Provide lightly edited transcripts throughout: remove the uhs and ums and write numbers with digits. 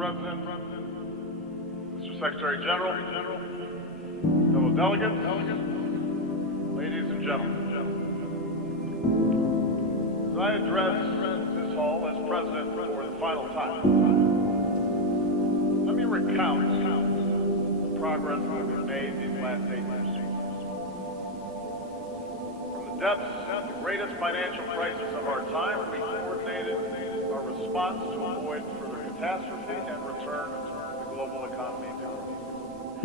President, Mr. Secretary General, fellow delegates, ladies and gentlemen. As I address this hall as President for the final time, let me recount the progress that we've made these last 8 years. From the depths of the greatest financial crisis of our time, we coordinated our response to avoid further catastrophe and return the global economy to growth.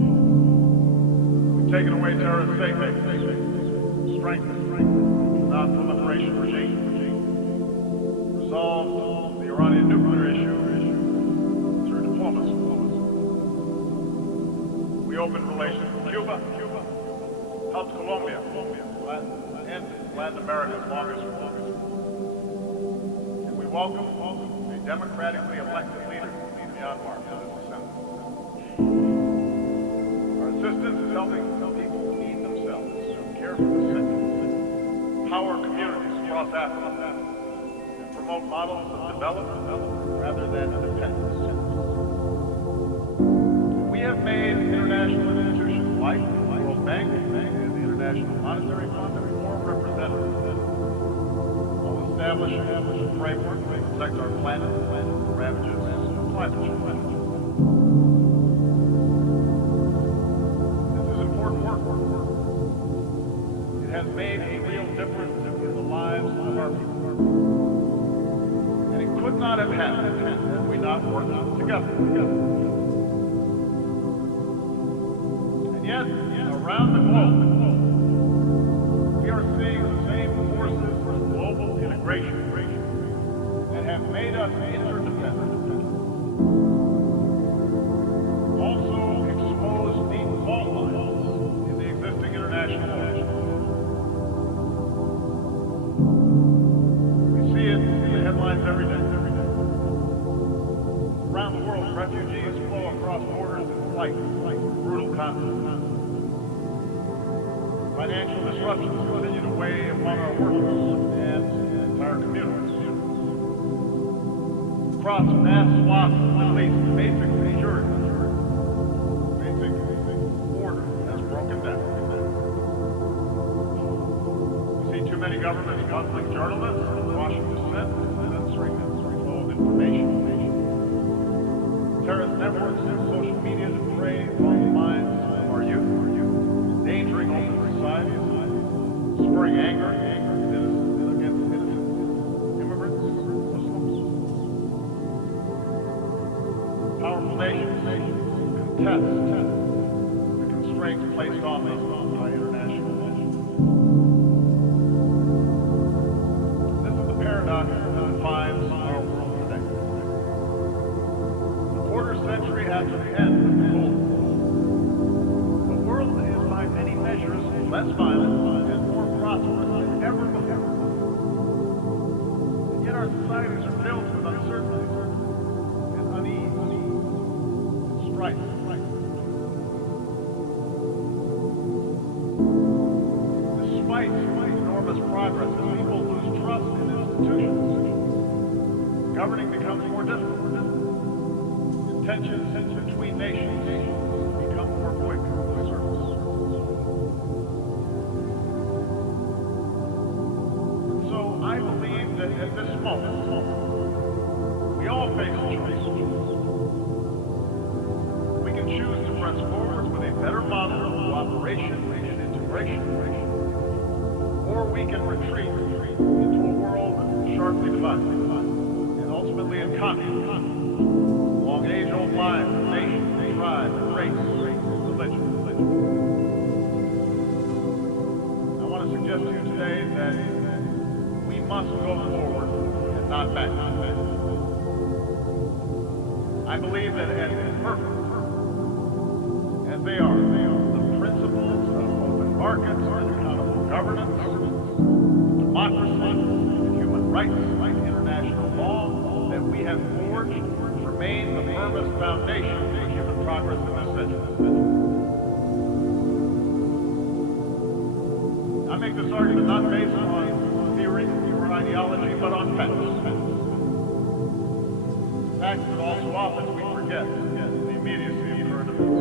We've taken away terrorist safeguards, strengthened the non-proliferation regime, resolved the Iranian nuclear issue through diplomacy. We opened relations with Cuba, helped Colombia, and Latin America's longest war. And we welcome a democratically elected leader in Myanmar to this assembly. Our assistance is helping people feed themselves, care for the sick, power communities across Africa, and promote models of development rather than dependence. We have made international institutions like the World Bank and the International Monetary Fund more representative, while establishing a framework to protect our planet from the ravages of climate change. This is important work. It has made a real difference in the lives of our people. And it could not have happened had we not worked together. And yet, around the globe, we are seeing the same forces of global integration that have made us interdependent, also expose deep fault lines in the existing international order. We see it in the headlines every day. Around the world, refugees flow across borders in flight, brutal conflict. Financial disruptions continue to weigh upon our workers and entire communities. Across vast swaths of the Middle East, basic security, basic order has broken down. We see too many governments muzzling journalists, quashing dissent, and censoring the flow of information. Terrorist networks and social media that prey upon the minds of our youth, endangering open societies, spurring anger against innocent immigrants, Muslims. Powerful nations contest the constraints placed on them by international law. This is the paradox that defines our world today. A quarter century after the end of the Cold War, the world is by many measures less violent and more prosperous than ever before. And yet our societies are filled with uncertainty and unease and strife. Despite enormous progress, people lose trust in institutions. Governing becomes more difficult. Tensions between nations become more quick to surface. And so I believe that at this moment, we all face a choice. We can choose to press forward with a better model of cooperation and integration, or we can retreat into a world sharply divided and ultimately in conflict. Age-old lines of nation, tribe, race, religion. I want to suggest to you today that we must go forward and not back. I believe that as imperfect as they are, the principles of open markets and accountable governance, democracy, and human rights, like international law, that we have forged remain the firmest foundation for human progress in this century. I make this argument not based on theory or ideology, but on facts. Facts that all too often we forget. forget the immediacy of current events.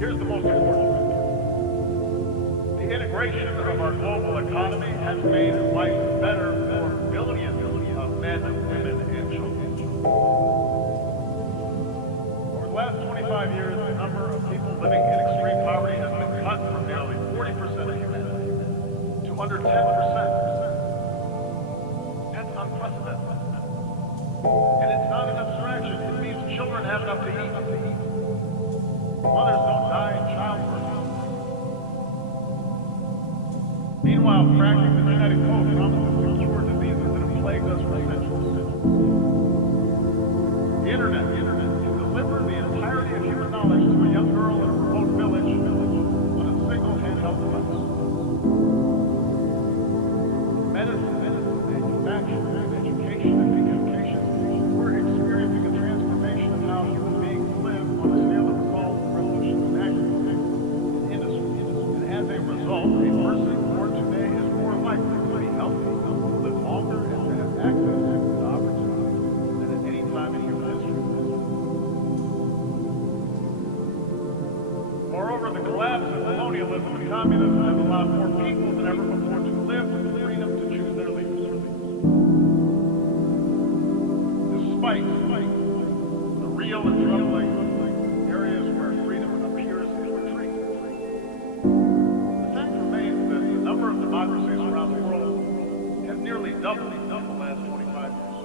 Here's the most important thing. The integration of our global economy has made life better for billions of men, women, and children. Over the last 25 years, the number of people living in extreme poverty has been cut from nearly 40% of humanity to under 10%. That's unprecedented. And it's not an abstraction. It means children have enough to eat. Mothers don't die in childbirth. Meanwhile, cracking the genetic code promises to cure diseases that have plagued us for centuries. The internet can deliver the entirety of human knowledge to a young girl in a remote village on a single handheld device. Medicine, manufacturing, education, and communication, we're experiencing a transformation of how human beings live on a scale that results in revolutions in agriculture and industry. And as a result, a person born today is more likely to be healthy, to live longer, and to have access to opportunities than at any time in human history. Moreover, the collapse of colonialism and communism has allowed more people than ever before to live with the freedom to choose their leaders. Despite the real and troubling areas where freedom appears to retreat, the fact remains that the number of democracies around the world have nearly doubled in the last 25 years.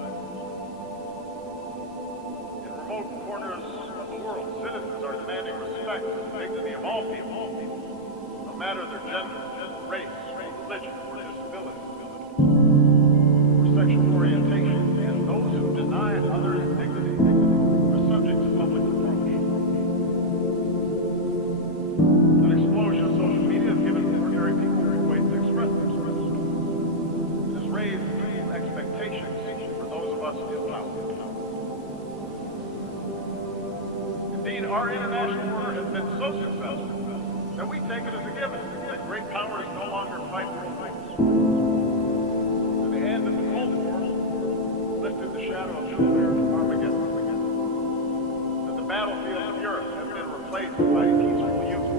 In remote corners of the world, citizens are demanding respect for the dignity of all people, no matter their gender, race, religion, or disability, or sexual orientation, and those who deny others dignity are subject to public reproach. An explosion of social media has given ordinary people ways to express themselves. It has raised expectations for those of us in power. Indeed, our international order has been so successful that we take it as a given that great powers no longer fight for things. At the end of the Cold War lifted the shadow of nuclear Armageddon. That the battlefields of Europe have been replaced by peaceful youth.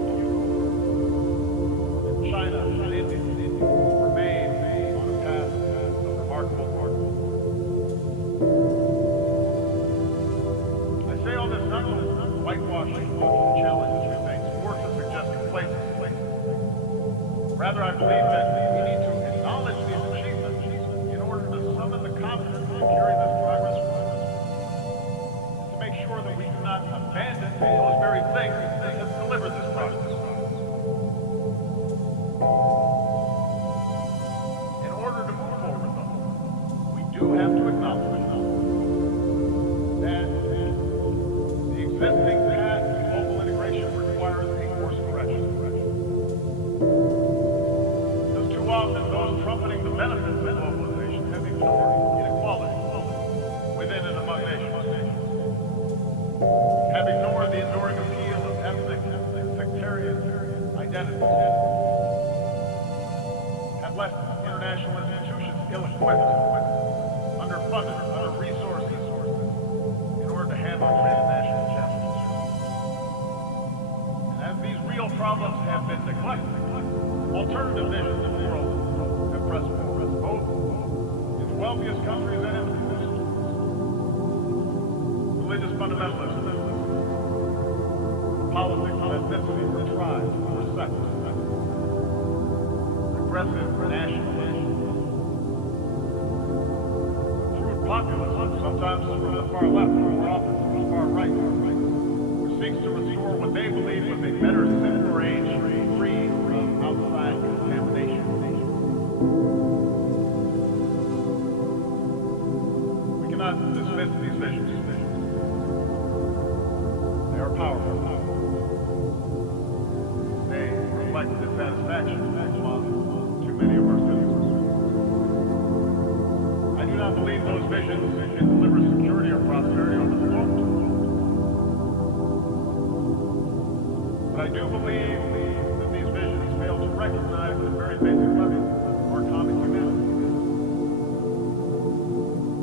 And China and India remain on a path of remarkable progress. I say all this not to whitewash the challenges we face, or to suggest complacency. Rather, I believe that we need to acknowledge these achievements in order to summon the confidence to carry this progress forward, and to make sure that we do not abandon those very things that have delivered this progress. In order to move forward, though, we do have to acknowledge that the existing path to global integration requires a course correction. Because too often those trumpeting the benefits of globalization have ignored inequality within and among nations, have ignored the enduring appeal of ethnic and sectarian identities, have left international institutions ill-equipped, underfunded, under-resourced in order to handle transnational challenges. And as these real problems have been neglected, alternative visions of the world have pressed forward, both in the wealthiest countries and in the poorest. Religious fundamentalism, politics of ethnicity or tribes or sects, progressive nationalism, crude populism, sometimes from the far left, more often from the far right, which seeks to restore what they believe was a better, simpler age, free from outside contamination. We cannot dismiss these visions. They are powerful. They reflect dissatisfaction among too many of our citizens. I do not believe those visions can deliver security or prosperity over the long term. But I do believe that these visions fail to recognize the very basic level of our common humanity.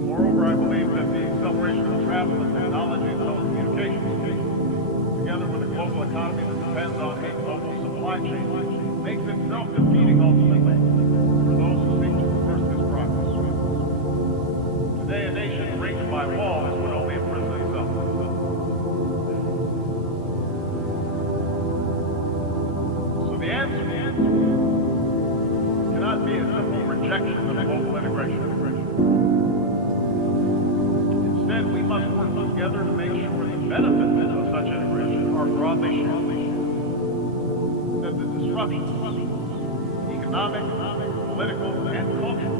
Moreover, I protection of global integration. Instead, we must work together to make sure the benefits of such integration are broadly shared. That the disruptions, economic, political, and cultural,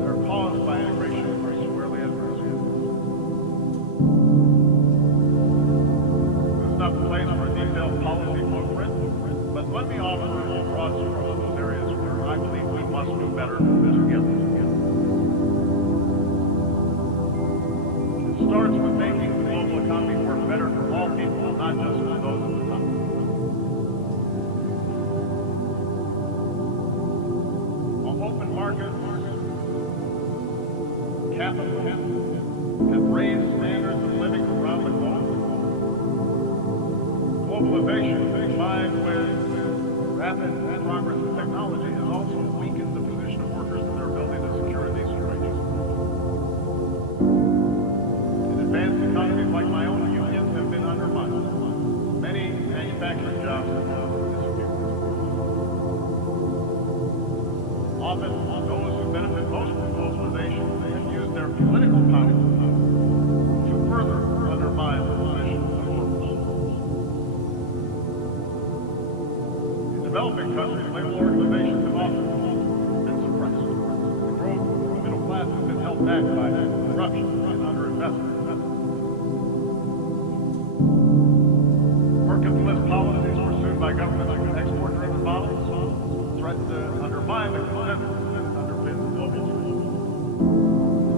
that are caused by integration are squarely adverse. This is not the place for a detailed policy blueprint, but let me offer a broad strokes of those areas where I believe we must do better together. It starts with making the global economy work better for all people, not just for those at the top. Open markets, capital, have raised standards of living around the globe. Globalization, combined with rapid progress in technology, has also weakened the position of workers in their ability to secure a decent wage. In advanced economies like my own, unions have been undermined. Many manufacturing jobs have disappeared. Often, those who benefit most from globalization, they have used their political power to further undermine the position of workers. In developing countries, labor organizations have often been suppressed. The growth of the middle class has been held back by corruption and underinvestment. Mercantilist policies pursued by governments and export-driven models threaten to undermine the consensus that underpins global trade.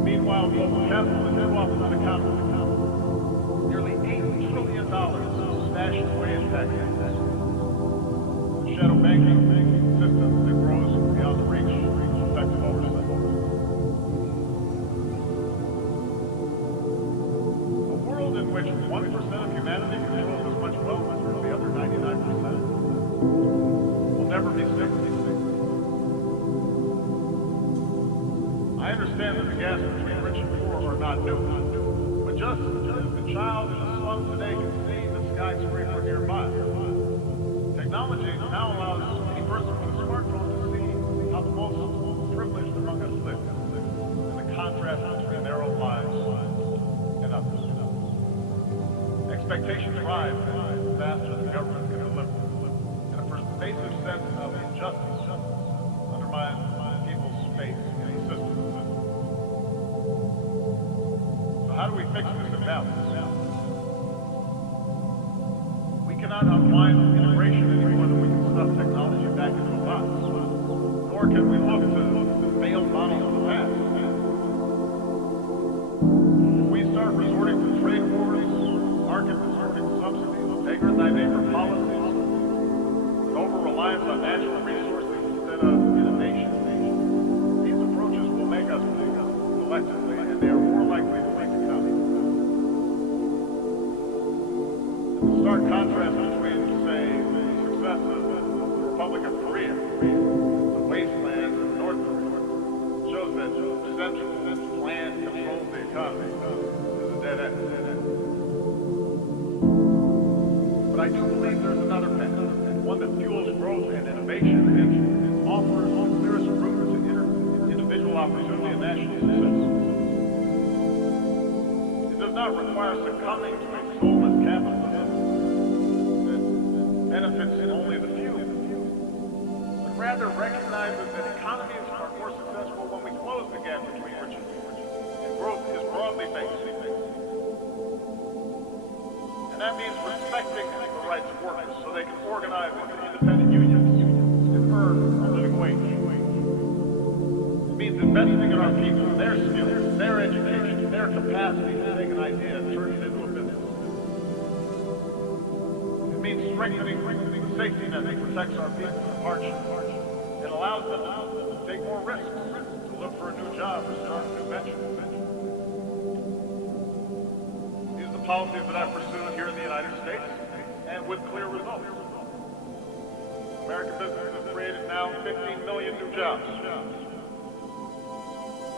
Meanwhile, global capital is too often unaccountable. Nearly $8 trillion stashed away in tax havens. The shadow banking system that grows beyond the reach of effective oversight. A world in which 1% of humanity controls as much wealth as the other 99% will never be safe. I understand that the gaps between rich and poor are not new, but just as the child in the slum today can see the skyscraper nearby, technology now allows any person with a smartphone to see how the most privileged among us live, and the contrast between their own lives and others. Expectations rise faster than government can deliver, and a pervasive sense of injustice undermines people's faith in the system. How do we fix this imbalance? We cannot unwind integration any more than we can stuff technology back into a box. Nor can we look to the failed models of the past. If we start resorting to trade wars, market-distorting subsidies, neighbor-thy-neighbor policies, with over-reliance on natural resources instead of innovation, these approaches will make us big collectively, and they are more likely to make the county. The stark contrast between, say, the success of the Republic of Korea, the wastelands of North Korea, shows that central plan controls the economy is a dead end. But I do believe there's another path, one that fuels growth and innovation and offers the clearest route to individual opportunity and national success. It does not require succumbing to a soulless capitalism that benefits only the few, but rather recognizes that economies are more successful when we close the gap between rich and poor, and growth is broadly based. And that means respecting the rights of workers so they can organize into independent unions and earn a living wage. It means investing in our people, their skills, their education, their capacity to take an idea and turn it into a business. It means strengthening the safety net that protects our people from hardship. It allows them to take more risks, to look for a new job or start a new venture. Policies that I've pursued here in the United States, and with clear results. American businesses have created now 15 million new jobs.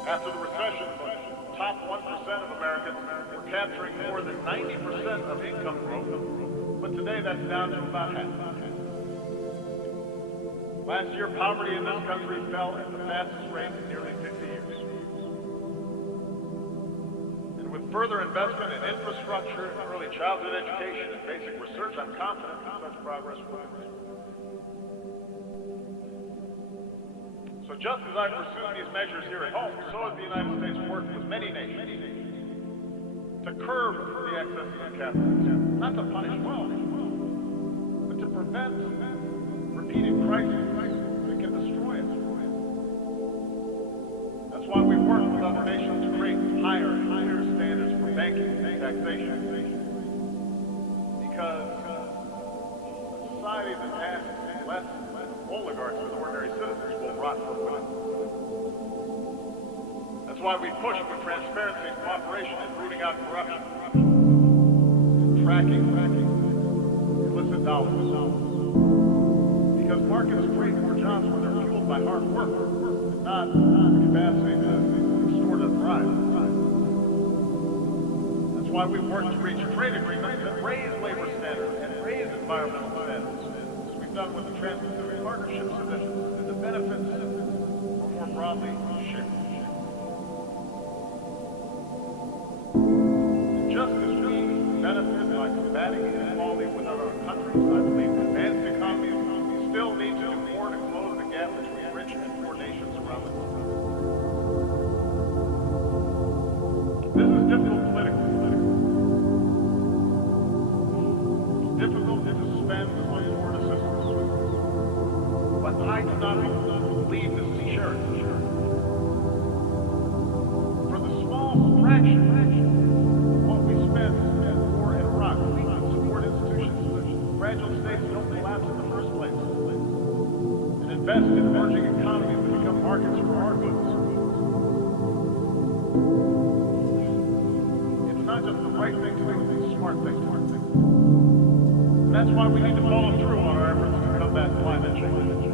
After the recession, the top 1% of Americans were capturing more than 90% of income growth, but today that's down to about half. Last year, poverty in this country fell at the fastest rate in nearly 50 years. And with further investment in infrastructure, early childhood education, and basic research, I'm confident that such progress will continue. So just as I pursue these measures here at home, so has the United States worked with many nations to curb the excesses of capitalism, not to punish wealth, but to prevent repeated crises that can destroy us. That's why we work with other nations to create higher and higher standards for banking and taxation. Because a society that asks less oligarchs than ordinary citizens will rot from within. That's why we push for transparency and cooperation in rooting out corruption, and tracking illicit dollars. Because markets create more jobs when they're fueled by hard work, and not the capacity to extort and thrive. That's why we work to reach trade agreements that raise labor standards and raise environmental standards, as we've done with the Trans-Pacific Partnership Division, and the benefits are more broadly shared. And just as we benefit by combating inequality within our countries, I believe advanced economies still need to do more to close the gap between rich and poor nations around the globe. This is difficult politically. It's difficult to spend on foreign assistance. But I do not believe this is charity. For the small fraction of what we spend for in Iraq, we can support institutions, fragile states don't collapse in the first place, and invest in emerging economies that become markets for our goods. It's not just the right thing to do, it's a smart thing to do. And that's why we need to follow through on our efforts to combat climate change.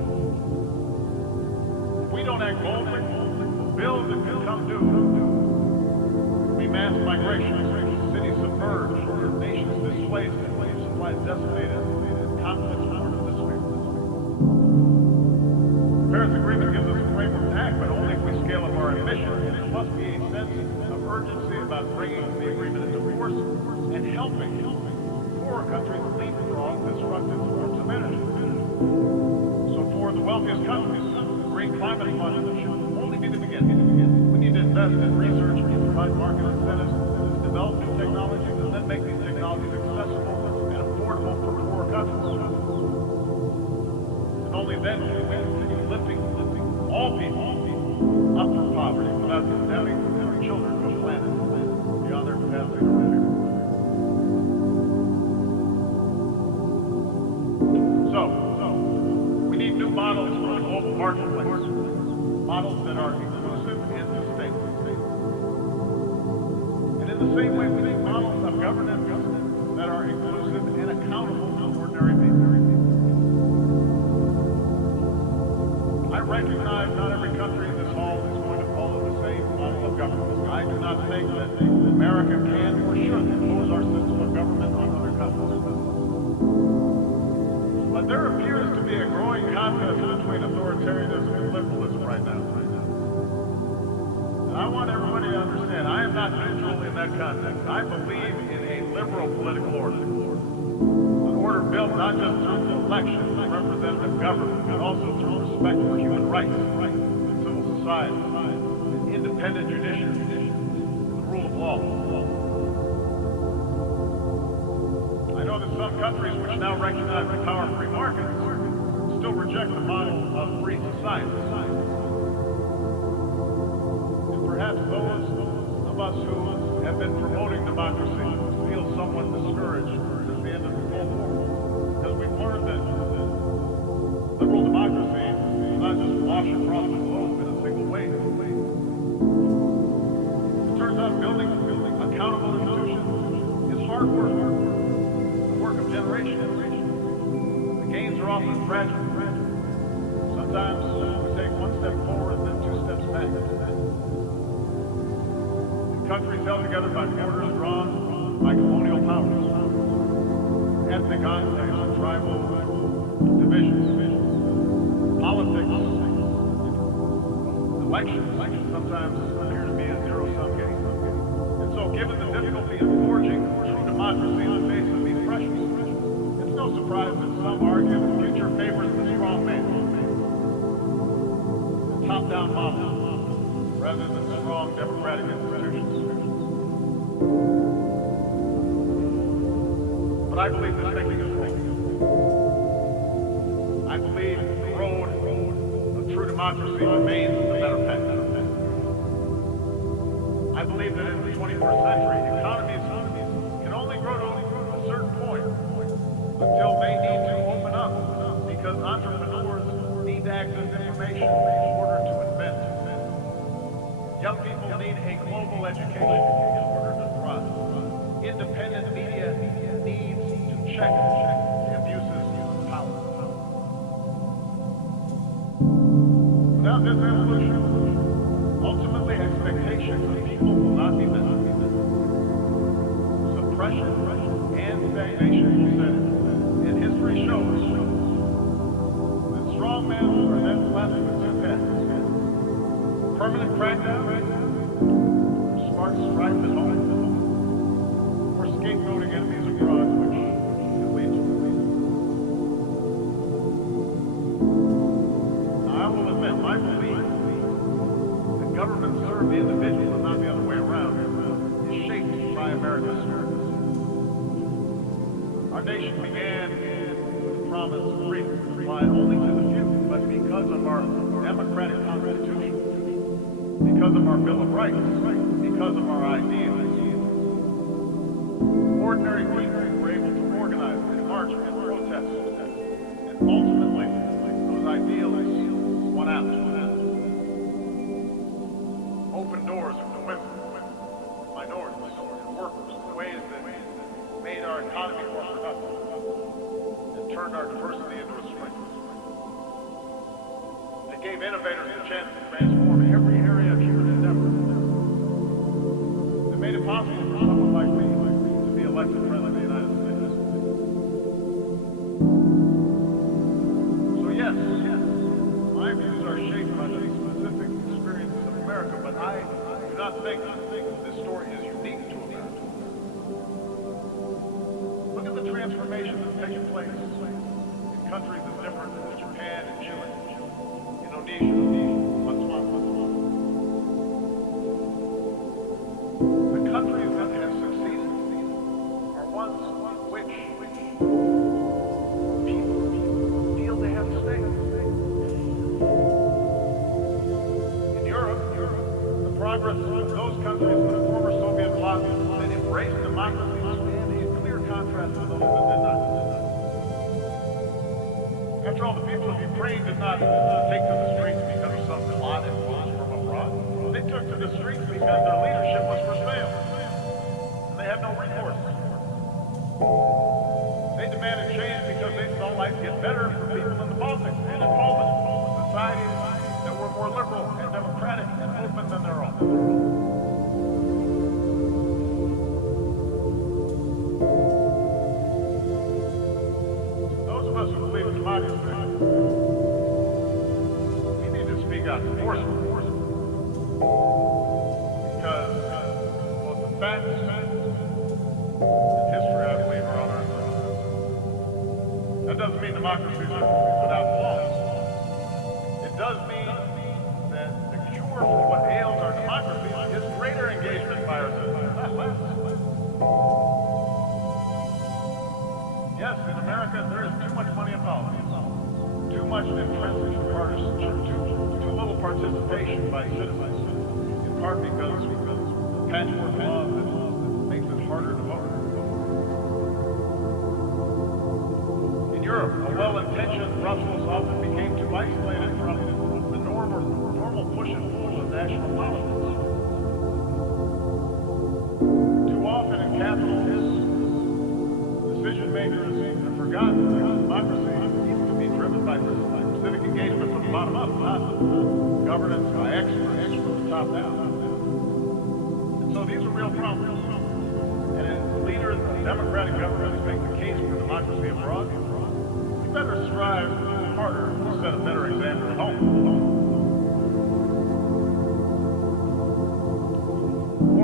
If we don't act boldly, bills that could come due. We mass migration, cities submerged, nations displaced, and supplies decimated, and conflicts born of despair. The Paris Agreement gives us a framework to act, but only if we scale up our ambition, and there must be a sense of urgency about bringing the agreement into force and helping poorer countries leapfrog disruptive forms of energy. So for the wealthiest countries, the Green Climate Fund should only be the beginning. We need to invest in research and provide market incentives to develop new technologies and then make these technologies accessible and affordable for poorer countries. And only then can we continue lifting all people up from poverty without condemning their children to a planet beyond their capacity to repair. So, we need new models for the global marketplace, models that are inclusive and sustainable. And in the same way, we need models of governance that are inclusive and accountable to ordinary people. I recognize not every country in this hall is going to follow the same model of government. I do not think that America can or should impose our system of government on other countries. But there appears to be a growing contest between authoritarianism and liberalism right now. And I want everybody to understand, I am not neutral in that context. I believe in a liberal political order. An order built not just through election and representative government, but also through respect for human rights, and civil society, an independent judiciary, and the rule of law. I know that some countries which now recognize the power of free markets still reject the model of free society. And perhaps those of us who have been promoting democracy feel somewhat discouraged at the end of the Cold War, because we've learned that liberal democracy is not just wash across the globe in a single wave. It turns out building accountable institutions is hard work. Of generation. The gains are often fragile. Sometimes we take one step forward and then two steps back. In countries held together by borders drawn by colonial powers, ethnic enclaves and tribal divisions, Election sometimes appears to be a zero-sum game. And so, given the difficulty of forging true democracy in the face of these pressures, it's no surprise that some argue the future favors the strong man, the top-down model, rather than strong democratic institutions. But I believe this thinking is wrong. I believe the road of true democracy remains the better path. I believe that in the 21st century, economies can only grow to a certain point until they need to open up, because entrepreneurs need to access information in order to invent. Young people need a global education in order to thrive. Independent media needs to check the abuses of power. Without this evolution, ultimately expectations of people will not be met. Suppression and stagnation will set in. And history shows that strong men are then left with two paths. Permanent crackdown, or smart strife at home, or scapegoating enemies abroad, which can lead to relief. Now, I will admit, my belief that government serve the individual and not the other way around is shaped by America's spirit. Our nation began with the promise of freedom, applied only to the few, but because of our democratic constitution, because of our Bill of Rights, because of our ideals, ordinary people were able to organize and march and protest, and ultimately, those ideals won out. Open doors for women, minorities, and workers in ways that made our economy more productive and turned our diversity into a strength. They gave innovators a chance to transform every area of human endeavor. They made it possible for someone like me to be elected President of the United States. So yes, my views are shaped by the specific experiences of America, but I do not think this story is unique to America. Look at the transformation that's taking place in countries as different as Japan and Chile, Indonesia, Botswana. The countries that have succeeded are ones in which people feel they have to stay. In Europe, the progress of those countries in the former Soviet bloc that embraced democracy stand in clear contrast to those that did not. After all, the people of Ukraine did not take to the streets because of some plot influence from abroad. They took to the streets because their leadership was for sale, and they had no recourse. They demanded change because they saw life get better for people in the Baltics and in Poland, societies that were more liberal and democratic and open than their own. Those of us who believe in democracy, we need to speak out forcefully. Because both the facts and history, I believe, are on our side. That doesn't mean democracy is without flaws. It does mean that the cure for what ails our democracy is greater engagement by our citizens, not less. Yes, in America, there is too much money in politics, too much intrinsic partisanship, too little participation by citizens, in part because patchwork laws that makes it harder to vote. In Europe, a well-intentioned Brussels often became too isolated from the normal push and pull of national politics. Too often in capitalism, decision makers have forgotten that democracy needs to be driven by civic engagement from the bottom up, not governance by experts from the top down. And so these are real problems. And as leaders of democratic governments make the case for democracy abroad, we better strive harder to set a better example at home.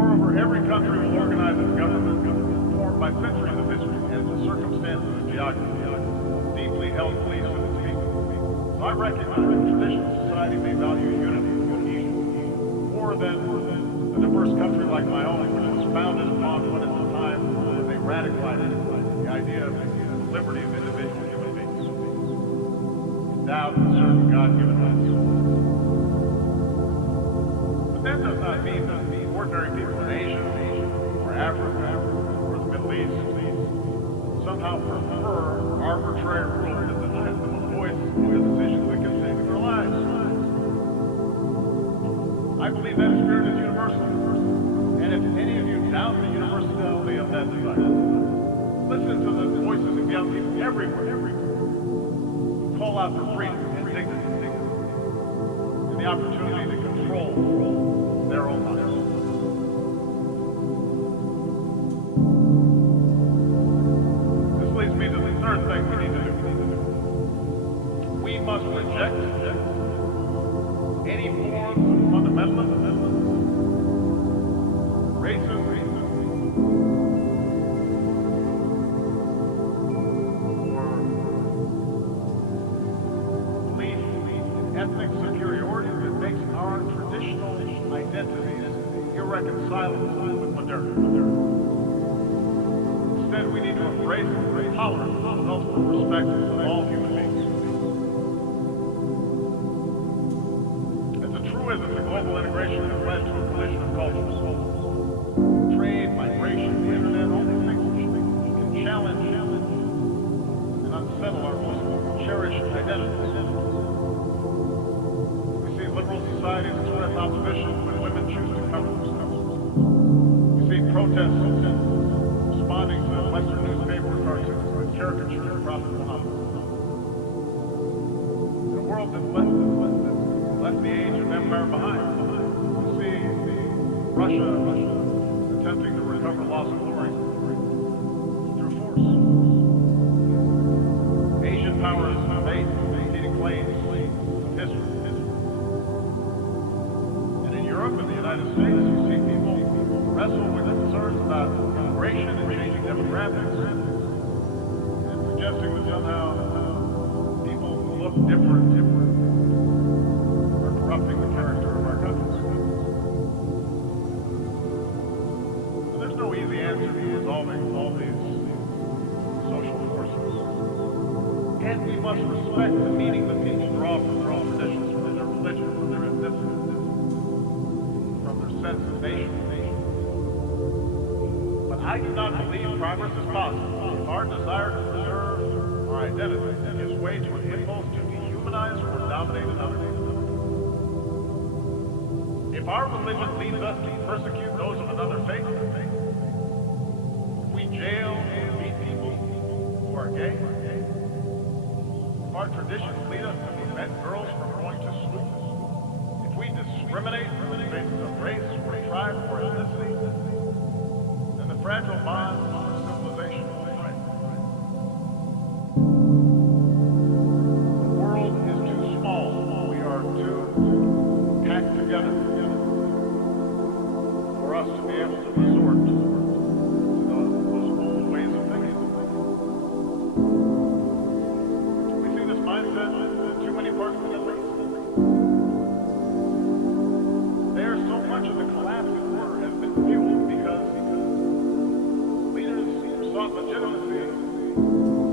Moreover, every country will organize its government formed by centuries of history and the circumstances of geography, deeply held beliefs of its people. So I recognize that traditional society may value unity and cohesion more than a diverse country like my own, which was founded upon what at the time was a radical idea, the idea of the liberty of individual human beings, endowed with certain God-given rights. But that does not mean that the ordinary people in Asia, or Africa, or the Middle East somehow prefer arbitrary rule that denies them a voice in the decisions that can save their lives. I believe that spirit is universal. And if any of you doubt the universality of that desire, listen to the voices of young people everywhere who call out for freedom and dignity and the opportunity to control their own lives. This leads me to the third thing we need to do. We must reject any forms of fundamentalism, racism, or belief in ethnic superiority that makes our traditional identities irreconcilable with modernity. Instead, we need to embrace the tolerance and multiple perspectives of all human beings. As a truism, the global integration has led to a collision of cultures. Trade, migration, the internet, all these things can challenge and unsettle our most cherished identities. We see liberal societies express opposition when women choose to cover themselves. We see protests responding to Western newspaper cartoons with caricature of Prophet Muhammad. In a world that left the age of empire behind, we see Russia attempting to recover lost glory through force. Asian powers evade competing claims of history. And in Europe and the United States, you see people wrestle with concerns about immigration and changing demographics, and suggesting that somehow people who look different are corrupting the character of our countries. So there's no easy answer to resolving all these social forces. And we must respect the meaning that people draw from their own traditions, from their religion, from their ethnicity, from their sense of nation. But I do not believe progress is possible if our desire to preserve our identity gives way to an impulse to dehumanize or dominate another. If our religion leads us to persecute those of another faith, if we jail and beat people who are gay, if our traditions lead us to prevent girls from going to school, if we discriminate on the basis of race or tribe or ethnicity, then the fragile bonds of civilization will break. The world is too small. We are too packed together for us to be able to resort to those old ways of thinking. We see this mindset in too many parts of the Middle East. There, so much of the collapse of order has been fueled because leaders sought legitimacy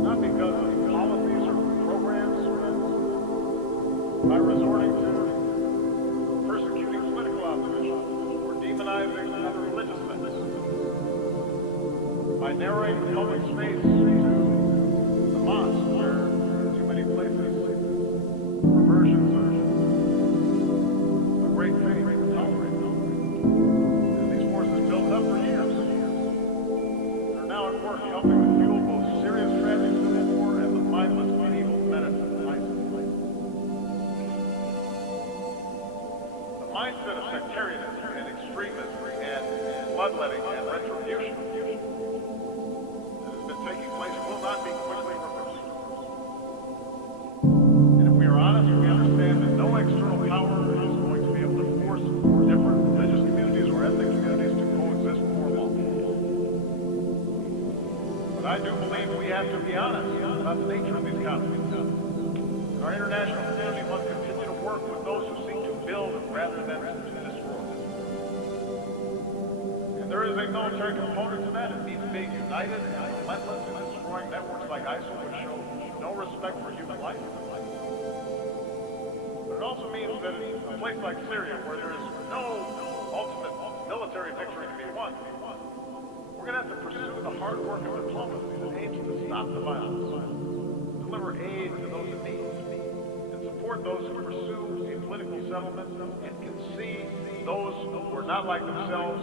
not because of policies or programs, by resorting to persecuting political opposition or demonizing other religious sects, by narrowing the public space to the mosque, where in too many places perversions are a great thing to tolerate. And these forces built up for years. They're now at work helping to fuel both serious tragic civil war and the mindless medieval menace of ISIS. The mindset of sectarianism and extremism and bloodletting and retribution that has been taking place will not be quickly reversed. And if we are honest, we understand that no external power is going to be able to force different religious communities or ethnic communities to I do believe we have to be honest about the nature of these conflicts. Our international community must continue to work with those who seek to build rather than to destroy. And there is a military component to that. It means being united and relentless in destroying networks like ISIL, which show no respect for human life. But it also means that in a place like Syria, where there is no ultimate military victory to be won, we're going to have to pursue the hard work of diplomacy that aims to stop the violence, deliver aid to those in need, and support those who pursue a political settlement and can see those who are not like themselves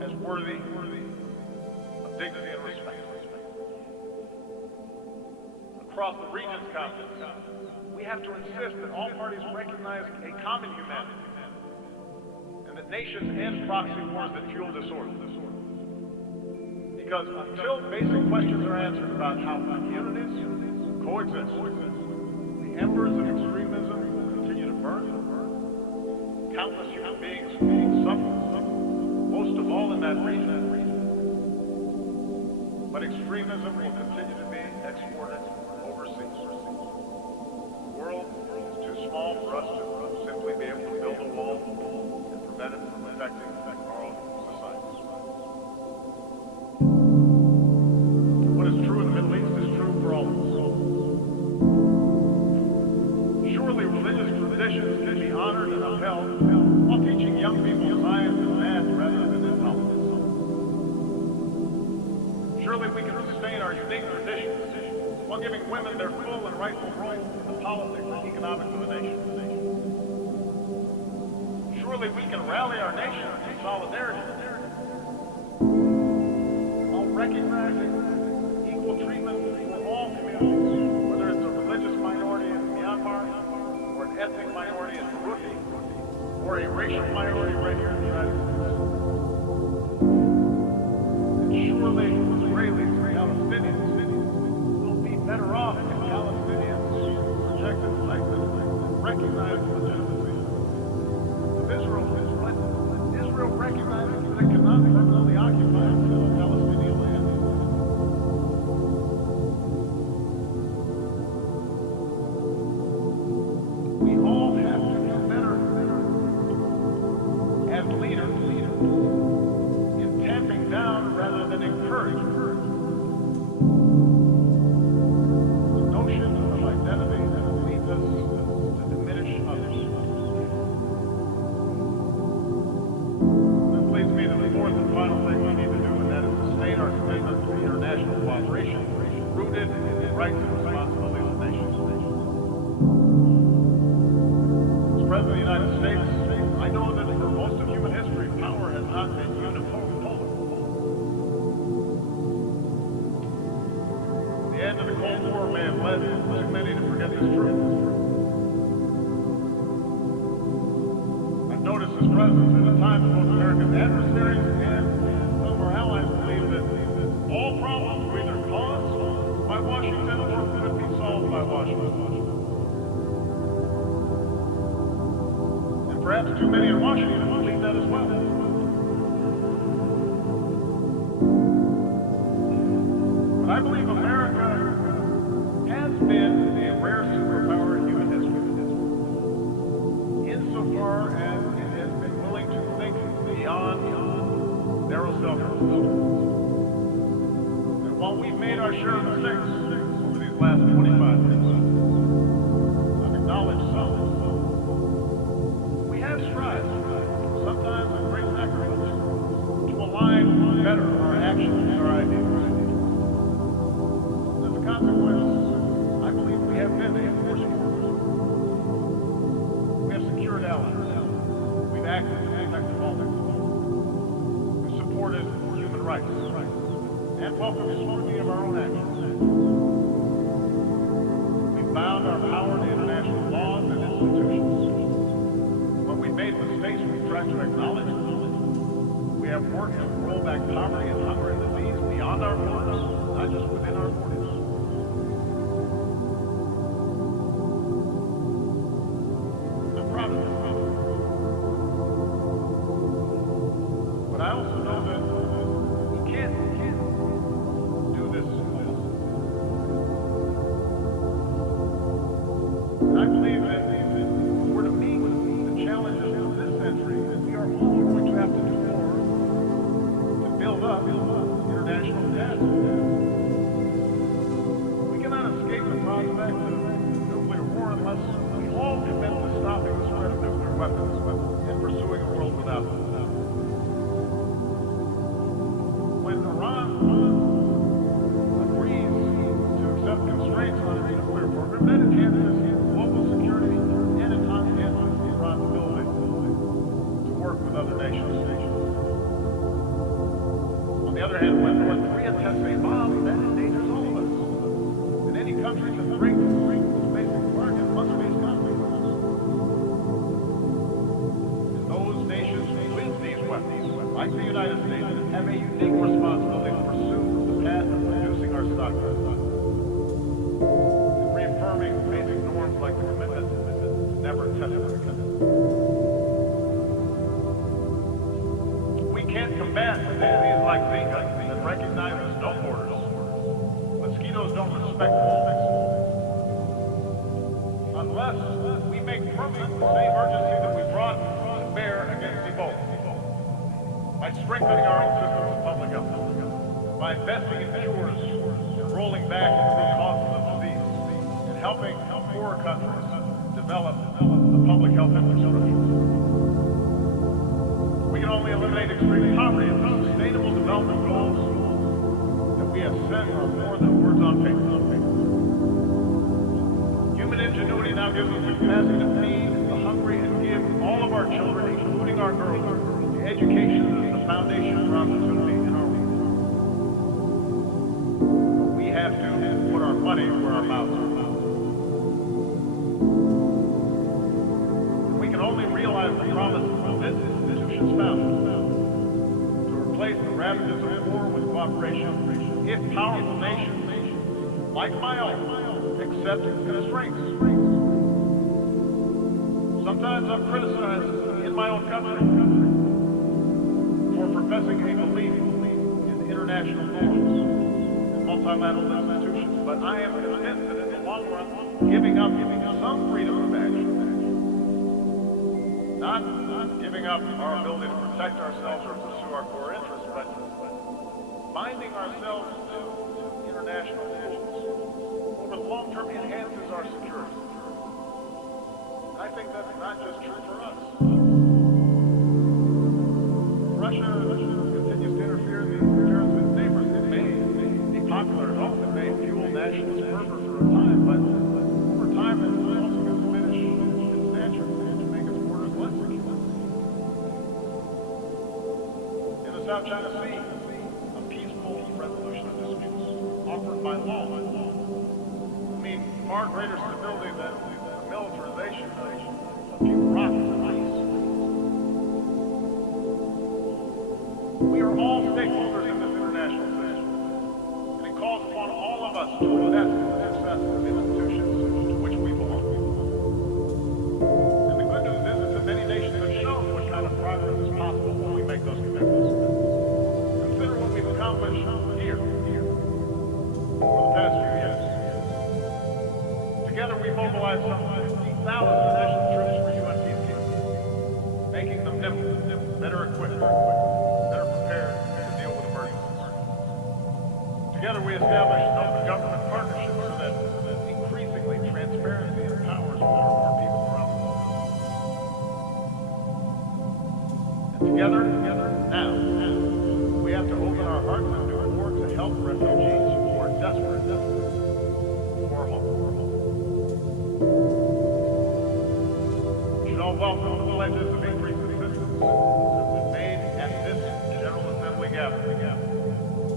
as worthy of dignity and respect. Across the region's conflicts, we have to insist that all parties recognize a common humanity, and that nations end proxy wars that fuel disorder. Because until basic questions are answered about how communities coexist, the embers of extremism will continue to burn. Countless human beings will suffer, most of all in that region. But extremism will continue to be exported overseas. The world is too small for us to simply be able to build a wall and prevent it from affecting our own societies. What is true in the Middle East is true for all of us. Surely religious traditions can be honored and upheld while teaching young people science and math rather than in politics. Surely we can sustain our unique traditions while giving women their full and rightful role in the politics and economics of the nation. Surely we can rally our nation in solidarity while recognizing equal treatment for all communities, whether it's a religious minority in Myanmar, or an ethnic minority in Burundi, or a racial minority right here in the United States. And surely Israelis and Palestinians will be better off if Palestinians reject incitement and recognize the legitimacy of Israel. Israel recognizes that it cannot permanently occupy Palestinian land. We all have to do better as leaders in tamping down rather than encouraging the notion of identity that leads us to diminish others. This leads me to the fourth and final thing we need to do, and that is sustain our commitment to international cooperation rooted in the rights and responsibilities of nations. As President of the United States, I know that for most of human history, power has not been unipolar. The end of the Cold War may have led too many to forget this truth. I've noticed this presence at a time when both American adversaries and some of our allies believe that all problems were either caused by Washington or could be solved by Washington. And perhaps too many in Washington believe that as well. But I believe America has been a rare superpower in human history, insofar as it has been willing to think beyond narrow self-interest. And while we've made our share of mistakes over these last 25 years, I've acknowledged some. We have strived, sometimes at great sacrifice, to align better our actions and our ideas. As a consequence, I believe we have been a force for good. We have secured allies. We've acted to protect the vulnerable. We've supported human rights and welcomed scrutiny of our own actions. We've bound our power to international laws and institutions. When we made mistakes, we've tried to acknowledge them. We have worked to roll back poverty and hunger and disease beyond our borders, not just within our borders. I'm proud of this. But I also know that we can't do this alone. weapons and pursuing a world without them. When Iran agrees to accept constraints on its nuclear program, that enhances global security and enhances Iran's ability to work with other nations. On the other hand, when North Korea tests a bomb, that endangers all of us. And any country that breaks this basic bargain must face consequences. And those nations with these weapons, like the United States, have a unique responsibility to pursue the path of reducing our stockpiles and reaffirming basic norms like the commitment to never test them. We can't combat diseases like Zika that recognizes no borders. Mosquitoes don't respect walls. Unless we make permanent the same urgency that we brought to bear against Ebola. By strengthening our own systems of public health, by investing in cures and rolling back the causes of disease, and helping poorer countries develop the public health infrastructure. We can only eliminate extreme poverty if the sustainable development goals that we have set are more than words on paper. Human ingenuity now gives us the capacity to feed the hungry and give all of our children, including our girls, the education that is the foundation for opportunity in our world. We have to put our money where our mouths are. And we can only realize the promise of this institution's founding to replace the ravages of war with cooperation if powerful nations, like my own, accept constraints. Sometimes I'm criticized in my own country for professing a belief in international norms and multilateral institutions, but I am convinced that in the long run, giving up some freedom of action, not giving up our ability to protect ourselves or pursue our core interests, but binding ourselves to international rules over the long term enhances our security. I think that's not just true for us. Russia continues to interfere in the affairs of its neighbors. It may be popular at home, it may fuel nationalist fervor for a time, but over time it's also going to diminish its stature and make its borders less secure. In the South China Sea, a peaceful resolution of disputes offered by law will mean far greater stability than the militarization of a few rocks and ice. We are all stakeholders in this international system, and it calls upon all of us to invest in the success of institutions to which we belong. And the good news is that many nations have shown what kind of progress is possible when we make those commitments. Consider what we've accomplished here over the past few years. Together we mobilized some 50,000 international troops for UN peacekeeping, making them nimble, better equipped, better prepared to deal with emergencies. Together we established open government partnerships so that increasingly transparency empowers more and more people around the world. And together, now, we have to open our hearts and do more to help refugees who are desperate for hope. We should all welcome the pledges of increased assistance made at this General Assembly gathering.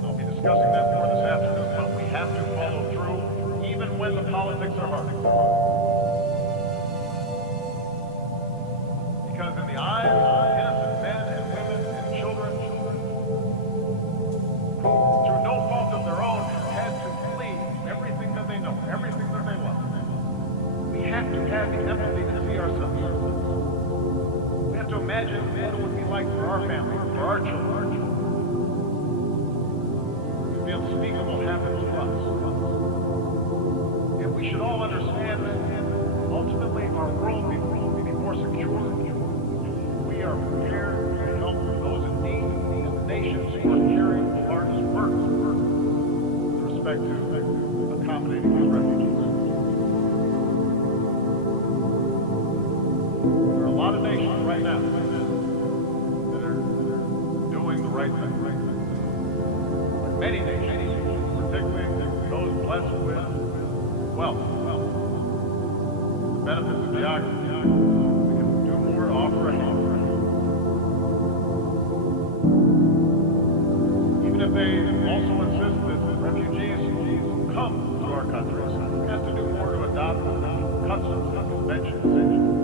I'll be discussing that more this afternoon, but we have to follow through even when the politics are hard. Because in the eyes of innocent men and women and children who, through no fault of their own, had to flee everything that they know, everything that they love, we have to have the empathy to see ourselves. We have to imagine what it would be like for our family, for our children. If the unspeakable happened to us. And we should all understand that ultimately our world will be more secure. We are prepared to help those in need and the nations who are carrying the largest burden with respect to accommodating these refugees. There are a lot of nations them that are doing the right thing. But many nations, particularly those blessed with wealth, the benefits of geography, we can do more to offer a hand. Even if they also insist that refugees who come to our countries have to do more to adopt customs and conventions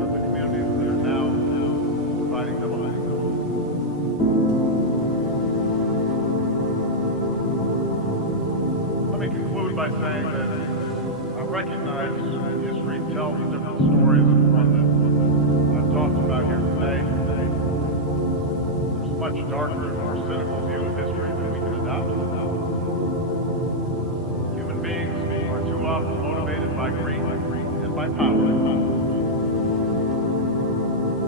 of the communities that are now providing them a living. Let me conclude by saying that I recognize history tells a different story than the one that I've talked about here today. There's a much darker and more cynical view of history than we can adopt. Human beings are too often motivated by greed and by power.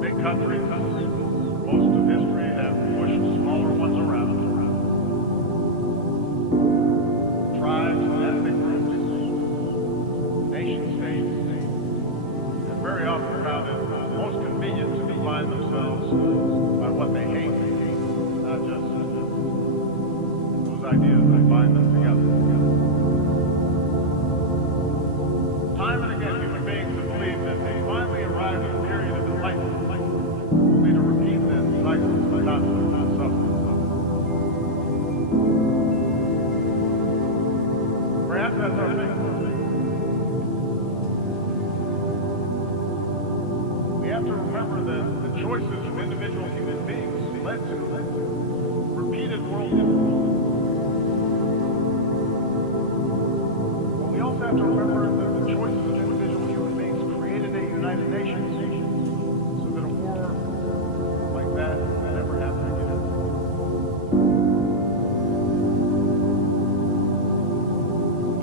Big countries, most of history, have pushed smaller ones around. Tribes and ethnic groups, nation states, and very often found it most convenient to define themselves by what they hate, not just those ideas that bind them together. Time and again, human beings have believed that they finally arrived at a period of enlightenment, only to repeat that cycle of conflict and suffering. Perhaps that's our thing. We have to remember that the choices of individual human beings led to repeated world events. But we also have to remember that the choices of individual human beings created a United Nations so that a war like that never happened again.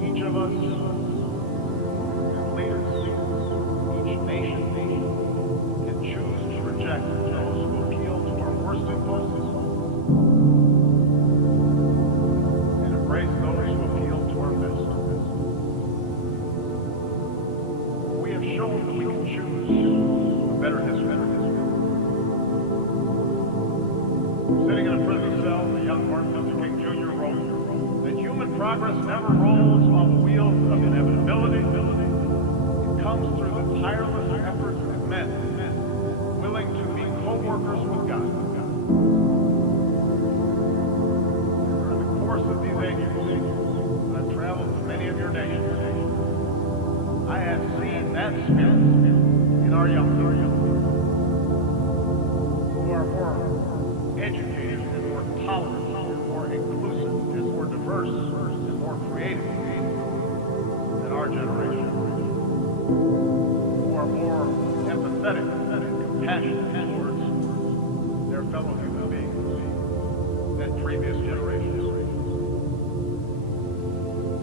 Each of us, as leaders, each nation, can choose to reject those who appeal to our worst impulses and embrace those who appeal to our best. We have shown that we can choose a better history. Sitting in a prison cell, the young Martin Luther King Jr. wrote that human progress never rolls on the wheels of inevitability. It comes through the tireless efforts of men willing to be co-workers with God. During the course of these 8 years, I've traveled to many of your nations. I have seen that spirit in our young people, who are more educated and more tolerant and more inclusive and more diverse and more creative than our generation, who are more empathetic and compassionate towards their fellow human beings than previous generations.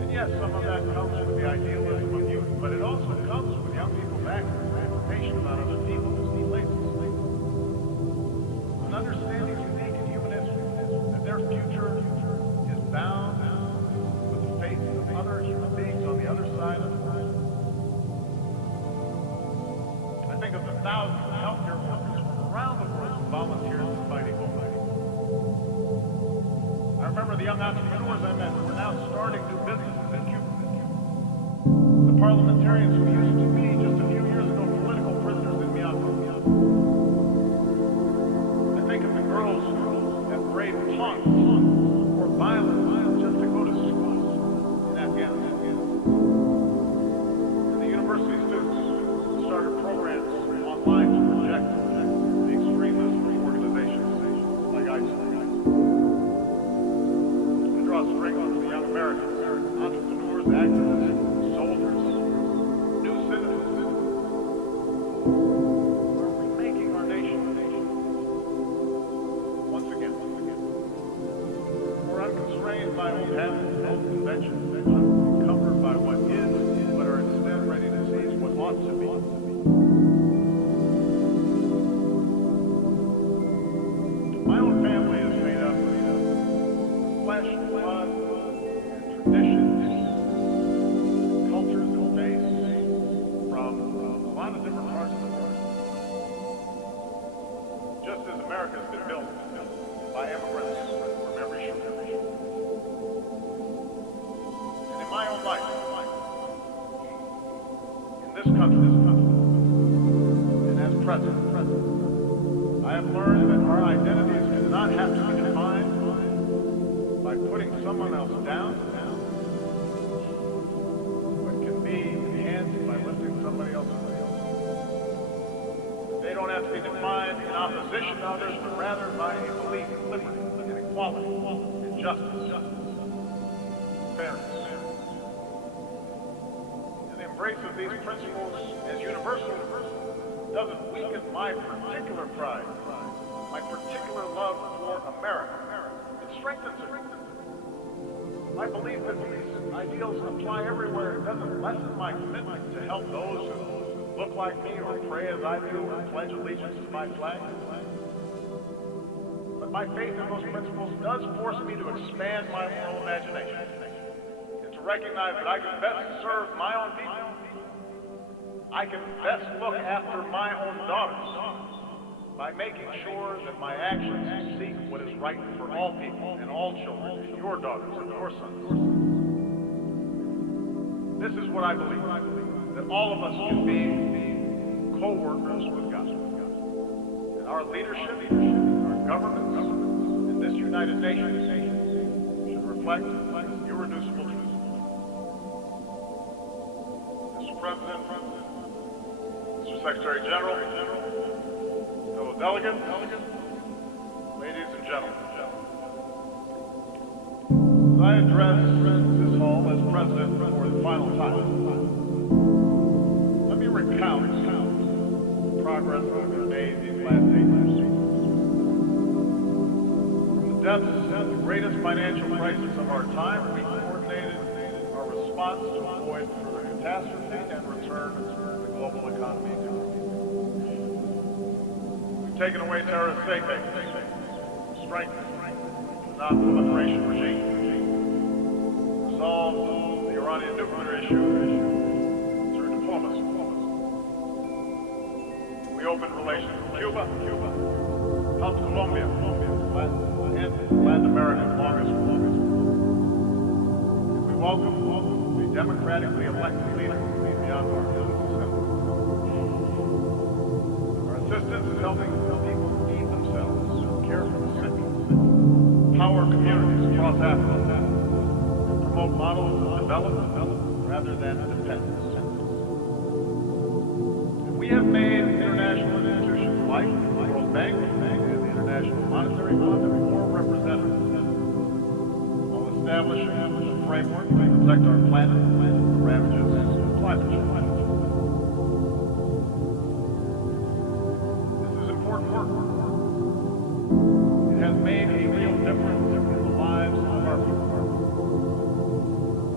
And yes, some of that comes with the idealism of youth, but it also comes with young people back with information about other people, places, an understanding unique in human history that their future is bound with the faith of other human beings on the other side of the world. I think of the thousands of healthcare workers from around the world who volunteered to fight Ebola. I remember the young entrepreneurs I met who are now starting new businesses in Cuba. The parliamentarians who used to be just a few years ago political prisoners in Myanmar. I think of the girls who have braved taunts or violence just to go to school in Afghanistan. And the university students who started programs online to reject the extremist organizations like ISIL. I draw strength on the young Americans, entrepreneurs, activists, soldiers, new citizens. We're remaking our nation. Once again. We're unconstrained by old habits and old conventions, unencumbered by what is, but are instead ready to seize what ought to be. My own family is made up of flesh and blood and traditions, cultures and faiths from a lot of different parts of the world. just as America has been built by immigrants from every shore. And in my own life, in this country, and as president, I have learned that our identities do not have to be defined by putting someone else down, but can be enhanced by lifting somebody else up. They don't have to be defined in opposition to others, but rather by a belief in liberty and equality and justice, fairness. And the embrace of these principles as universal doesn't weaken my particular pride, my particular love for America. It strengthens it. My belief that these ideals apply everywhere doesn't lessen my commitment to help those who look like me or pray as I do or pledge allegiance to my flag. But my faith in those principles does force me to expand my moral imagination and to recognize that I can best serve my own people. I can best look after my own daughters by making sure that my actions seek what is right for all people and all children, your daughters and your sons. This is what I believe, that all of us can be co-workers with God. And our leadership, our governments, and this United Nations should reflect this irreducible truth. Mr. President, Mr. Secretary General, fellow delegates, ladies and gentlemen, as I address this hall as President for the final time, let me recount the progress that we've made these last 8 years. From the depths of the greatest financial crisis of our time, we coordinated our response to avoid further catastrophe and return the global economy to growth. We've taken away terrorist safe havens, strengthened the non-proliferation regime, resolved the Iranian nuclear issue through diplomacy. We opened relations with Cuba, helped Colombia, and Latin America's longest war. And we welcomed a democratically elected leader beyond our assembly. Our assistance is helping people feed themselves, care for the sick, power communities across Africa, and promote models of development rather than dependence. And we have made international institutions like the World Bank and the International Monetary Fund more representative, while establishing a framework to protect our planet from the ravages of climate change. This is important work. It has made a real difference in the lives of our people.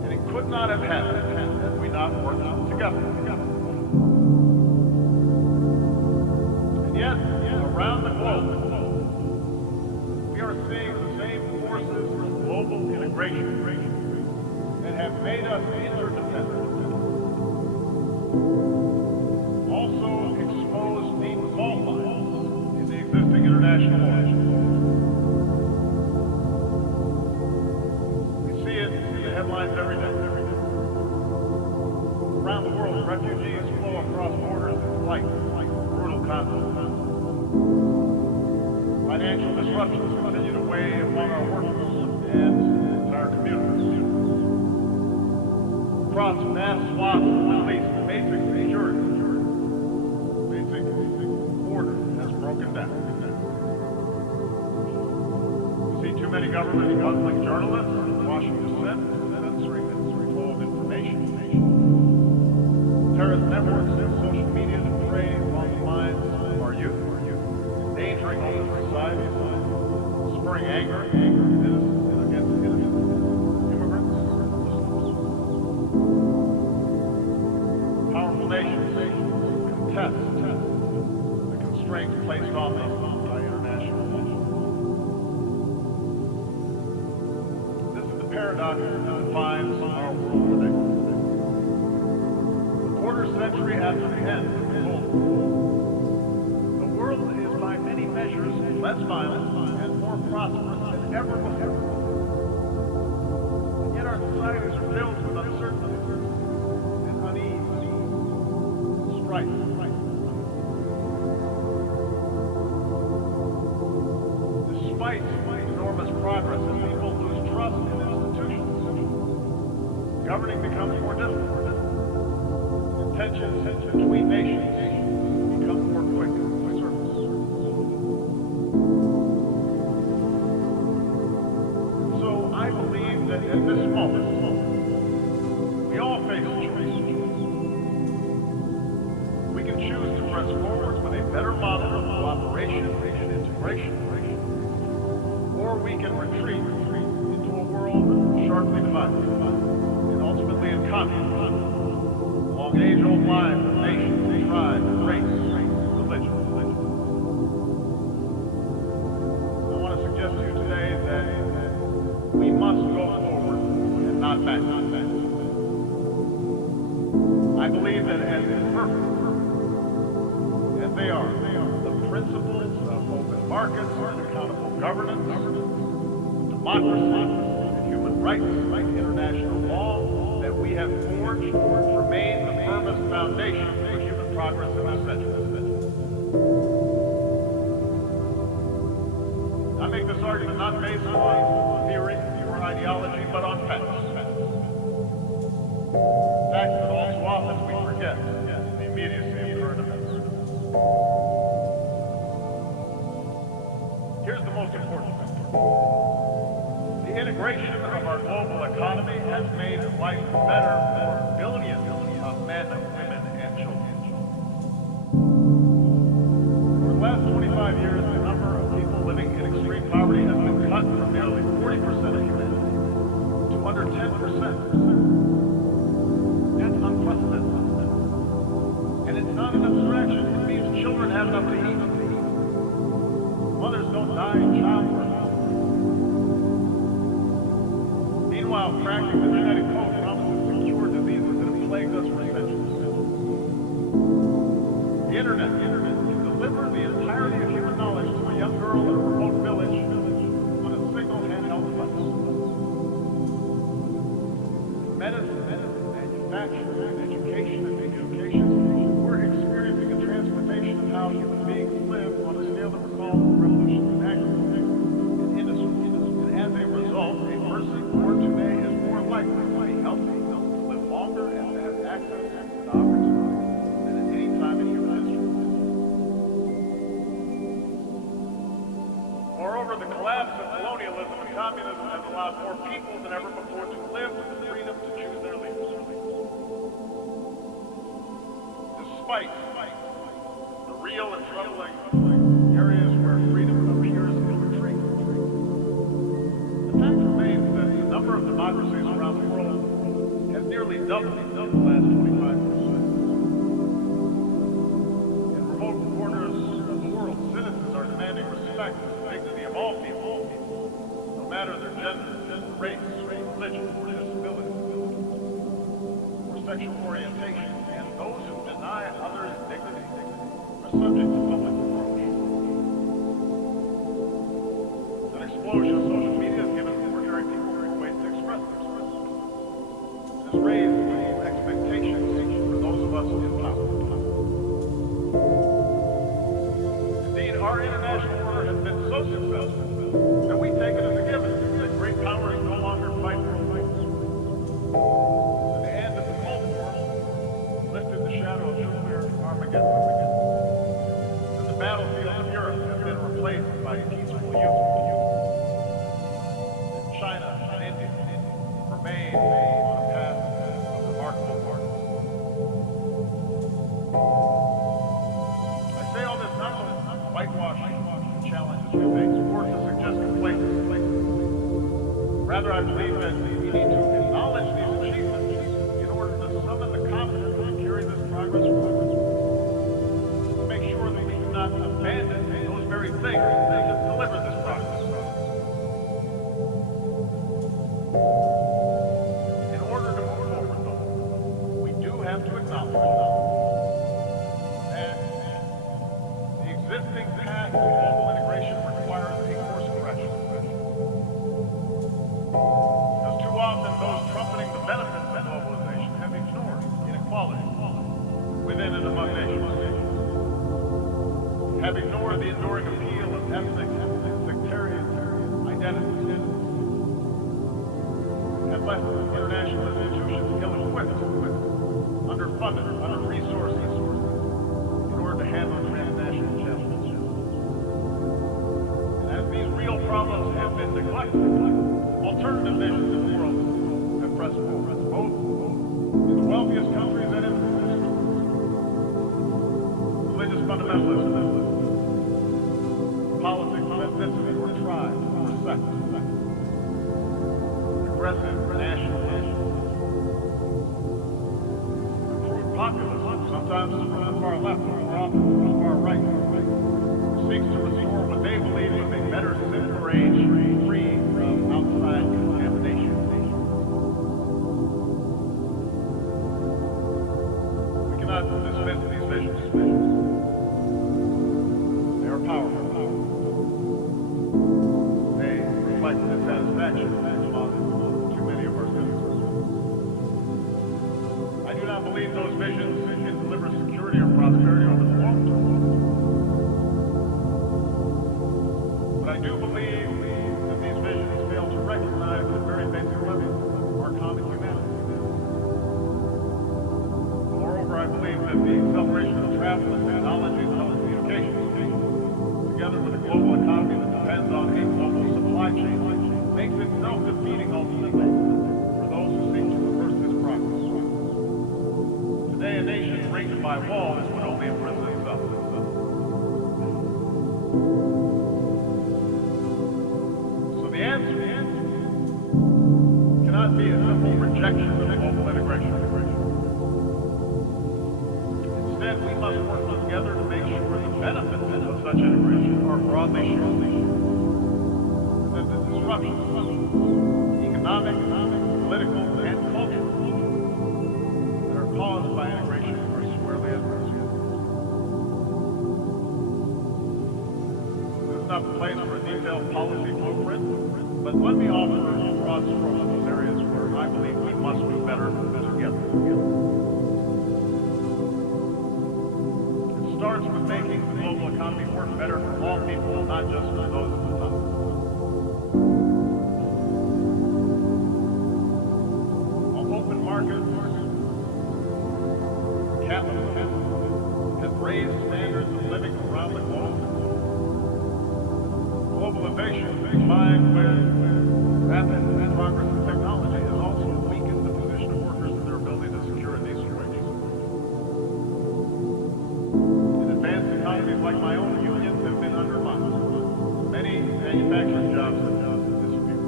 And it could not have happened had we not worked together. And yet, around the globe, we are seeing the same forces of global integration that have made us interdependent. Also expose deep fault lines in the existing international order. We see it in the headlines every day. Around the world, refugees flow across borders in flight, brutal conflict. Financial disruptions continue to weigh upon our workers and entire communities. Across vast swaths of the Middle East, the basic security, basic order has broken down. We see too many governments muzzling journalists, quashing dissent, censoring the flow of information. Terrorist networks and social media that prey upon the minds of our youth, endangering open societies, spurring anger against innocent immigrants, powerful nations contest the constraints placed on them by international law. This is the paradox that defines our world today. A quarter century after the end of the Cold War, the world is by many measures less violent, and more prosperous than ever before. And yet our society is filled with uncertainty and unease and strife. Despite enormous progress, as people lose trust in institutions, governing becomes more difficult. And tensions between nations become more quick to surface. So I believe that at this moment, we all face a choice. We can choose to press forward with a better model of cooperation and integration, or we can retreat into a world sharply divided and ultimately in conflict along age-old lines of nation, tribe, race, religion. I want to suggest to you today that we must go forward and not back. I believe that as imperfect as they are, the principles of open markets and accountable governance, democracy, and human rights, like international law, that we have forged remain the firmest foundation for human progress in this century. I make this argument not based on theory or ideology, but on facts. Facts that all too often we forget in the immediacy of current events. Here's the most important thing. The integration of our global economy has made life better for billions of men, women, and children. For the last 25 years, the number of people living in extreme poverty has been cut from nearly 40% of humanity to under 10%. That's unprecedented. And it's not an abstraction. It means children have enough to eat. Mothers don't die in childbirth. Meanwhile, cracking the genetic code promises to cure diseases that have plagued us for centuries. The internet can deliver the entirety of human knowledge to a young girl in a remote village on a single handheld device. Medicine, manufacturing, and education and communications, we're experiencing a transformation of how human beings live on a scale that recalls the revolution in agriculture and industry. And as a result, a person born today is more likely to be healthy, to live longer, and to have access to opportunity than at any time in human history. Moreover, the collapse of colonialism and communism has allowed more people than ever before to live with the freedom to choose their leaders. Despite the real and troubling areas where freedom appears in retreat, the fact remains that the number of democracies around the world has nearly doubled in the last 25 years. In remote corners of the world, citizens are demanding respect for the dignity of all people, no matter their gender, race, religion, or disability, or sexual orientation, and those who deny others dignity are subject to public reproach. An explosion of social media has given ordinary people more ways to express themselves. It has raised expectations for those of us in power. Indeed, our international order has been so successful that we take it as a given that great powers no longer fight for fights. At the end of the Cold War, lifted the shadow of nuclear Armageddon. And the battlefields of Europe have been replaced by peaceful youth. And China and India remain on a path of remarkable progress. I say all this not to whitewash the challenges we face or to suggest complacency. Rather, I believe that we need to acknowledge these achievements in order to summon the confidence to carry this progress forward. To make sure that we do not abandon those very things that have delivered this progress. In order to move forward, though, we do have to acknowledge that the existing path to global integration have ignored the enduring appeal of ethnic and sectarian identities, have left international institutions ill-equipped, underfunded, under-resourced in order to handle transnational challenges. And as these real problems have been neglected, alternative visions of the world have pressed forward, both in the wealthiest countries and in the poorest. Religious fundamentalism, politics of ethnicity or tribe or sect, progressive nationalism, crude populism, sometimes from the far left, or more often from the far right, seeks to restore what they believe is a better simpler age, free from outside contamination. We cannot dismiss these visions. They are powerful. They reflect dissatisfaction among too many of our citizens. I do not believe those visions can deliver security or prosperity over the long term. But I do believe that these visions fail to recognize the very basic level our common humanity. Moreover, I believe that the acceleration of travel and technology and telecommunications, together with a global economy that depends on a global supply chain, makes it self-defeating ultimately for those who seek to reverse this progress. Today, a nation ringed by walls would only imprison itself. So the answer cannot be a simple rejection of global integration. Instead, we must work together to make sure the benefits of such integration are broadly shared. That the disruptions, economic, political, and cultural, that are caused by integration are squarely addressed. This is not the place for a detailed policy blueprint, but let me offer a broad strokes of those areas where I believe we must do better together. It starts with making the global economy work better for all people, not just for those at the top. Open markets, capitalism have raised standards of living around the globe. Globalization, combined with rapid progress in technology, has also weakened the position of workers and their ability to secure a decent wage. In advanced economies like my own, unions have been undermined. Many manufacturing jobs have disappeared.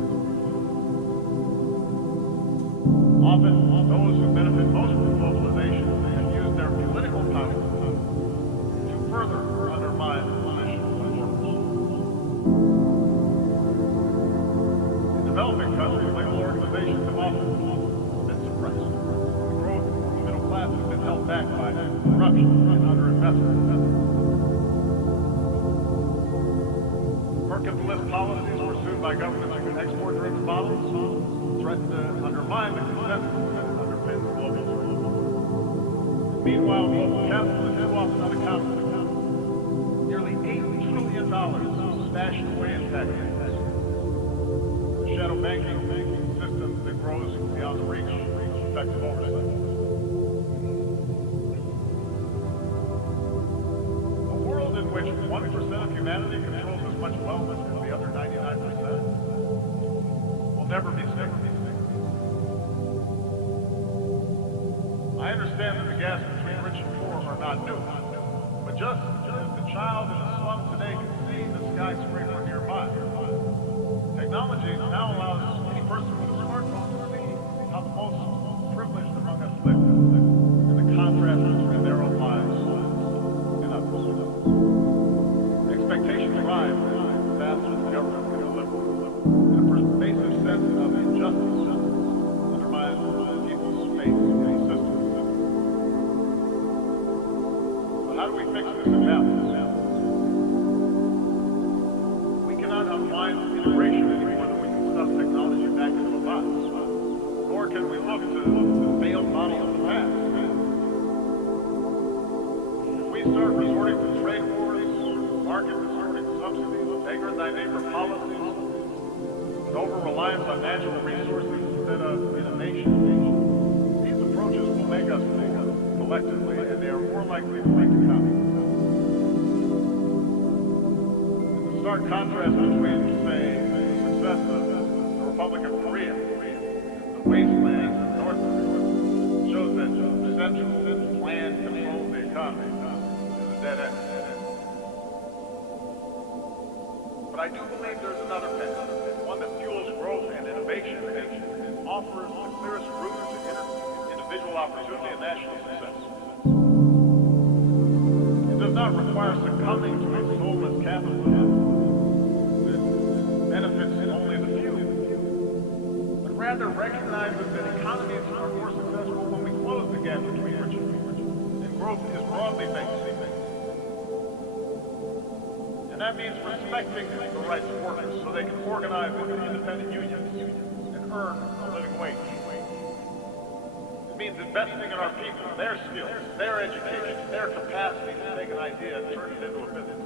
Often, those who benefit most from globalization have used their political power to further undermine the position of workers. In developing countries, labor organizations have often been suppressed. The growth of the middle class has been held back by corruption and underinvestment. Mercantilist policies pursued by governments who export-driven models threaten to undermine the consensus that underpins global trade. Meanwhile, global capital is too often unaccounted for. Nearly $8 trillion stashed away in tax havens. The shadow banking system that grows beyond the reach of effective oversight. A world in which 1% of humanity controls as much wealth as the other 99% will never be safe. I understand that the gaps between rich and poor are not new, but just as the child in the slum today can see the skyscraper nearby, technology now allows any person with a smartphone to see how the most privileged among us live, and the contrast between their own lives and others. Expectations rise faster than government can deliver, and a pervasive sense of injustice undermines people's faith in the system. How do we fix this imbalance? We cannot unwind integration any more than we can stuff technology back into a box. Nor can we look to the failed models of the past. If we start resorting to trade wars, market-distorting subsidies, beggar-thy-neighbor policies, and over-reliance on natural resources instead of innovation. These approaches will make us poor collectively, and they are more likely to lead to communism. The stark contrast between, say, the success of the Republic of Korea and the wastelands of North Korea shows that central planned control of the economy is a dead end. But I do believe there's another path, one that fuels growth and innovation and offers the clearest route to individual opportunity and national success. It does not require succumbing to a soulless capitalism that benefits only the few, but rather recognizes that economies are more successful when we close the gap between rich and poor, and growth is broadly based. And that means respecting the rights of workers so they can organize into independent unions and earn a living wage. It means investing in our people, their skills, their education, their capacity to take an idea and turn it into a business.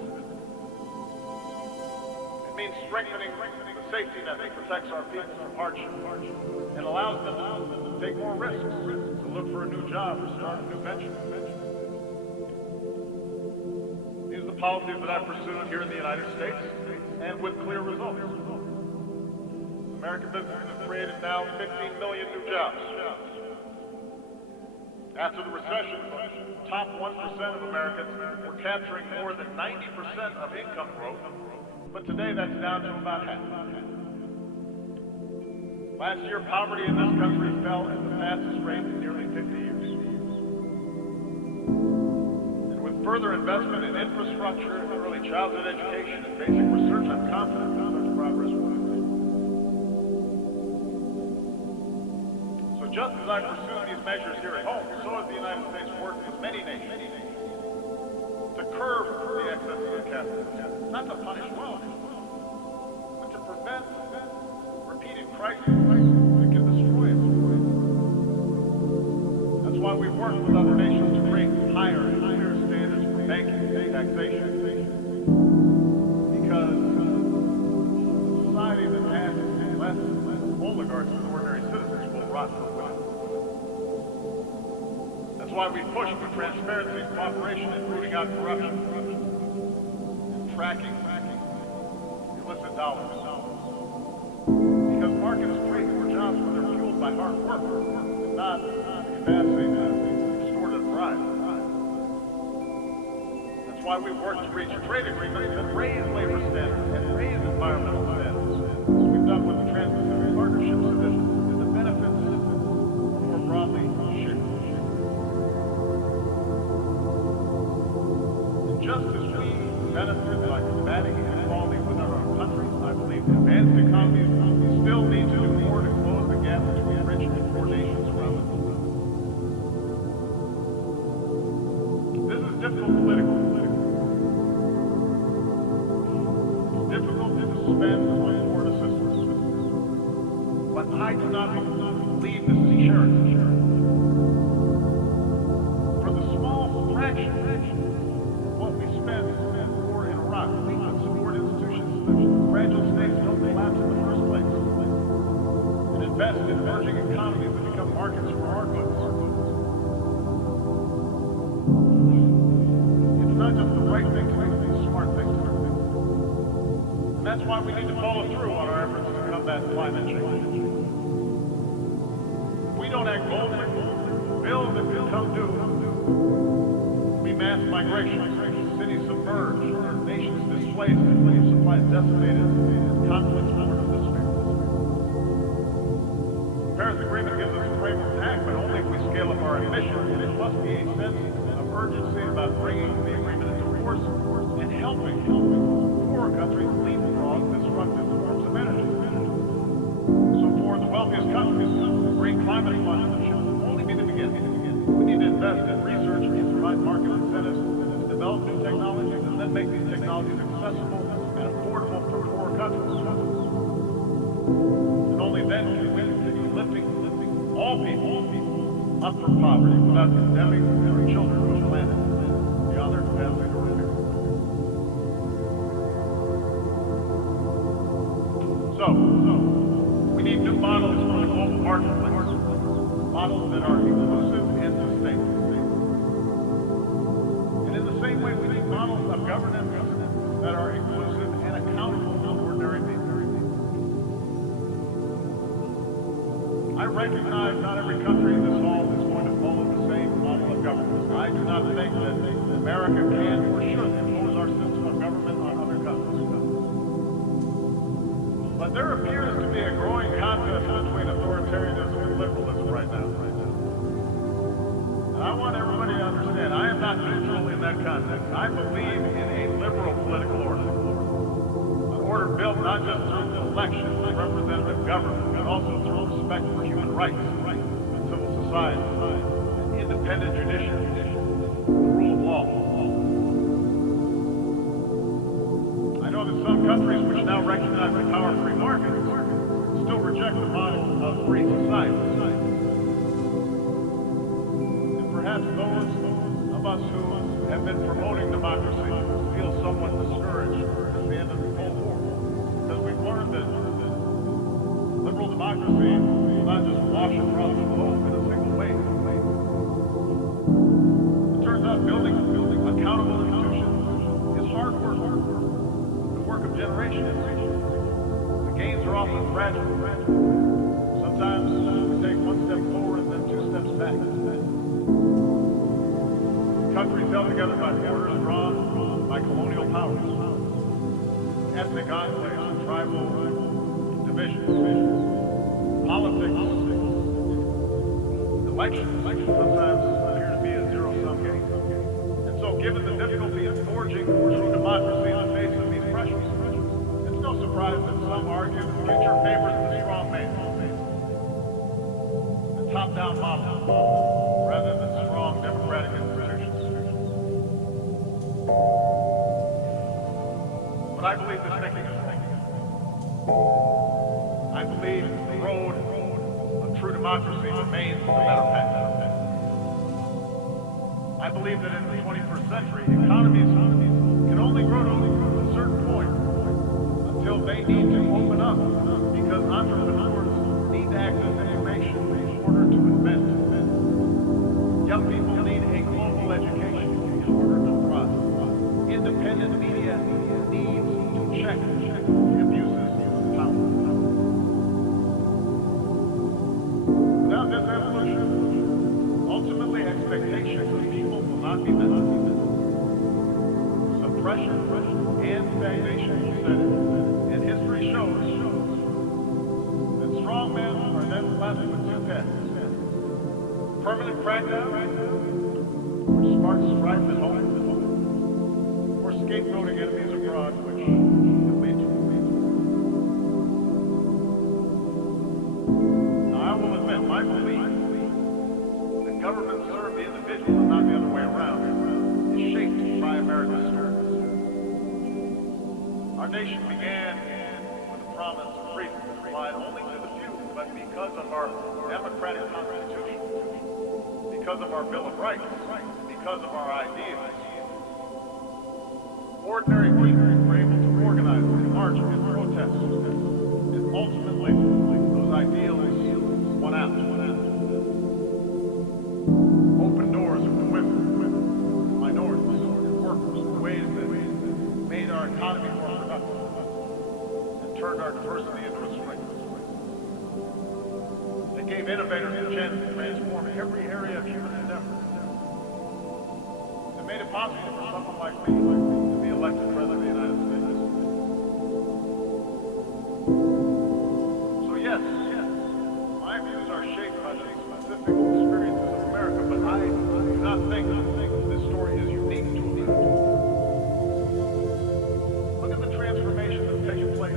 It means strengthening the safety net that protects our people from hardship and allows them to take more risks, to look for a new job or start a new venture. These are the policies that I've pursued here in the United States, and with clear results. American businesses have created now 15 million new jobs. After the recession, the top 1% of Americans were capturing more than 90% of income growth, but today that's down to about half. Last year, poverty in this country fell at the fastest rate in nearly 50 years. And with further investment in infrastructure, early childhood education, and basic research, I'm confident that such progress will be made. So just as I pursue these measures here at home, so has the United States worked with many nations to curb the excesses of capitalism, not to punish wealth, but to prevent repeated crises that can destroy it. That's why we've worked with other nations to create higher and clearer standards for banking and taxation. Because a society that has less oligarchs than ordinary citizens will rot from within. That's why we push for transparency, cooperation, and rooting out corruption, and tracking illicit dollars. Because markets create more jobs when they're fueled by hard work, and not advancing extorted bribes. That's why we work to reach trade agreements that raise labor standards and raise environmental standards, as we've done with the Trans-Pacific Partnership Division, and the benefits are more broadly shared. And just as we benefit by combating inequality within our own countries, I believe advanced economies still need to do more to close the gap between rich and poor nations around the globe. This is difficult politically. It's difficult to spend on foreign assistance. But I do not believe this is charity. For the small fraction of what we spend for in Iraq, we could support institutions so that fragile states don't collapse in the first place, and invest in emerging economies that become markets for our goods. It's not just the right thing to do, it's a smart thing to do. And that's why we need to follow through on our efforts to combat climate change. If we don't act boldly, bills that could come due will be mass migration, cities submerged, nations displaced, and food supplies decimated, and conflicts born of despair. The Paris Agreement gives us a framework to act, but only if we scale up our ambition, and it must be a sense of urgency about bringing the agreement into force and helping poorer countries leapfrog disruptive forms of energy. So for the wealthiest countries, the Green Climate Fund should only be the beginning. We need to invest in research and provide market incentives to develop new technologies and then make these technologies accessible and affordable for poorer countries. And only then can we continue lifting all people up from poverty without condemning our children to a planet beyond their capacity to repair. models for the global marketplace, models that are inclusive and sustainable. And in the same way, we need models of governance that are inclusive and accountable to ordinary people. I recognize not every country in this hall is going to follow the same model of governance. I do not think that America can or should impose our system of government on other countries. But there appears to be a growing contest between authoritarianism and liberalism right now. And I want everybody to understand, I am not neutral in that context. I believe in a liberal political order. An order built not just through election and representative government, but also through respect for human rights, and civil society, an independent judiciary, the rule of law. I know that some countries which now recognize the power of free markets still reject the model of free society. And perhaps those of us who have been promoting democracy feel somewhat discouraged at the end of the Cold War, because we've learned that liberal democracy will not just wash across the globe in a single wave. It turns out building accountable institutions is hard work, the work of generations. The gains are often fragile. Sometimes we take one step forward and then two steps back. Countries held together by borders drawn by colonial powers, ethnic enclaves and tribal divisions, politics, elections sometimes appear to be a zero-sum game. And so given the difficulty of forging true democracy in the face of these pressures, it's no surprise that some argue the future favors the strong man, the top-down model, rather than strong democratic institutions. But I believe this thinking is wrong. I believe the road of true democracy remains the better path. I believe that in the 21st century, economies can only grow to a certain point until they need to open up, because entrepreneurs need to access information in order to invent. Young people need a global education in order to thrive. Independent media needs to check the abuses of power. Without this evolution, ultimately expectations of people will not be met. Suppression and stagnation will set in. And history shows that strong men are then left with two paths. Permanent crackdown, which sparks strife at home, or scapegoating enemies abroad, which can lead to defeat. Now, I will admit, my belief that government serve the individual and not the other way around is shaped by America's story. Our nation began with the promise of freedom, applied only to the few, but because of our democratic constitution, because of our Bill of Rights, because of our ideals, ordinary people were able to organize and march and protest, and ultimately those ideals won out. Open doors for women, minorities, and workers in ways that made our economy more productive and turned our diversity into a strength. They gave innovators a chance to transform every area of human endeavor. It made it possible for someone like me to be elected President of the United States. So yes, my views are shaped by the specific experiences of America, but I do not think this story is unique to America. Look at the transformation that's taken place in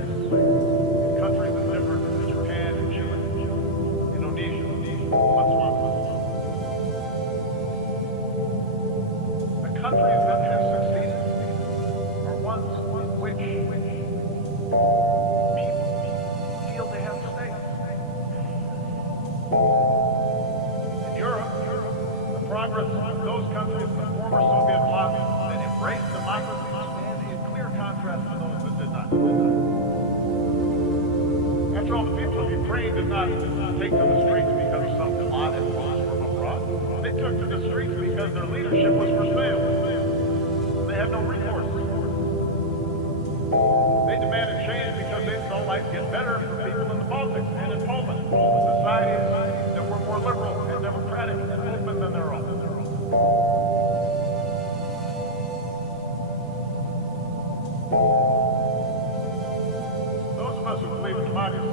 countries that differ from Japan and Chile, Indonesia, Botswana. The countries that have succeeded are ones in which people feel they have to stay. In Europe, the progress of those countries in the former Soviet bloc that embraced democracy stand in clear contrast to those that did not. After all, the people of Ukraine did not take to the streets because of some plot influence from abroad. They took to the streets because their leadership was for sale. They had no recourse. They demanded change because they saw life get better for people in the Baltics and in Poland, societies that were more liberal and democratic and open than their own. Those of us who believe in democracy,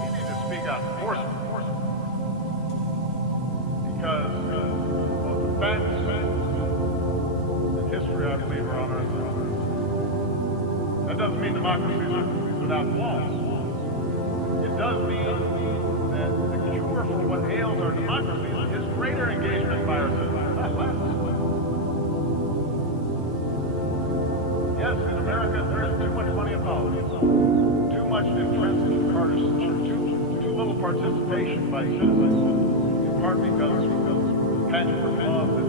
we need to speak out forcefully. Because both the facts and history, I believe, are on our side. That doesn't mean democracies are without flaws. It does mean that the cure for what ails our democracies is greater engagement by our citizens, not less. Yes, in America, there is too much money in politics, too much entrenched partisanship, too little participation by citizens, in part because patchwork laws that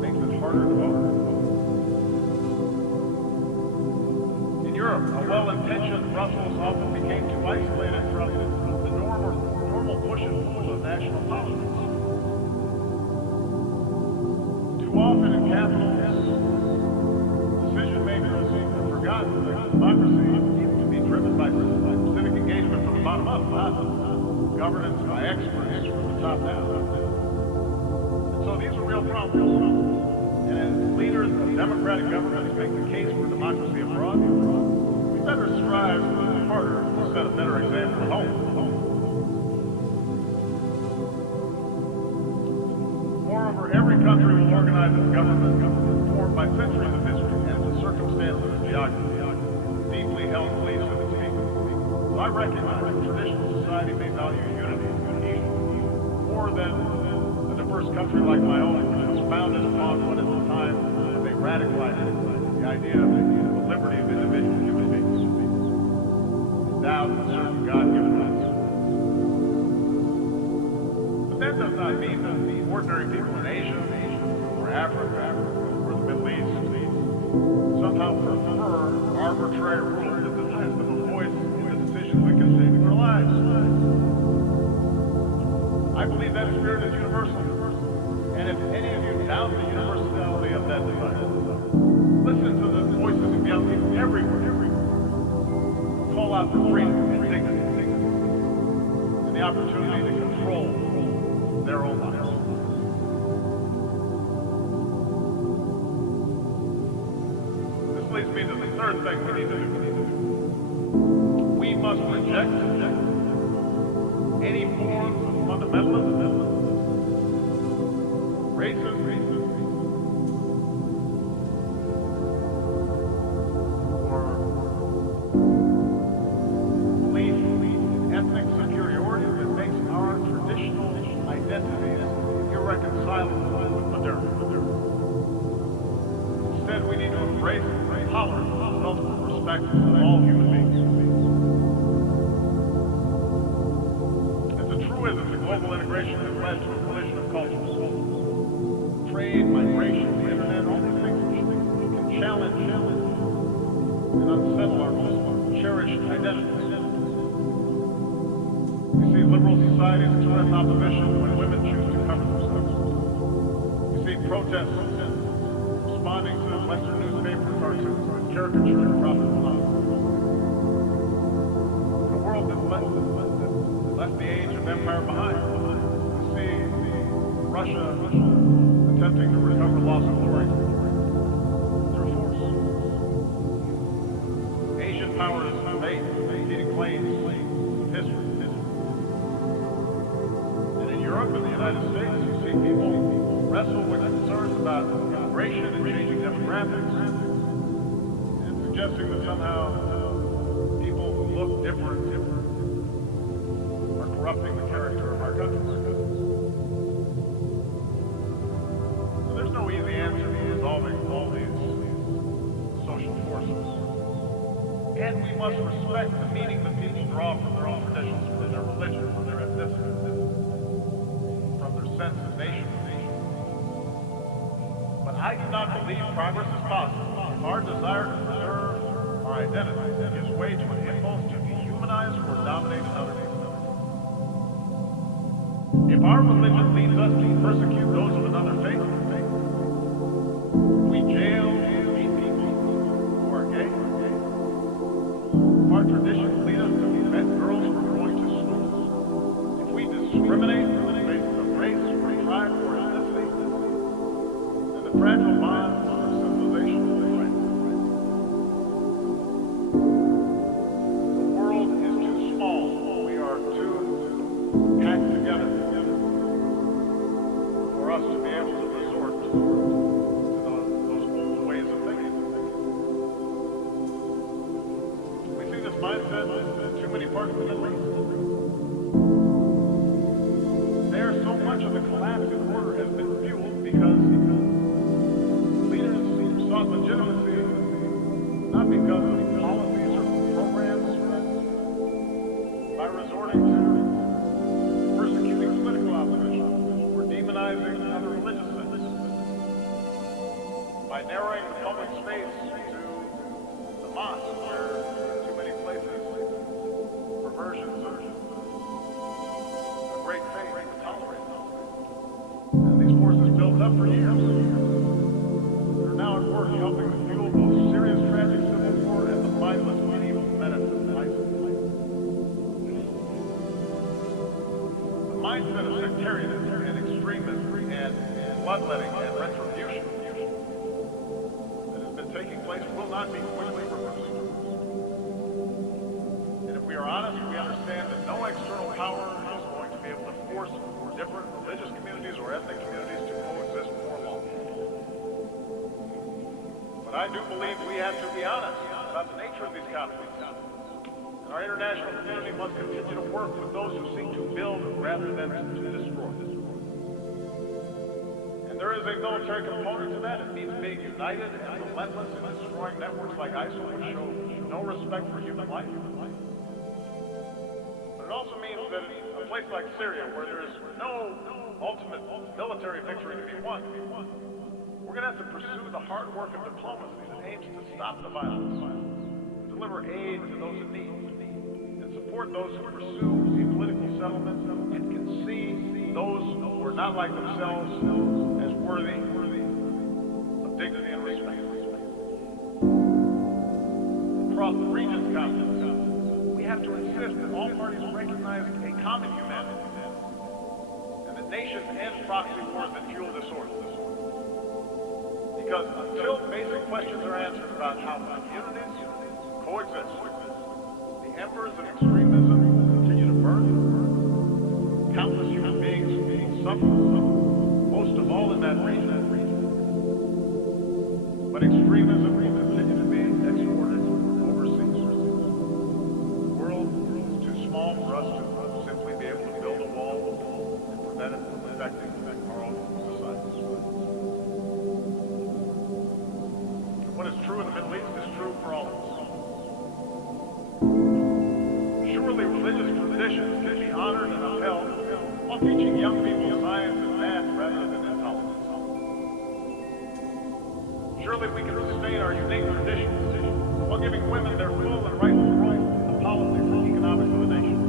makes it harder to vote. In Europe, a well-intentioned Brussels often became too isolated from the normal push and pull of national politics. Too often in capitals, decision makers have forgotten that democracy needs to be driven by civic engagement from the bottom up, not governance by experts from the top down. And so these are real problems. And as leaders of democratic governments make the case for democracy abroad, we better strive harder to set a better example at home. Moreover, every country will organize its government informed by centuries of history and the circumstances of geography, deeply held beliefs of its people. So I recognize that traditional society may value unity and cohesion more than a diverse country like my own, which was founded upon what at the time they radicalized the idea of the liberty of individual human beings, endowed with certain God-given rights. But that does not mean that the ordinary people in Asia, or Africa, or the Middle East somehow prefer arbitrary rule that denies them a voice in the decisions that can save their lives. I believe that spirit is universal. And if any of you doubt the universality of that desire, listen to the voices of young people everywhere who call out for freedom and dignity and the opportunity to control their own lives. This leads me to the third thing we need to do. We must reject any forms of fundamentalism, racism, or belief in ethnic superiority that makes our traditional identities irreconcilable with modernity. Instead, we need to embrace tolerance and self-respect of all human beings. It's a truism that global integration has led to a collision of cultures. Trade, migration, the internet, all these things can challenge and unsettle our most cherished identities. We see liberal societies express opposition when women choose to cover themselves. We see protests responding to Western newspaper cartoons with caricature and Prophet Muhammad. In a world that left the age of empire behind, we see Russia attempting to recover lost glory through force. Asian powers make competing claims of history. And in Europe and the United States, you see people wrestle with concerns about immigration and changing demographics, and suggesting that somehow people who look different are corrupting the character of our country. There's no easy answer to resolving all these social forces. And we must respect the meaning that people draw from their own traditions, from their religion, from their ethnicity, from their sense of nation. But I do not believe progress is possible if our desire to preserve our identity gives way to an impulse to dehumanize or dominate another. If our religion leads us to persecute those of another faith, we jail gay people who are gay. If our traditions lead us to prevent girls from going to school, if we discriminate on the basis of race or tribe or ethnicity, then the fragile bonds of civilization will break. The world is too small. We are too packed together for us to be able to resort to those old ways of thinking. We see this mindset in too many parts of the Middle East. There, so much of the collapse in order has been fueled because leaders sought legitimacy not because of policies or programs, by resorting to persecuting political opposition or demonizing other religious sects, by narrowing the public space to the mosque where in too many places perversions of great faith were tolerated. And these forces built up for years. They're now at work helping to fuel both serious tragic civil war and the mindless medieval medicine of ISIS. The mindset of sectarianism and extremism and bloodletting and retribution that has been taking place will not be quickly reversed. And if we are honest, we understand that no external power is going to be able to force different religious communities or ethnic communities to coexist for long. But I do believe we have to be honest about the nature of these conflicts. And our international community must continue to work with those who seek to build rather than to destroy. And there is a military component to that. It means being united and relentless in destroying networks like ISIL, which show no respect for human life. But it also means that in a place like Syria, where there is no ultimate military victory to be won, we're going to have to pursue the hard work of diplomacy that aims to stop the violence, deliver aid to those in need, and support those who pursue a political settlement and can see those who are not like themselves as worthy of dignity and respect. Across the region's conflicts, we have to insist that all parties recognize a common humanity and that nations end proxy wars that fuel disorder. Because until basic questions are answered about how communities coexist, the embers of extremism will continue to burn. Countless human beings will suffer, most of all in that region. But extremism will continue to be exported overseas. The world is too small for us to simply be able to build a wall and prevent it from affecting our own societies. What is true in the Middle East is true for all of us. Surely religious traditions can be honored and upheld while teaching young people science and math rather than intolerance. Surely we can sustain our unique traditions while giving women their full and rightful rights in the politics and economics of the nation.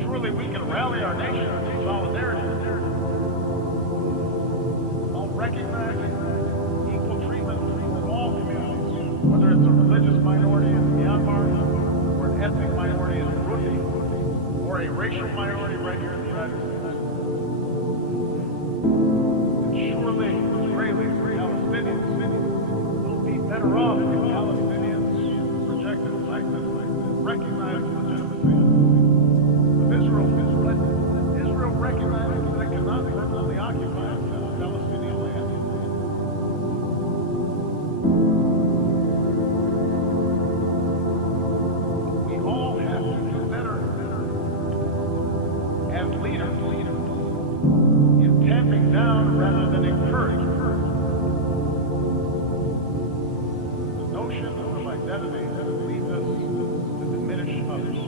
Surely we can rally our nation to solidarity while recognizing equal treatment for all communities, whether it's a religious minority in Myanmar, or an ethnic minority in Burundi, or a racial minority right here in the United States. And surely Israelis and Palestinians will be better off if Palestinians reject and recognize the legitimacy of Israel. But Israel recognizes that it cannot permanently occupy Palestinian land. We all have to do better as leaders in tamping down rather than encouraging the notion of identity that leads us to diminish others.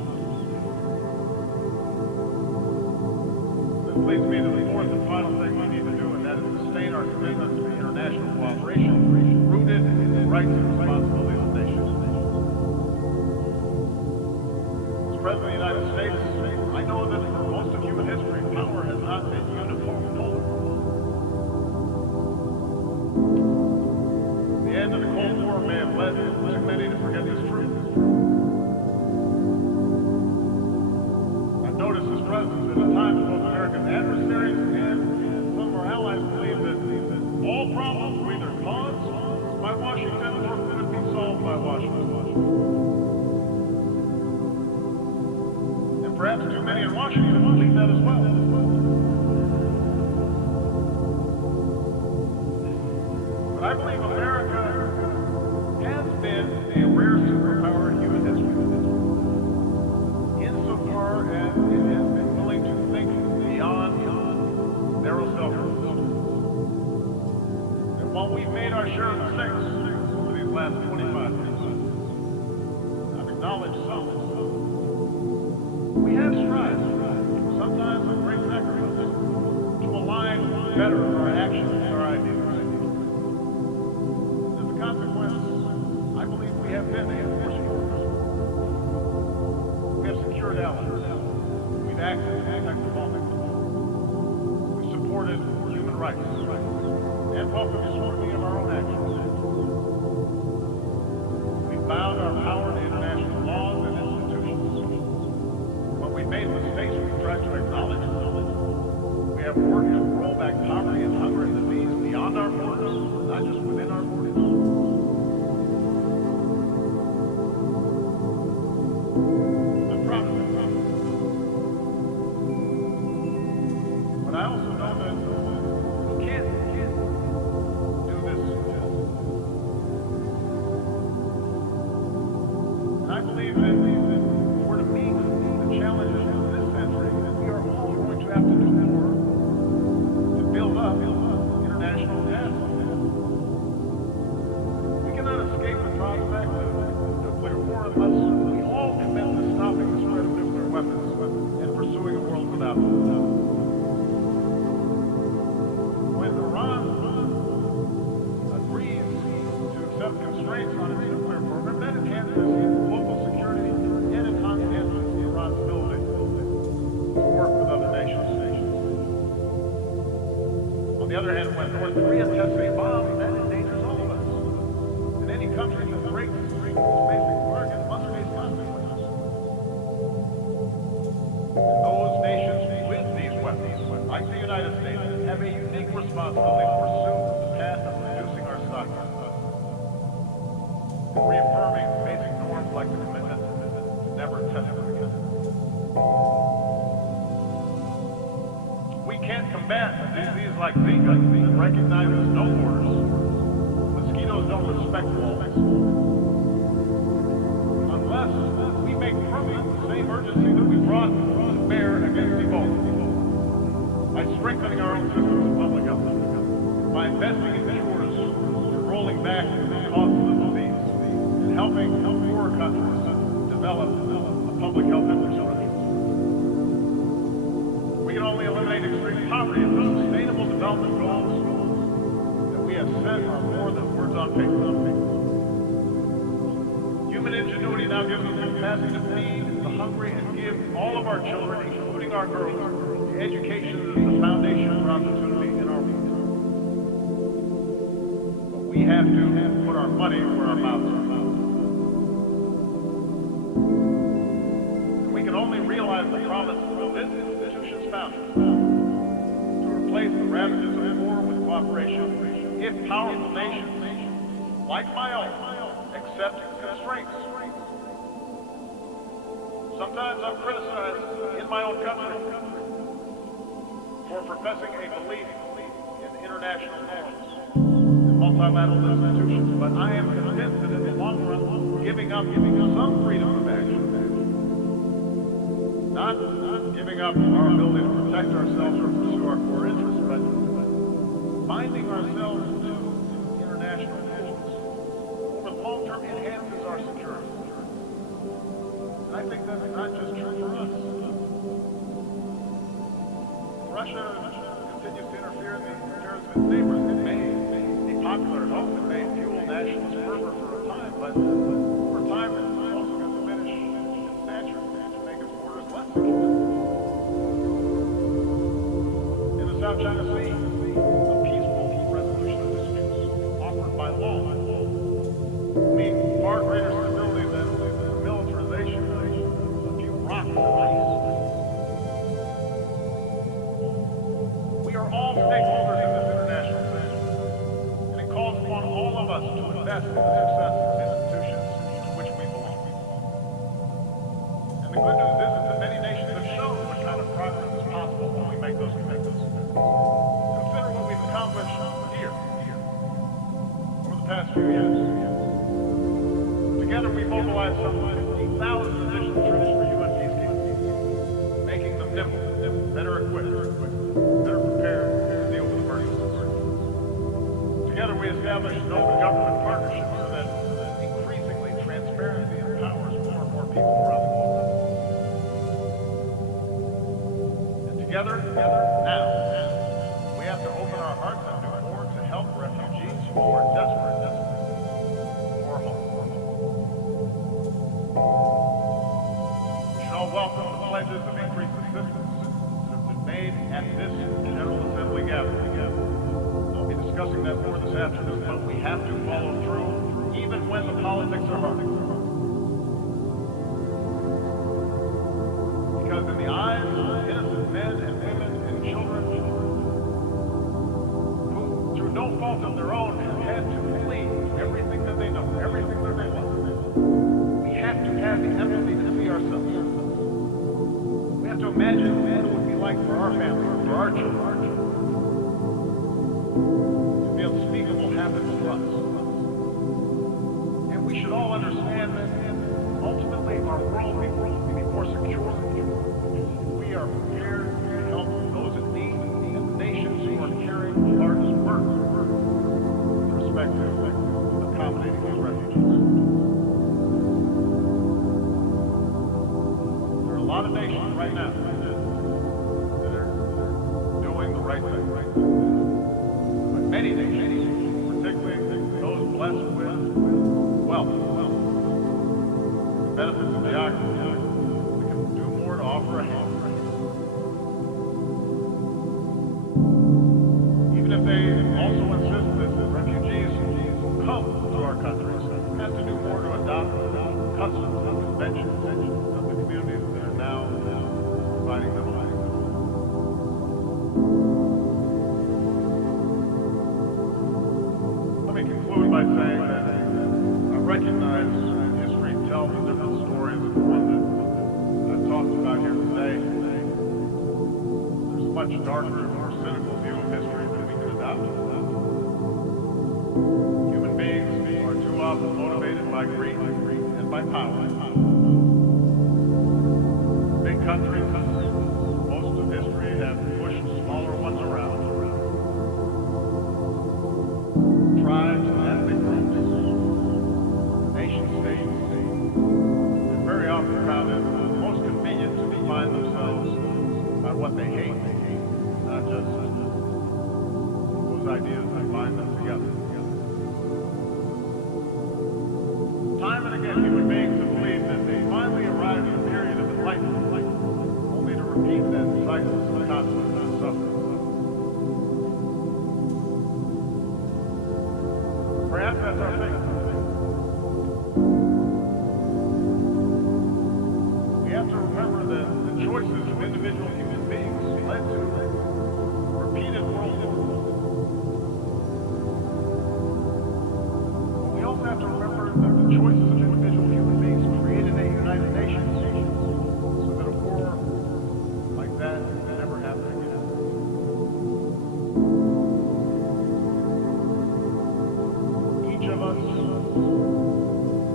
This leads me to the fourth and final thing we need to do, and that is sustain our commitment to international cooperation rooted in the rights and responsibilities President of the United States, I know that for most of human history, power has not been uniform polar. The end of the Cold War may have led too many to forget this truth. I've noticed this presence at times both American adversaries and some of our allies believe that all problems were either caused by Washington or could be solved by Washington. And perhaps too many in Washington believe that as well. But I believe America has been a rare superpower in human history, insofar as it has been willing to think beyond narrow self-interest. And while we've made our share of mistakes over these last 25 years, I've acknowledged some. We have strived, sometimes with great sacrifice, to align better our actions and our ideas. As a consequence, I believe we have been a force for us. We have secured allies. We've acted to protect the vulnerable. We've supported human rights and welcomed scrutiny of our own actions. We've bound our power to international laws and institutions. When we made mistakes, we've tried to acknowledge them. We have worked to roll back poverty and hunger and disease beyond our borders, not just within our borders. I'm proud of it. But I also know that we can't do this alone. And I believe that for to meet the challenges of this century, that we are all going to have to do more to build up international capacity. We cannot escape the prospect of nuclear war unless we all commit to stopping the spread of nuclear weapons and pursuing a world without them. When Iran agrees to accept constraints on its nuclear program, that enhances global security and enhances Iran's ability to work with other nations. On the other hand, when North Korea tests a bomb, that endangers all of us. And any country that breaks this basic bargain must face consequences. And those nations with these weapons, like the United States, have a unique responsibility to pursue the path of reducing our stockpiles and reaffirming basic norms like the commitment to never test them again. We can't combat a disease like Zika that recognizes no borders. Mosquitoes don't respect walls. Unless we make permanent the same urgency that we brought to bear against Ebola. By strengthening our own systems of public health. By investing in cures and rolling back the cost of the disease. And helping poorer countries develop a public health infrastructure. We can only eliminate extreme poverty if the sustainable development goals that we have set are more than words on paper. Human ingenuity now gives us the capacity to feed the hungry and give all of our children, including our girls, the education that is the foundation for opportunity in our world. But we have to put our money where our mouths are. We can only realize the promise of this institution's founders to replace the ravages of war with cooperation if powerful nations, like my own, accept constraints. Sometimes I'm criticized in my own country for professing a belief in international norms and multilateral institutions, but I am convinced that in the long run, giving up some freedom of action, not giving up our ability to protect ourselves or pursue our core interests, but binding ourselves to international rules over the long term enhances our security. And I think that's not just true for us. Russia continues to interfere in the affairs of its neighbors. It may be popular at home, it may fuel nationalist fervor for a time, but over time it's also going to diminish its stature and make us South China Sea, a peaceful resolution of disputes offered by law. We mean far greater stability than the militarization of a few rocks and ice. We are all stakeholders in this international system, and it calls upon all of us to invest in the success of institutions to which we belong. And the good news is that many nations have shown what kind of progress is possible when we make those commitments. Consider what we've accomplished here over the past few years. Together we mobilized some 50,000 additional troops for UN peacekeeping, making them nimble, better equipped, better prepared to deal with emergencies. Together we established an open government partnership that increasingly transparency empowers more and more people around the globe. And together, now, we have to open our hearts and do more to help refugees who are desperate for home. We should all welcome the pledges of increased assistance that have been made at this General Assembly gathering. I'll be discussing that more this afternoon, but we have to follow through even when the politics are hard. Because in the eyes of innocent men and women and children who, through no fault of their own, have had to flee everything that they know, everything that they love, we have to have the empathy to see ourselves. We have to imagine what it would be like for our family, for our children, to be unspeakable happens to us. And we should all understand that ultimately our world will be more secure. We are prepared to help those in need and the nations who are carrying the largest burden with respect to accommodating these refugees. There are a lot of nations right now that are doing the right thing. But many nations, particularly those blessed with wealth, the benefits of geography, we can do more to offer a hand. Even if they also insist that refugees who come to our countries have to do more to adopt customs and conventions of the communities that are now providing them a life. Let me conclude by saying that I recognize history tells a different story than the one that I've talked about here today. There's a much darker and more cynical view of history that we could adopt. Human beings are too often motivated by greed and by power. Big countries, most of history, have pushed smaller ones around. Tribes and ethnic groups, nation states, are very often found it most convenient to define themselves by what they hate, not just those ideas that bind them together. Time and again, human beings have believed that they finally arrived at a period of enlightenment, only to repeat that cycle of conflict and suffering. Perhaps that's our fate. We have to remember that the choices of individual human beings led to repeated world wars. But we also have to remember that the choices of individual human beings created a United Nations so that a war like that never happened again. Each of us,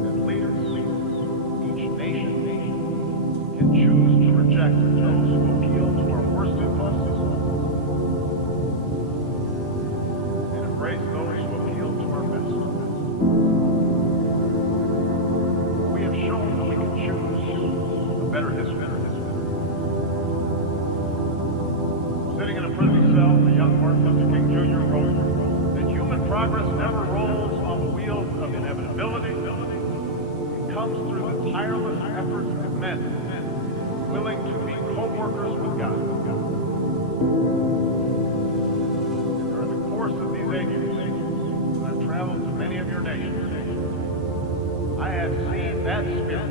as leaders, each nation, can choose to reject those who appeal to our worst impulses and embrace those who appeal to our best. We have shown that we can choose a better history. Sitting in a prison cell, the young Martin Luther King Jr. wrote that human progress never rolls on the wheels of inevitability. It comes through the tireless efforts of men willing to be co-workers with God. course of these 8 years, as I've traveled to many of your nations, I have seen that spirit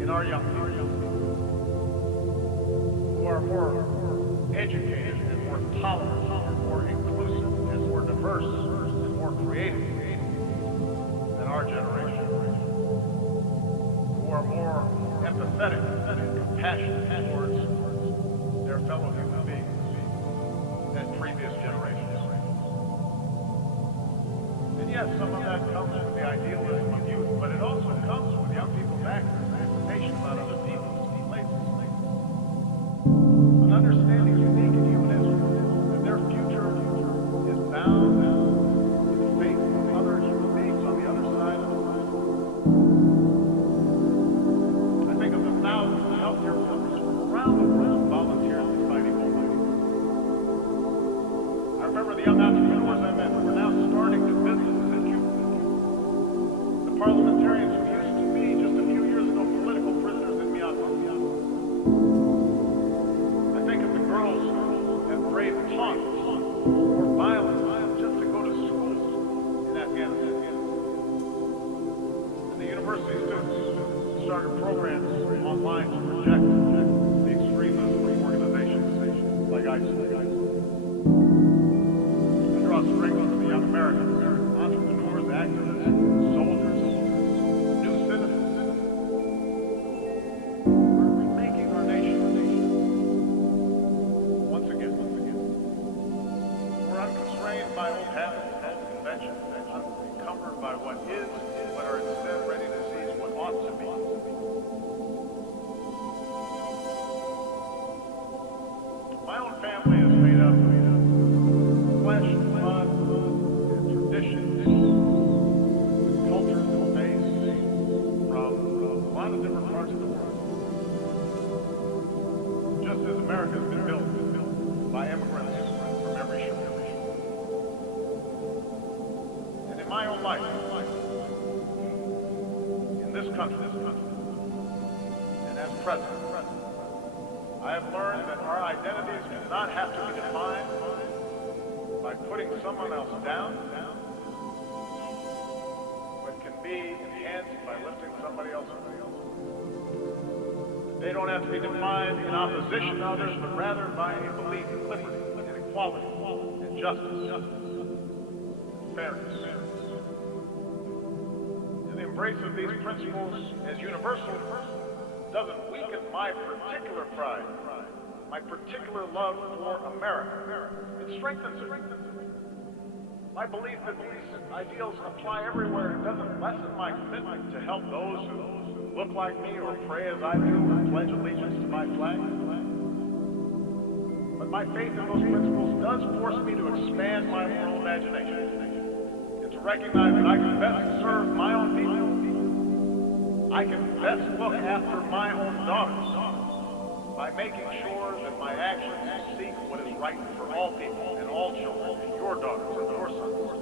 in our young people, who are more educated and more tolerant and more inclusive and more diverse and more creative than our generation, who are more empathetic and compassionate towards their fellow human beings than previous generations. And yes, some of that comes with the idealism of youth, but it also comes with young people's access and information about other peoples and places. An understanding unique in human history that their future is bound with the faith of other human beings on the other side of the world. I think of the thousands of healthcare workers from around the world who volunteer in the fighting movement. I remember the young entrepreneurs I met who were now starting new businesses in Cuba. The parliamentarians who used to be, just a few years ago, political prisoners in Myanmar. I think of the girls who have braved taunts or violence just to go to school in Afghanistan. And the university students who started programs online to reject the extremism of organizations like ISIL. I draw strength from the young Americans, entrepreneurs, activists, soldiers, new citizens, who are remaking our nation. Once again. We're unconstrained by old habits and old conventions, unencumbered by what is, but are instead ready to seize what ought to be. My own family is made up of flesh and blood and traditions, cultures and faiths from a lot of different parts of the world. Just as America has been built by immigrants from every shore. And in my own life, in this country, and as president, I have learned that our identities do not have to be defined by putting someone else down, but can be enhanced by lifting somebody else up. They don't have to be defined in opposition to others, but rather by a belief in liberty and equality and justice and fairness. And the embrace of these principles as universal doesn't weaken my particular pride, my particular love for America. It strengthens it. My belief that these ideals apply everywhere doesn't lessen my commitment to help those who look like me or pray as I do or pledge allegiance to my flag. But my faith in those principles does force me to expand my moral imagination and to recognize that I can best serve my own people. I can best look after my own daughters by making sure that my actions seek what is right for all people and all children, and your daughters and your sons.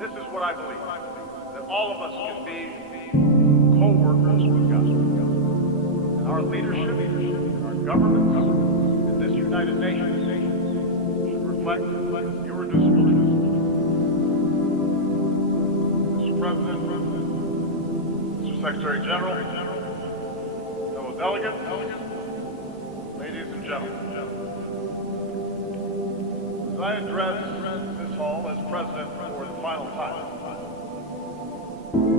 This is what I believe, that all of us can be co-workers with God. And our leadership, our governments, and this United Nations should reflect irreducible truth. Mr. President, Mr. Secretary General, fellow delegates, ladies and gentlemen, as I address this hall as President for the final time,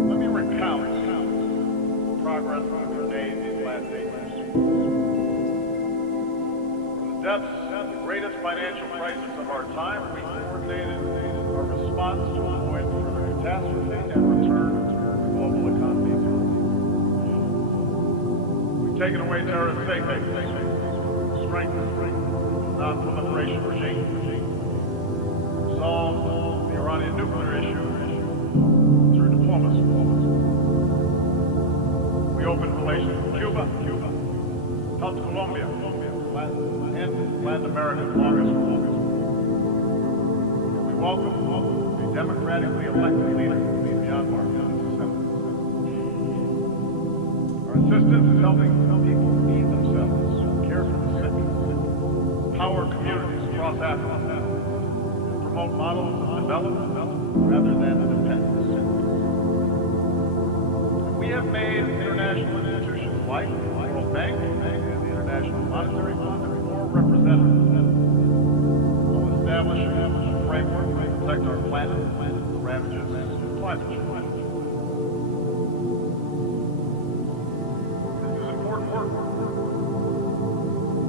let me recount the progress that we've made these last 8 years. From the depths of the greatest financial crisis of our time, we coordinated our response to avoid further catastrophe and return the global economy to growth. We've taken away terrorist safe havens, strengthened the non-proliferation regime, solved the Iranian nuclear issue through diplomacy. We opened relations with Cuba, helped Colombia, and Latin America's longest war. And we welcomed a democratically elected leader in Myanmar. Our assistance is helping people feed themselves, care for the sick, power communities across Africa, development rather than dependence. And we have made international institutions like the World Bank and the International Monetary Fund more representative while establishing a framework to protect our planet from the ravages of climate change. This is important work.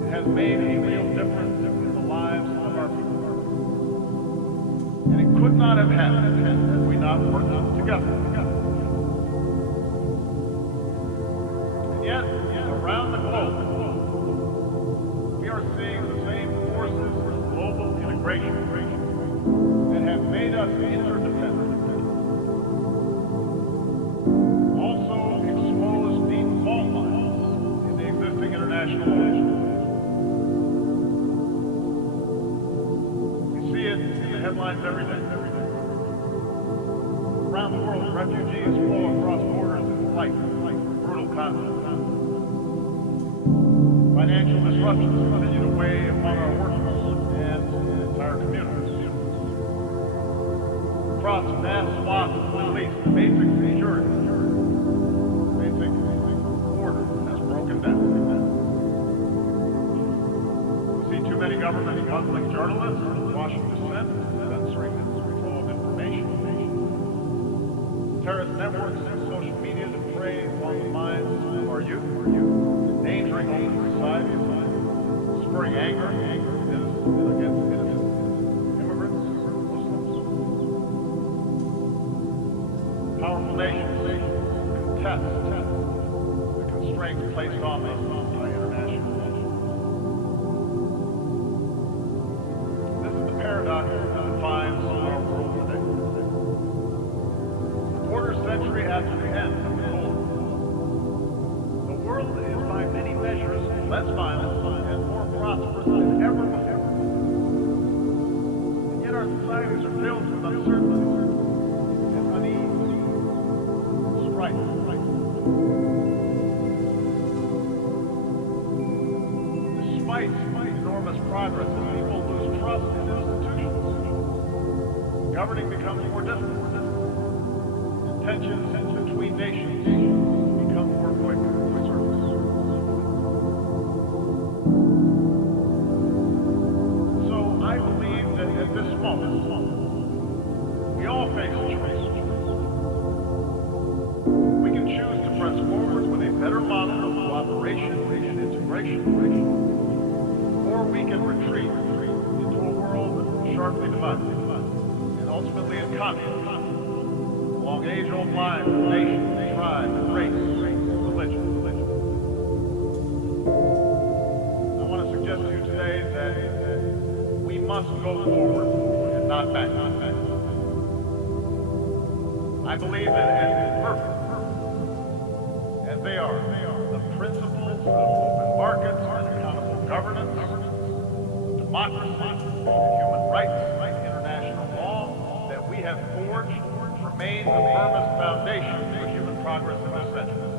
It has made a real difference in the lives of our people. And it could not have happened had we not worked together. And yet, around the globe, we are seeing the same forces of global integration that have made us interdependent also expose deep fault lines in the existing international relations. We see it in the headlines every day. Around the world, refugees flow across borders in flight from brutal conflict. Financial disruptions continue to weigh upon our workers and entire communities. Across vast swaths of the Middle East, basic security, basic order has broken down. We see too many governments muzzling journalists, quashing dissent, censoring the control of information. Terrorist networks and social media that prey upon the minds of our youth, endangering open societies, spurring anger against innocent immigrants, Muslims. Powerful nations contest the constraints placed on them by international law. This is the paradox that defines our world today. A quarter century after the end of the Cold War, the world is by many measures less violent and more prosperous than ever before. And yet our societies are filled with uncertainty and unease and strife. Despite enormous progress, people lose trust in institutions. Governing becomes more difficult. And tensions between nations become more quick to surface. So I believe that at this moment, we all face a choice. We can choose to press forward with a better model of cooperation and integration, or we can retreat into a world sharply divided and ultimately in conflict along age-old lines of nation, tribe, race, religion. I want to suggest to you today that we must go forward and not back. I believe that as imperfect as they are, the principles of open markets and accountable governance, democracy, human rights, international law that we have forged remain the firmest foundation for human progress in this century.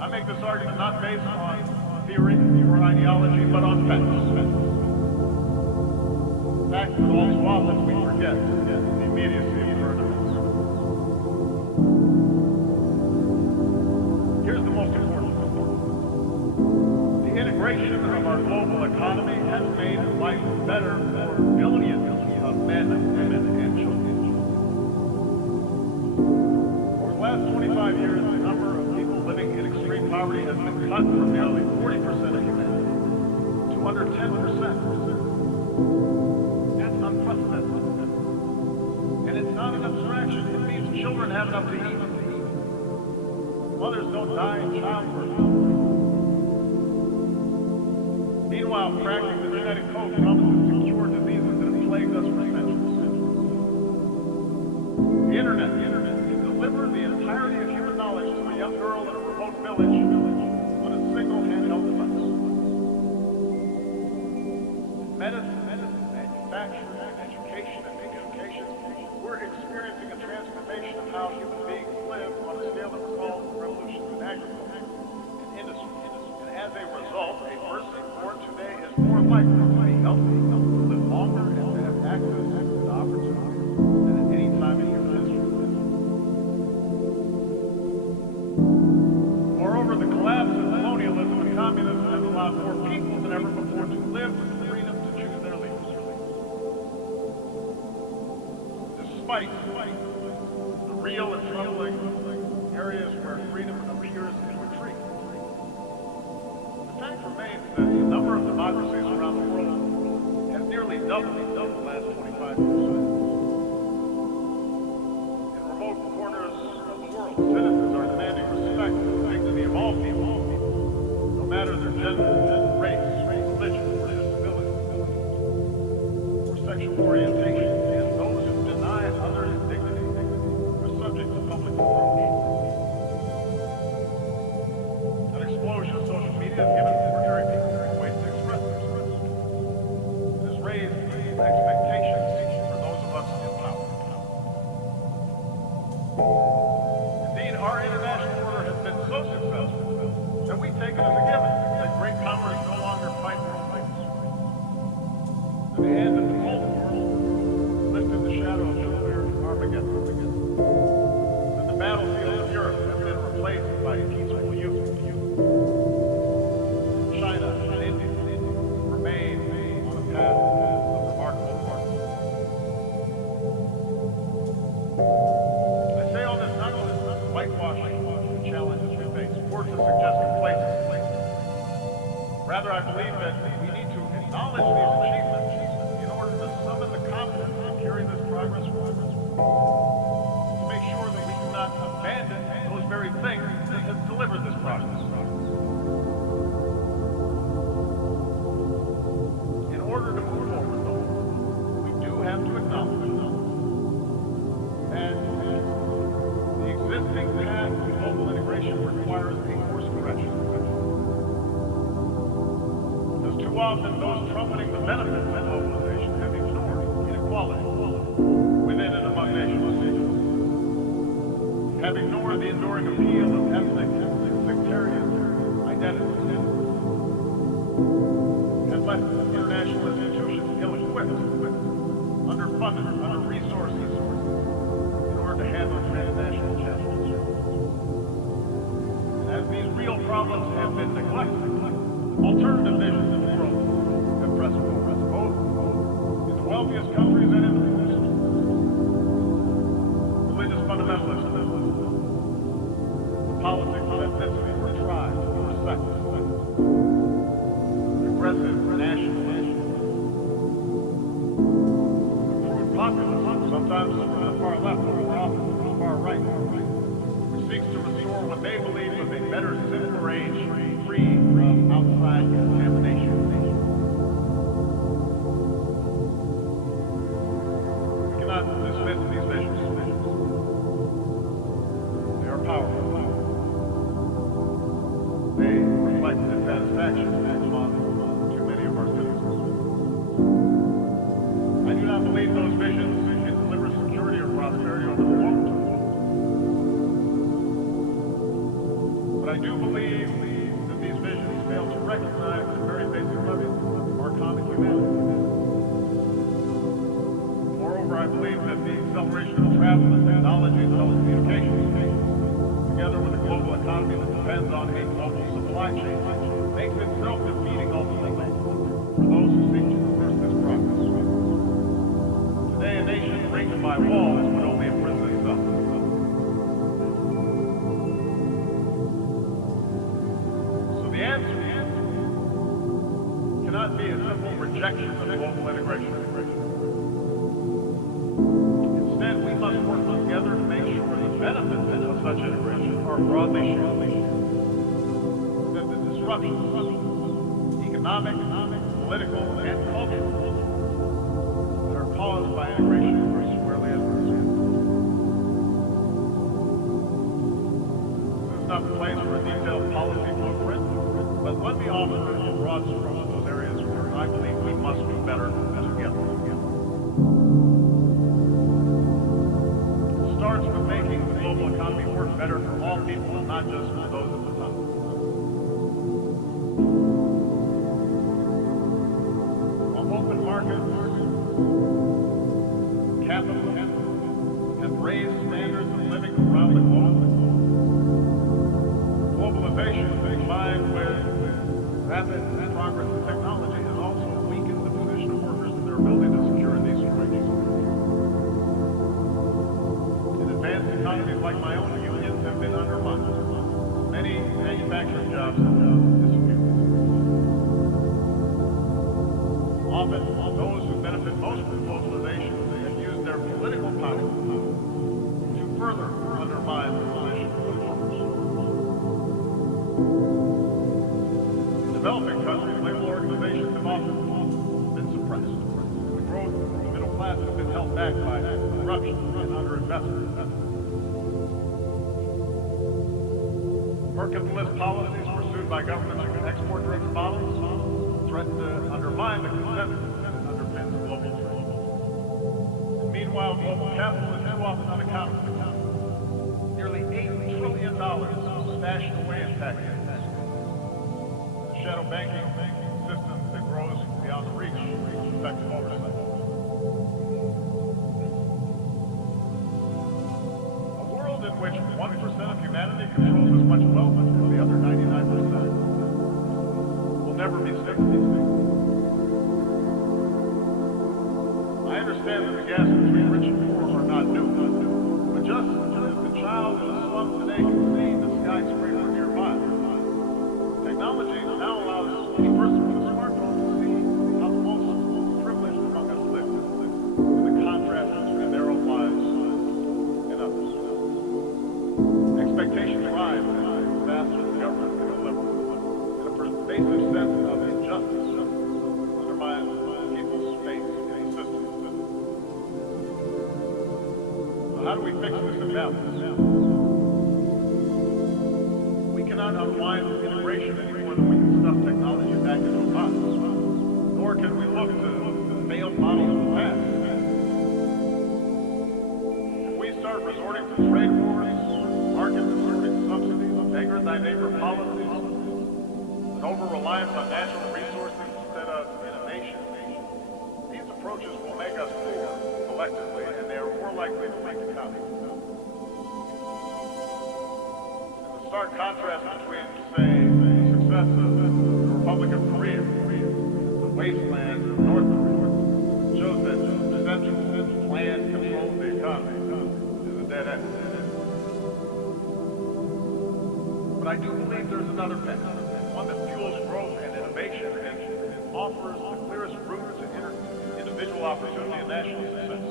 I make this argument not based on theory or ideology, but on facts. Facts that all too often we forget in the immediacy of current events. Here's the most important thing. The integration of our global economy has made life better for billions of men, women, and children. Over the last 25 years, the number of people living in extreme poverty has been cut from nearly 40% of humanity to under 10%. That's unprecedented. And it's not an abstraction. It means children have enough to eat. Mothers don't die in childbirth. Meanwhile, cracking the genetic code promises to cure diseases that have plagued us for centuries. The internet can deliver the entirety of human knowledge to a young girl in a remote village on a single handheld device. Medicine, manufacturing, education, and communications, we're experiencing a transformation of how human beings live on a scale that recalls the revolutions in agriculture and industry. And as a result, a person born today is more likely to be healthy, despite the real and troubling areas where freedom appears to retreat. The fact remains that the number of democracies around the world has nearly doubled in the last 25 years. In remote corners of the world, citizens are demanding respect for the dignity of all people, no matter their gender, race, religion, or disability, or sexual orientation, and those who deny others dignity are subject to public reproach. An explosion of social media has given ordinary people ways to express themselves. It has raised expectations for those of us in power. Indeed, our international order has been so successful that we take it as a given that great powers no longer fight for fights. And the end of the Cold War lifted the shadow of nuclear Armageddon. And the battlefields of Europe have been replaced by peaceful youth. China and India remain on a path of remarkable progress. I say all this not to whitewash the challenges we face, or to suggest complacency. Rather, I believe that we need to acknowledge these achievements in order to summon the confidence to carry this progress forward. To make sure that we do not abandon those very things that have delivered this progress. In order to move forward, though, we do have to acknowledge that the existing path to global integration requires a course correction. Because too often those trumpeting the benefits of globalization have ignored inequality within and among nations, have ignored the enduring appeal of ethnic and sectarian identities, have left international institutions ill-equipped, underfunded, under-resourced in order to handle transnational challenges. And as these real problems have been neglected, alternative visions of the world have pressed forward, both in the wealthiest countries and in the poorest. Religious fundamentalism, the politics of ethnicity or tribes or sects, progressive nationalism, crude populism, sometimes from the far left, but more often from the far right, which seeks to restore what they believe was a better, simpler age, free from outside contamination. We cannot dismiss these visions. They are powerful. They reflect dissatisfaction among too many of our citizens. I do not believe those visions can deliver security or prosperity over the long term. But I do believe that these visions fail to recognize the very basic limits of our common humanity. Moreover, I believe that the acceleration of travel and technology and telecommunications, together with a global economy that depends on a global supply chain, makes it self-defeating ultimately for those who seek to reverse this progress. Today, a nation ringed by walls would only imprison itself. So the answer cannot be a simple rejection of global integration. Instead, we must work together to make sure the benefits of such integration are broadly shared. That the disruptions, economic, political, and cultural, that are caused by integration are squarely addressed. This is not the place for a detailed policy blueprint, but let me offer in broad strokes those areas where I believe we must do better together. It starts with making the global economy work better for all people and not just for those at the top. While open markets, capitalism have raised standards of living around the globe, globalization combined with rapid progress in technology has also weakened the position of workers and their ability to secure a decent wage. time to further undermine the position of workers. In developing countries, labor organizations have often been suppressed. The growth of the middle class has been held back by corruption and underinvestment. Mercantilist policies pursued by governments who can export-driven models threaten to undermine the consensus that underpins global trade. And meanwhile, global capital is too often unaccountable. Nearly $8 trillion stashed away in tax havens. The shadow banking system that grows beyond the reach of effective oversight. A world in which 1% of humanity controls as much wealth as the other 99% will never be safe. I understand that the gaps between rich and poor are not new, but just as the child in the slum today can see the skyscraper nearby, technology now allows any person with a smartphone to see how the most privileged among us live, and the contrast between their own lives and others. Expectations rise faster than government can deliver, and a pervasive sense of injustice undermines people's faith in the system. So how do we fix this imbalance? We cannot unwind integration any more than we can stuff technology back into a box, nor can we look to failed models of the past. If we start resorting to trade wars, market-distorting subsidies, beggar-thy-neighbor policies, and over-reliance on natural resources instead of innovation, these approaches will make us poor collectively, and they are more likely to make economies. And the stark contrast between, say, the success of the Republic of Korea, the wasteland of North Korea, shows that central planned control of the economy is a dead end. But I do believe there's another path, one that fuels growth and innovation and offers the clearest route to individual opportunity and national success.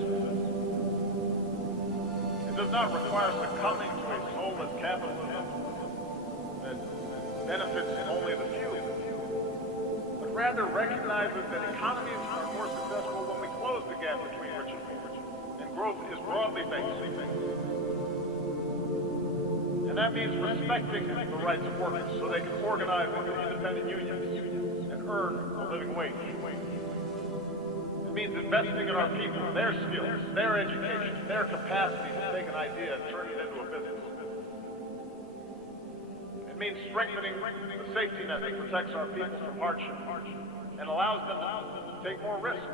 It does not require succumbing to a soulless capitalism that benefits only the few, but rather recognizes that economies are more successful when we close the gap between rich and poor, and growth is broadly based. And that means respecting the rights of workers so they can organize into independent unions and earn a living wage. It means investing in our people, their skills, their education, their capacity to take an idea and turn it into a business. It means strengthening the safety net that protects our people from hardship and allows them to take more risks,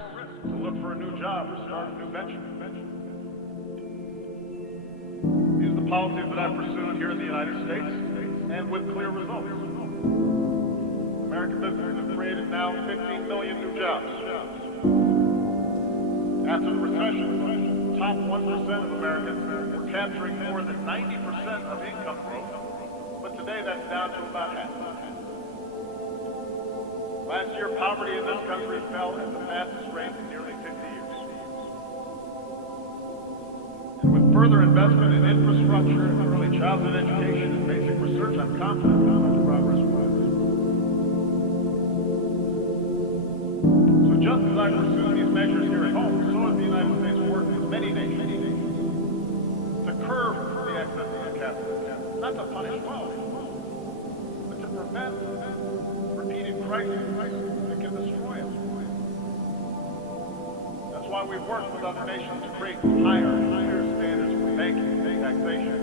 to look for a new job or start a new venture. These are the policies that I've pursued here in the United States, and with clear results. American businesses have created now 15 million new jobs. After the recession, the top 1% of Americans were capturing more than 90% of income growth, but today that's down to about half. Last year, poverty in this country fell at the fastest rate in nearly 50 years. Further investment in infrastructure, early childhood education, and basic research, I'm confident how much progress will be. So just as I pursue these measures here at home, so has the United States worked with many nations to curb the excess of capital, not to punish wealth, but to prevent repeated crises that can destroy us. That's why we've worked with other nations to create higher and higher standards for banking and taxation.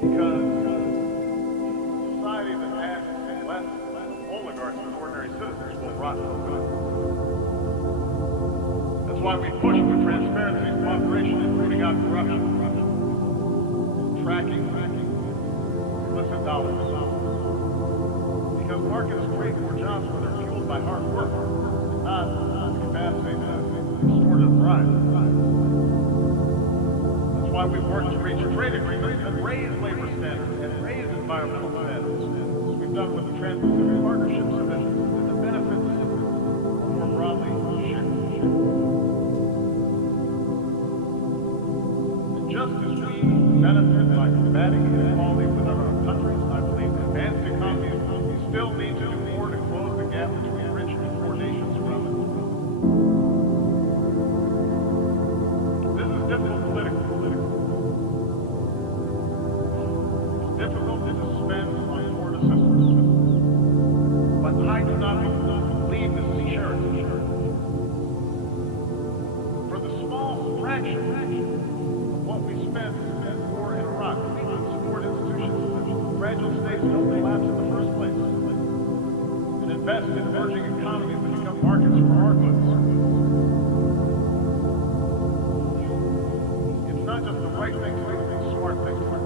Because a society that asks less oligarchs than ordinary citizens will rot for good. That's why we push for transparency and cooperation in rooting out corruption, and tracking illicit dollars. Because markets create more jobs when they're fueled by hard work, and not capacity to extort and bribe. That's why we've worked to reach trade agreements that raise labor standards and raise environmental standards, as we've done with the Trans-Pacific Partnership provisions, and the benefits are more broadly shared. benefit by combating inequality within our countries. I believe advanced economies still need to do more to close the gap between rich and poor nations around the world. This is difficult politically. It's difficult to spend on foreign assistance. But I do not believe this is charity. For the small fraction of what we spend in war in Iraq, we can support institutions, fragile states don't collapse in the first place, and invest in emerging economies that become markets for our goods. It's not just the right thing to do, it's the smart thing to do.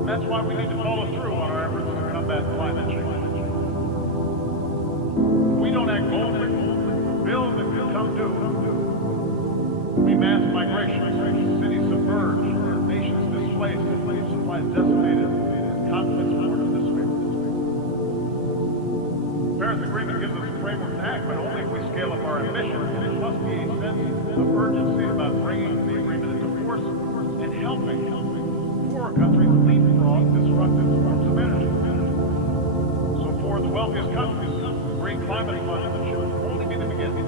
And that's why we need to follow through on our efforts to combat climate change. If we don't act boldly, bills that could come due, we mass migration, cities submerged, nations displaced, and food supplies decimated, and conflicts born of despair. The Paris Agreement gives us a framework to act, but only if we scale up our ambitions, and it must be a sense of urgency about bringing the agreement into force and helping poorer countries leapfrog disruptive forms of energy. So for the wealthiest countries, green climate funds should only be the beginning.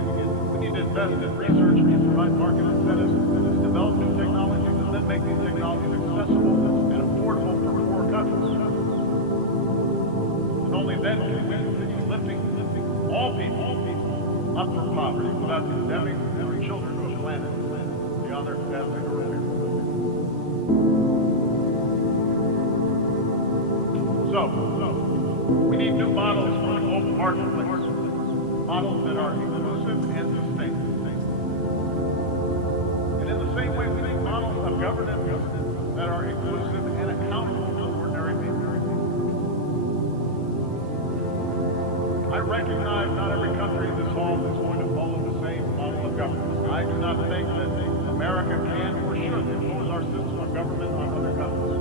We need to invest in research and provide market incentives to develop new technologies and then make these technologies accessible and affordable for poor countries. And only then can we continue lifting all people up from poverty without condemning our children to a planet beyond their capacity to repair. So, we need new models for the global marketplace, models that are inclusive and sustainable. And in the same way, we need models of governance that are inclusive and accountable to ordinary people. I recognize not every country in this hall is going to follow the same model of governance. I do not think that America can or should impose our system of government on other countries.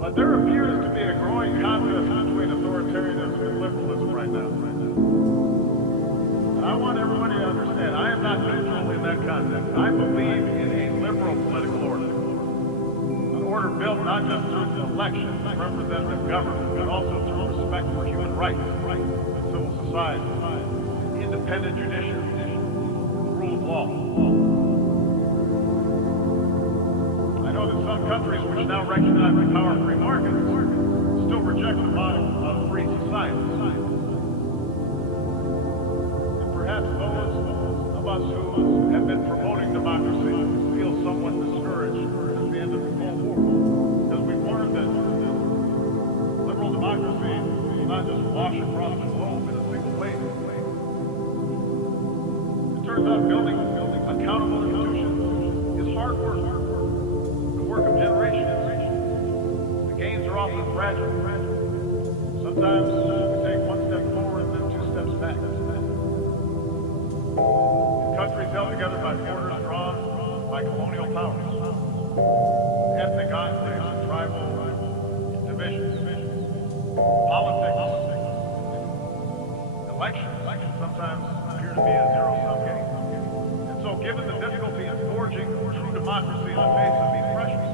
But there appears to be a growing contest between authoritarianism and liberalism right now. And I want everybody to understand, I am not neutral in that contest. I believe in a liberal political order. An order built not just through elections and representative government, but also through respect for human rights, and civil society, independent judiciary, and the rule of law. I know that some countries which now recognize the power of free markets still reject the model of free society. And perhaps those of us who have been promoting democracy feel somewhat discouraged at the end of the Cold War, because we've learned that liberal democracy will not just wash across the globe in a single wave. It turns out building accountable institutions is hard work. Work of generations. The gains are often fragile. Sometimes we take one step forward and then two steps back. Countries held together by borders drawn by colonial powers, ethnic conflicts and tribal divisions, politics, elections sometimes appear to be a zero-sum game. And so given the difficulty of forging true democracy in the face of these pressures,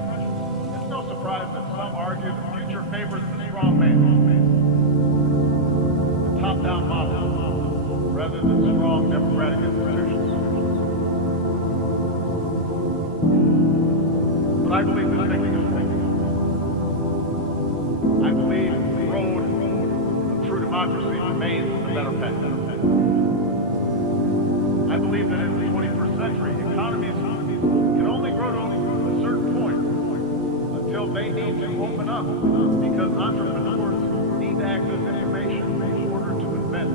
it's no surprise that some argue the future favors the strong man, the top-down model, rather than strong democratic institutions. But I believe this thinking is wrong. I believe the road of true democracy remains the better path. I believe that in the 21st century, economies can only grow to a certain point until they need to open up, because entrepreneurs need to access information in order to invent.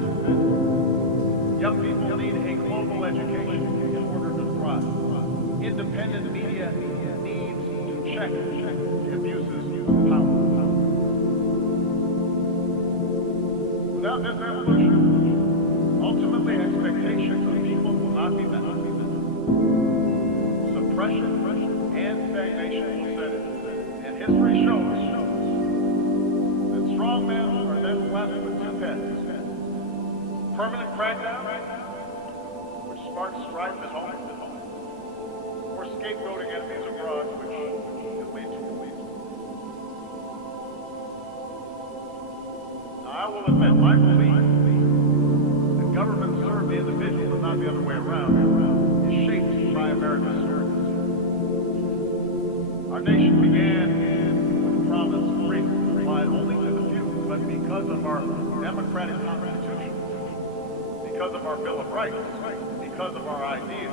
Young people need a global education in order to thrive. Independent media needs to check the abuses of power. Without this evolution, ultimately expectations of people will not be met. Suppression and stagnation will set in. And history shows that strong men are then left with two paths. Permanent crackdown, which sparks strife at home, or scapegoating my belief that government serve the individual and not the other way around is shaped by America's story. Our nation began with the promise of freedom applied only to the few, but because of our democratic constitution, because of our Bill of Rights, because of our ideas,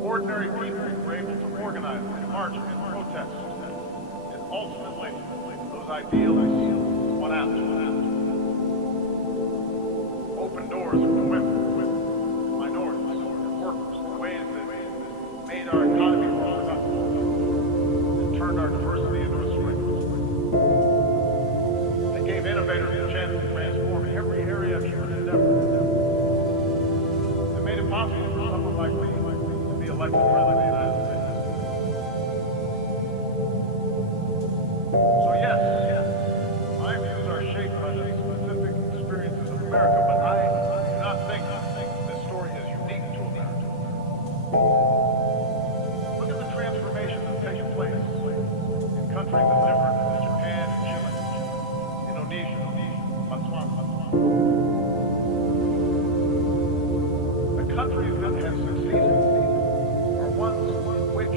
ordinary people were able to organize and march and protest, and ultimately those ideals won out. Open doors for women, minorities, and workers in ways that made our economy more productive and turned our diversity into a strength. They gave innovators the chance to transform every area of human endeavor. They made it possible for someone like me to be elected president of the United States. So yes, my views are shaped by the specific experiences of America, but I do not think this story is unique to America. Look at the transformation that's taking place in countries as different as Japan and Chile, Indonesia, Botswana. The countries that have succeeded are ones in which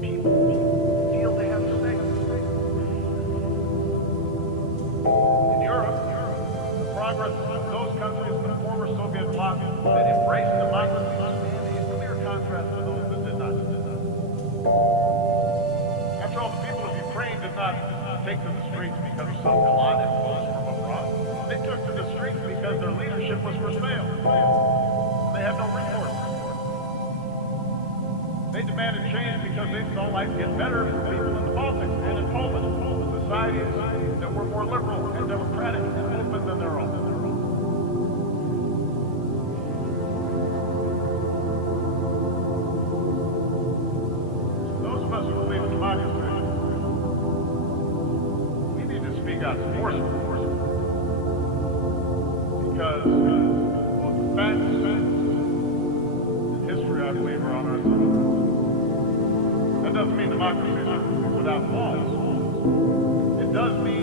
people feel they have a stake. In Europe, the progress of those countries in the former Soviet bloc that embraced democracy stand in clear contrast to those that did not. After all, the people of Ukraine did not take to the streets because of some clot imposed from abroad. They took to the streets because their leadership was for sale. They had no recourse. They demanded change because they saw life get better for people in the Baltics and in Poland, societies that were more liberal and democratic and open than their own. Those of us who believe in democracy, we need to speak out forcefully. Because both the facts and history, I believe, are on our side. That doesn't mean democracy is without flaws. It does mean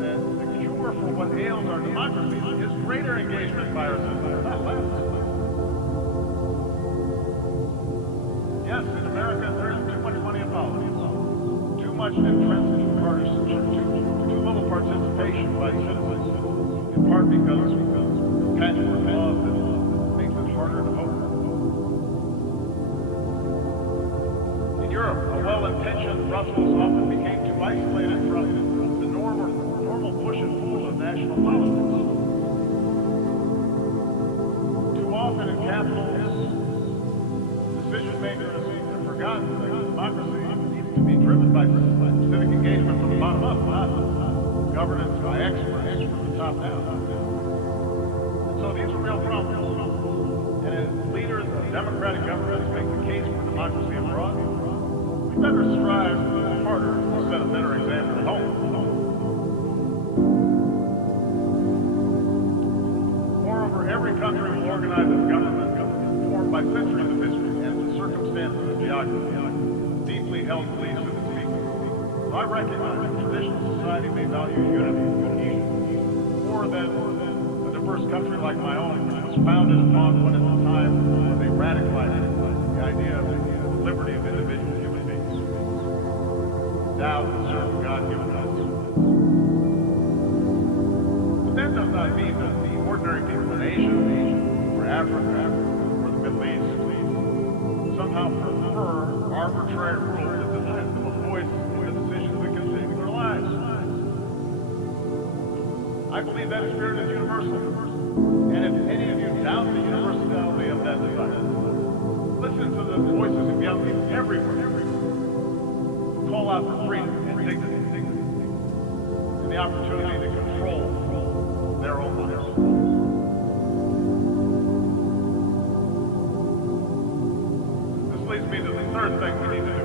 that the cure for what ails our democracy is greater engagement by our citizens, not less. Yes, in America, there is too much money in politics, too much entrenched partisanship, too little participation by citizens, in part because patchwork laws that makes it harder to vote. In Europe, a well-intentioned Brussels often became too isolated from the normal push and pull of national politics. Too often in capitals, decision makers have forgotten that democracy needs to be driven by civic engagement from the bottom up, not governance by experts from the top down. And so these are real problems. And as leaders of democratic governments make the case for democracy abroad, we better strive harder to set a better example at home. Moreover, every country will organize its government formed by centuries of history and the circumstances of geography, deeply held beliefs of its people. So I recognize that traditional society may value unity and cohesion more than a diverse country like my own, which was founded upon what at the time was a radical idea, the idea of the liberty of individual human beings, endowed with certain God-given rights. But that does not mean that the ordinary people in Asia, or Africa, or the Middle East somehow prefer arbitrary rule that denies them a voice in the decisions that can save their lives. I believe that spirit is universal. And if any of you doubt the universality of that desire, listen to the voices of young people everywhere who call out for freedom and dignity and the opportunity to control their own lives. This leads me to the third thing we need to do.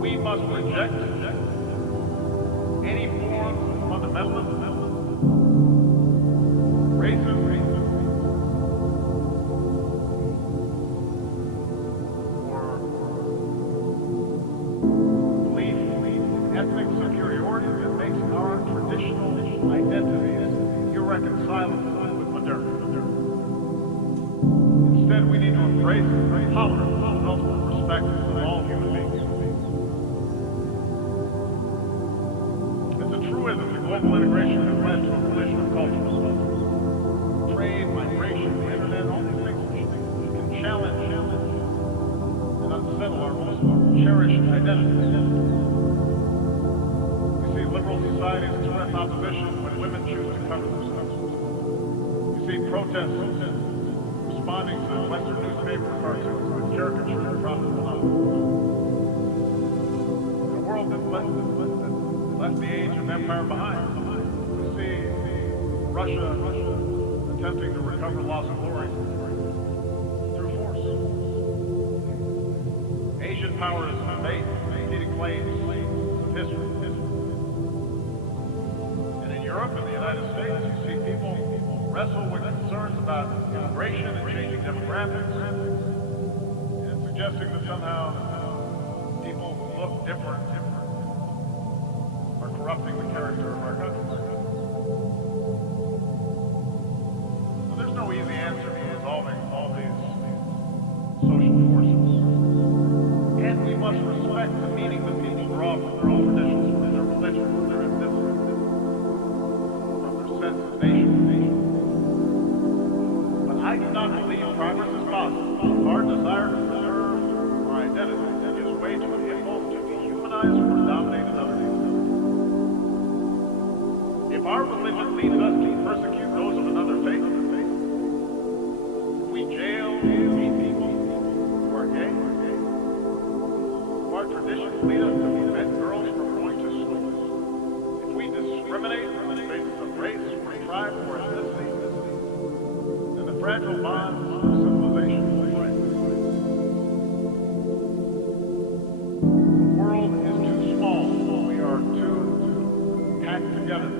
We must reject any form of fundamentalism, racism, or belief in ethnic superiority. irreconcilable with modernity. Instead, we need to embrace tolerance and ultimate respect for all human beings. It's a truism that global integration has led to a collision of cultures. Trade, migration, the internet, all these things can challenge and unsettle our most cherished identities. We see liberal societies express opposition when women choose to cover themselves. We see protests responding to Western newspaper cartoons with caricature and profit monopoly. In a world that left the age of empire behind, we see Russia attempting to recover lost glory through force. Asian powers debate competing claims of history. And in Europe and the United States, you see people wrestle with concerns about immigration and changing demographics, and suggesting that somehow people who look different are corrupting the character of our country. So there's no easy answer to resolving all these social forces. And we must respect the meaning that people draw from their own traditions, from their religion, from their ethnicity, from their sense of nation. I do not believe progress is possible if our desire to preserve our identity gives way to an impulse to dehumanize or dominate another. If our religion leads us to persecute those of another faith, if we jail and beat people who are gay, if our traditions lead us to prevent girls from going to school, if we discriminate on the basis of race or tribe or ethnicity, fragile bonds of civilization break. The world is too small. We are too packed together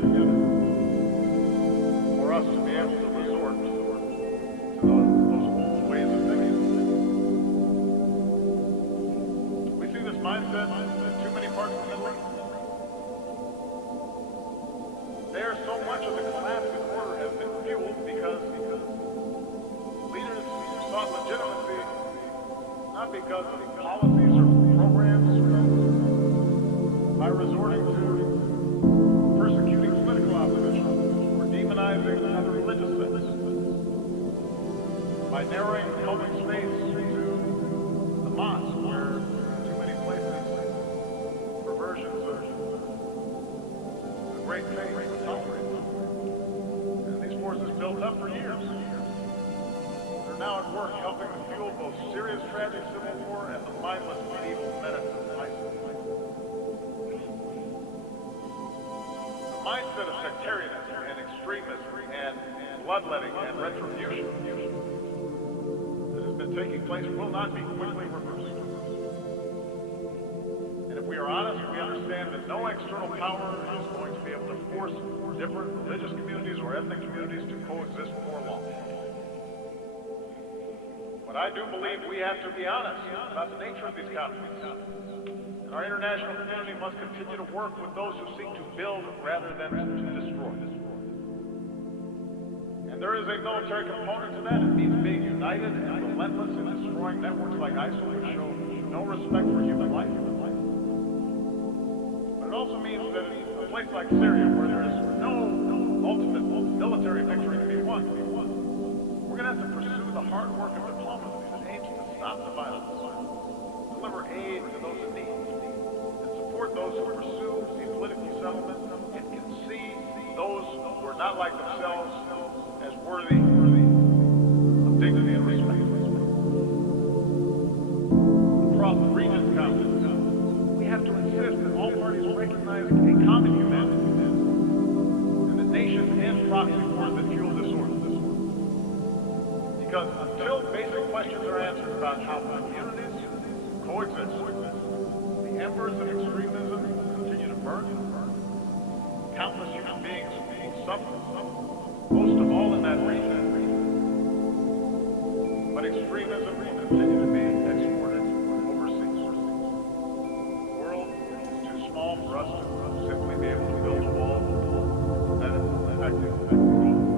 for us to be able to resort to those old ways of thinking. We see this mindset in too many parts of the Middle East. There, so much of the collapse in order has been fueled because leaders sought legitimacy not because of policies or programs, by resorting to persecuting political opposition or demonizing other religious sects, by narrowing public space to the mosque where too many places perversions of the great faith were tolerated. And these forces built up for years. Now at work helping to fuel both serious tragic civil war and the mindless medieval menace of ISIS. The mindset of sectarianism and extremism and bloodletting and retribution that has been taking place will not be quickly reversed. And if we are honest, we understand that no external power is going to be able to force different religious communities or ethnic communities to coexist for long. But I do believe we have to be honest about the nature of these conflicts. And our international community must continue to work with those who seek to build rather than to destroy. And there is a military component to that. It means being united and relentless in destroying networks like ISIL, which show no respect for human life. But it also means that in a place like Syria, where there is no ultimate military victory to be won, we're going to have to pursue the hard work of diplomacy that aims to stop the violence, deliver aid to those in need, and support those who pursue a political settlement and can see those who are not like themselves as worthy of dignity and respect. Across the region's conflicts, we have to insist that all parties recognize a common humanity and that nations end proxy wars that fuel disorder. Because until basic questions are answered about how communities coexist, the embers of extremism continue to burn. Countless human beings will suffer, most of all in that region. But extremism will continue to be exported overseas. The world is too small for us to simply be able to build a wall that is effective and growth.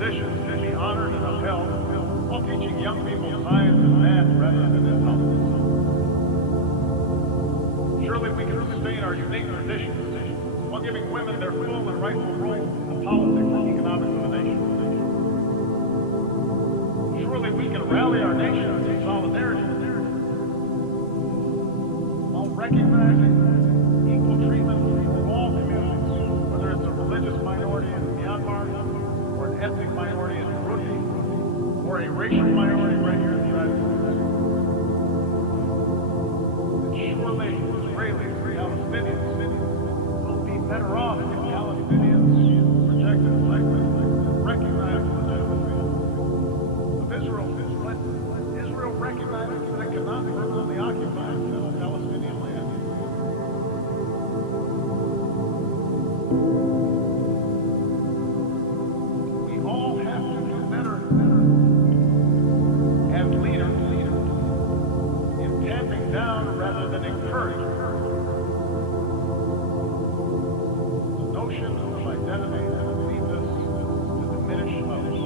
traditions can be honored and upheld while teaching young people science and math rather than intolerance. Surely we can sustain our unique traditions while giving women their full and rightful role in the politics and economics of the nation. Surely we can rally our nation in solidarity while recognizing equal treatment for all communities, whether it's a religious minority in Myanmar, or an ethnic minority in Burundi, or a racial minority right here in the United States. And surely Israelis and Palestinians will be better off if Palestinians reject incitement and recognize the legitimacy of Israel. But Israel recognizes that it cannot permanently occupy Palestinian land. We all have to do better as leaders in tamping down rather than encouraging the notion of identity that leads us to diminish others.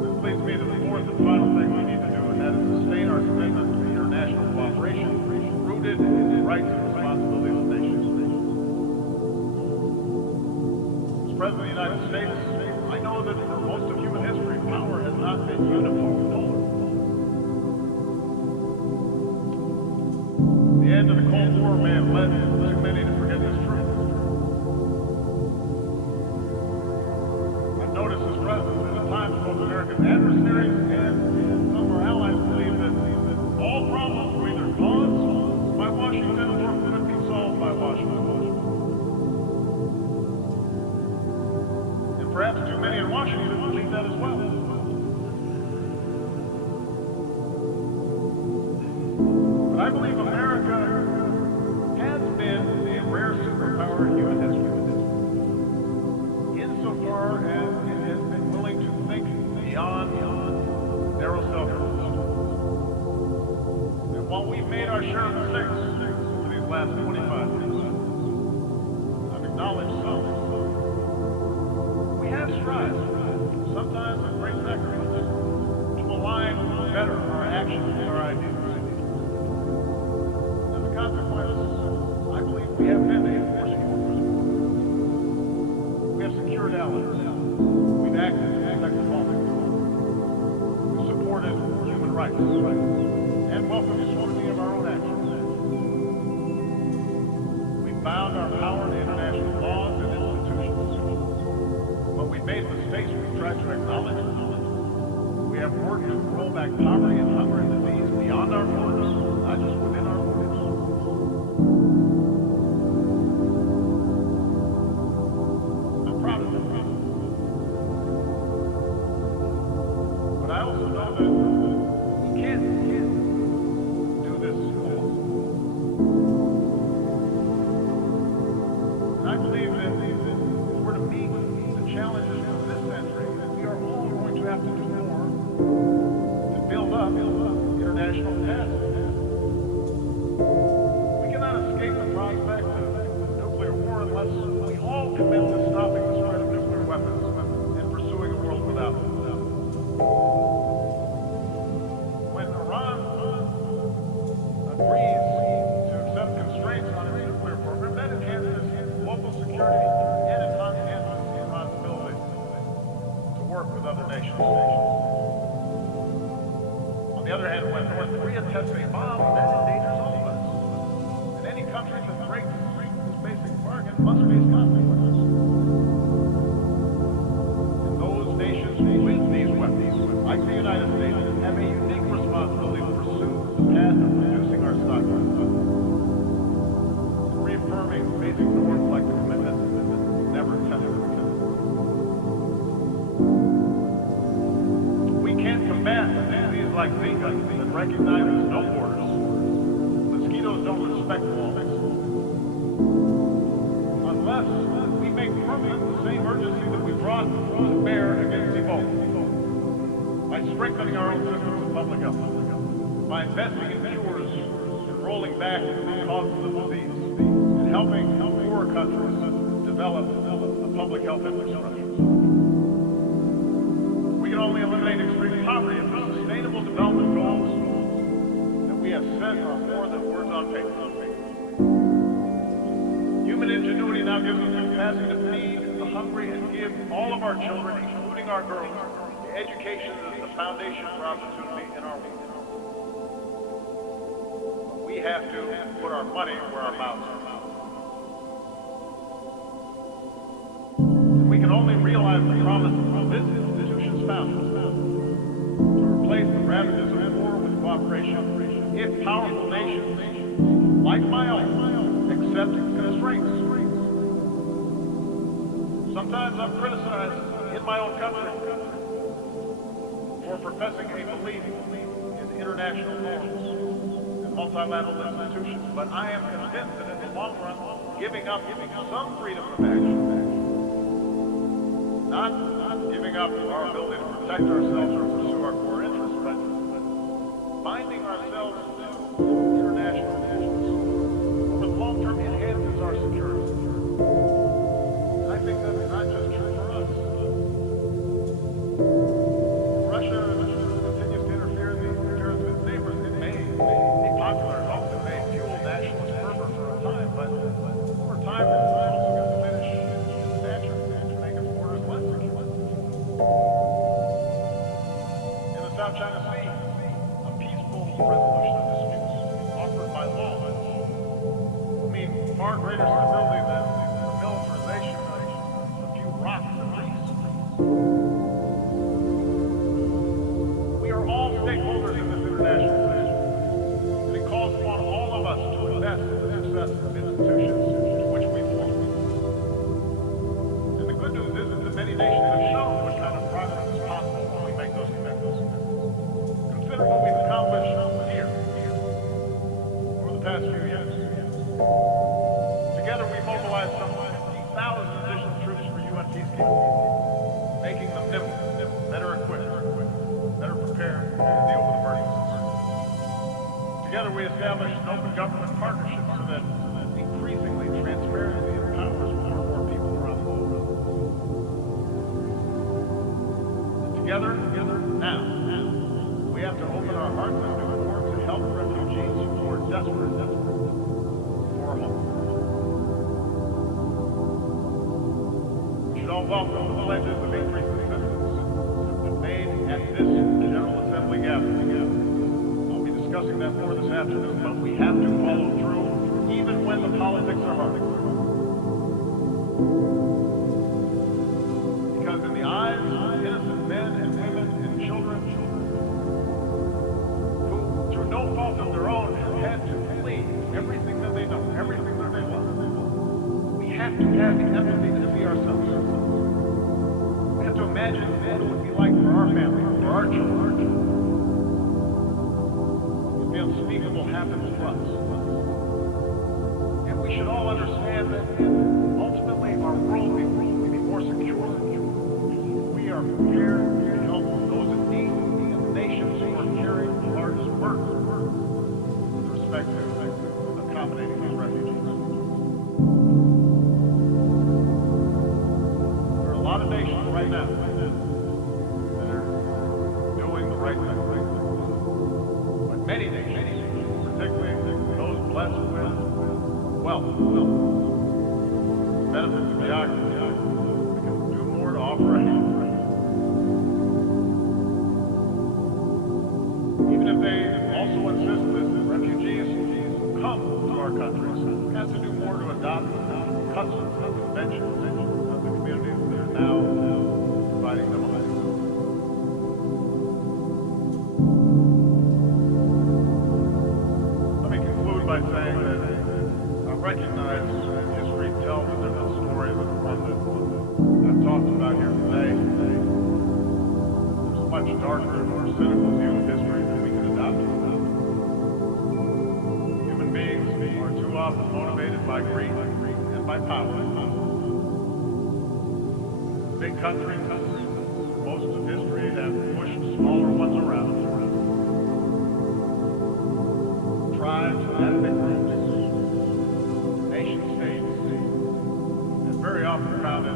This leads me to the fourth and final thing we need to do, and that is sustain our commitment to international cooperation rooted in the rights and responsibilities of nations. As President of the United States, I know that for most of human history, power has not been unipolar. The end of the Cold War may have led too many to forget this truth. I've noticed as president that at times both American adversaries and some of our allies believe that all problems were either caused by Washington or could be solved by Washington. And perhaps too many in Washington believe that as well. But I believe America has been a rare superpower in human history, insofar as it has been willing to think beyond narrow self-interest. And while we've made our share of mistakes for these last 25 years, I've acknowledged some. We have strived, sometimes with great sacrifice, to align better our actions with our ideas. As a consequence, I believe we have been a force for good. We have secured allies. We've acted to protect the public. We've supported human rights and welcomed scrutiny of our own actions. We've bound our power to international laws and institutions. When we've made mistakes, we've tried to acknowledge them. We have worked to roll back poverty and hunger and disease beyond our borders, not just within our borders. I'm proud of that. But I also know that we can't do this alone. And I believe that if we're to meet the challenges of this century, that we are all going to have to do more to build up international capacity. We cannot escape the prospect of nuclear war unless we all commit to stopping the spread of nuclear weapons and pursuing a world without them. When Iran agrees to accept constraints on its nuclear program, that enhances local security and enhances Iran's ability to work with other nations. On the other hand, when North Korea tests a bomb, that endangers all of us. And any country that breaks this basic bargain must face consequences. And those nations with these weapons, like the United States, have a unique responsibility to pursue the path of reducing our stockpiles and reaffirming basic norms like the commitment to never test them again. We can't combat diseases like Zika that recognizes no borders. Mosquitoes don't respect walls. Unless we make permanent the same urgency that we brought to bear against Ebola, by strengthening our own systems of public health, by investing in cures and rolling back the causes of disease, and helping poorer countries develop a public health infrastructure. We can only eliminate extreme poverty if the sustainable development goals that we have set are more than words on paper. Human ingenuity now gives us the capacity to feed the hungry and give all of our children, including our girls, the education that is the foundation for opportunity in our world. We have to put our money where our mouths are. And we can only realize the promise of this institution's founders to replace the ravages of war with cooperation if powerful nations, like my own, accept constraints. Sometimes I'm criticized in my own country for professing a belief in international norms and multilateral institutions, but I am convinced that in the long run, giving up some freedom of action, not giving up our ability to protect ourselves or pursue our core interests, but binding ourselves to international norms over the long term enhances our security. And I think that's not just true for us. Russia continues to interfere in the affairs of its neighbors. It may be popular, it often may fuel nationalist fervor for a time, but over time it's also going to diminish its stature and make its borders less secure. In the South China Sea, a peaceful resolution of disputes offered by law will mean far greater stability than the militarization of a few rocks in Greece. We are all stakeholders in this international system, and it calls upon all of us to invest in the success of institutions to which we belong. And the good news is that many nations have shown what kind of progress is possible when we make those commitments. Consider what we've accomplished here over the past few years. Together we mobilized some 50,000 additional troops for UN peacekeeping, making them nimble, better equipped, better prepared to deal with emergencies. Together we established an open government partnership so that increasingly transparency empowers more and more people around the world. And together now, we have to open our hearts and do more to help refugees who are desperate for a home. We should all welcome the pledges of increased assistance that have been made at this General Assembly gathering. I'll be discussing that more this afternoon, but we have to follow through even when the politics are hard. Because in the eyes of innocent men and women and children who, through no fault of their own, have had to flee everything that they know, everything that they love, we have to have the empathy to see ourselves. We have to imagine what it would be like for our family, for our children, if the unspeakable happens to us. And we should all understand that ultimately our world will be more secure. We are prepared to help those in need and the nations who are carrying the largest burden with respect to accommodating these refugees. There are a lot of nations right now that are doing the right thing. But many nations, particularly those blessed with wealth, benefits of geography, we can do more to offer a hand. Even if they also insist that refugees who come to our countries have to do more to adopt customs and conventions of the communities that are now providing them a home. Let me conclude by saying that I recognize history tells a different story than the one that I've talked about here today. There's a much darker and more cynical view of history than we can adopt. Human beings are too often motivated by greed and by power. Big countries, most of history, have pushed smaller ones around. Tribes, ethnic groups, nation states, and very often founded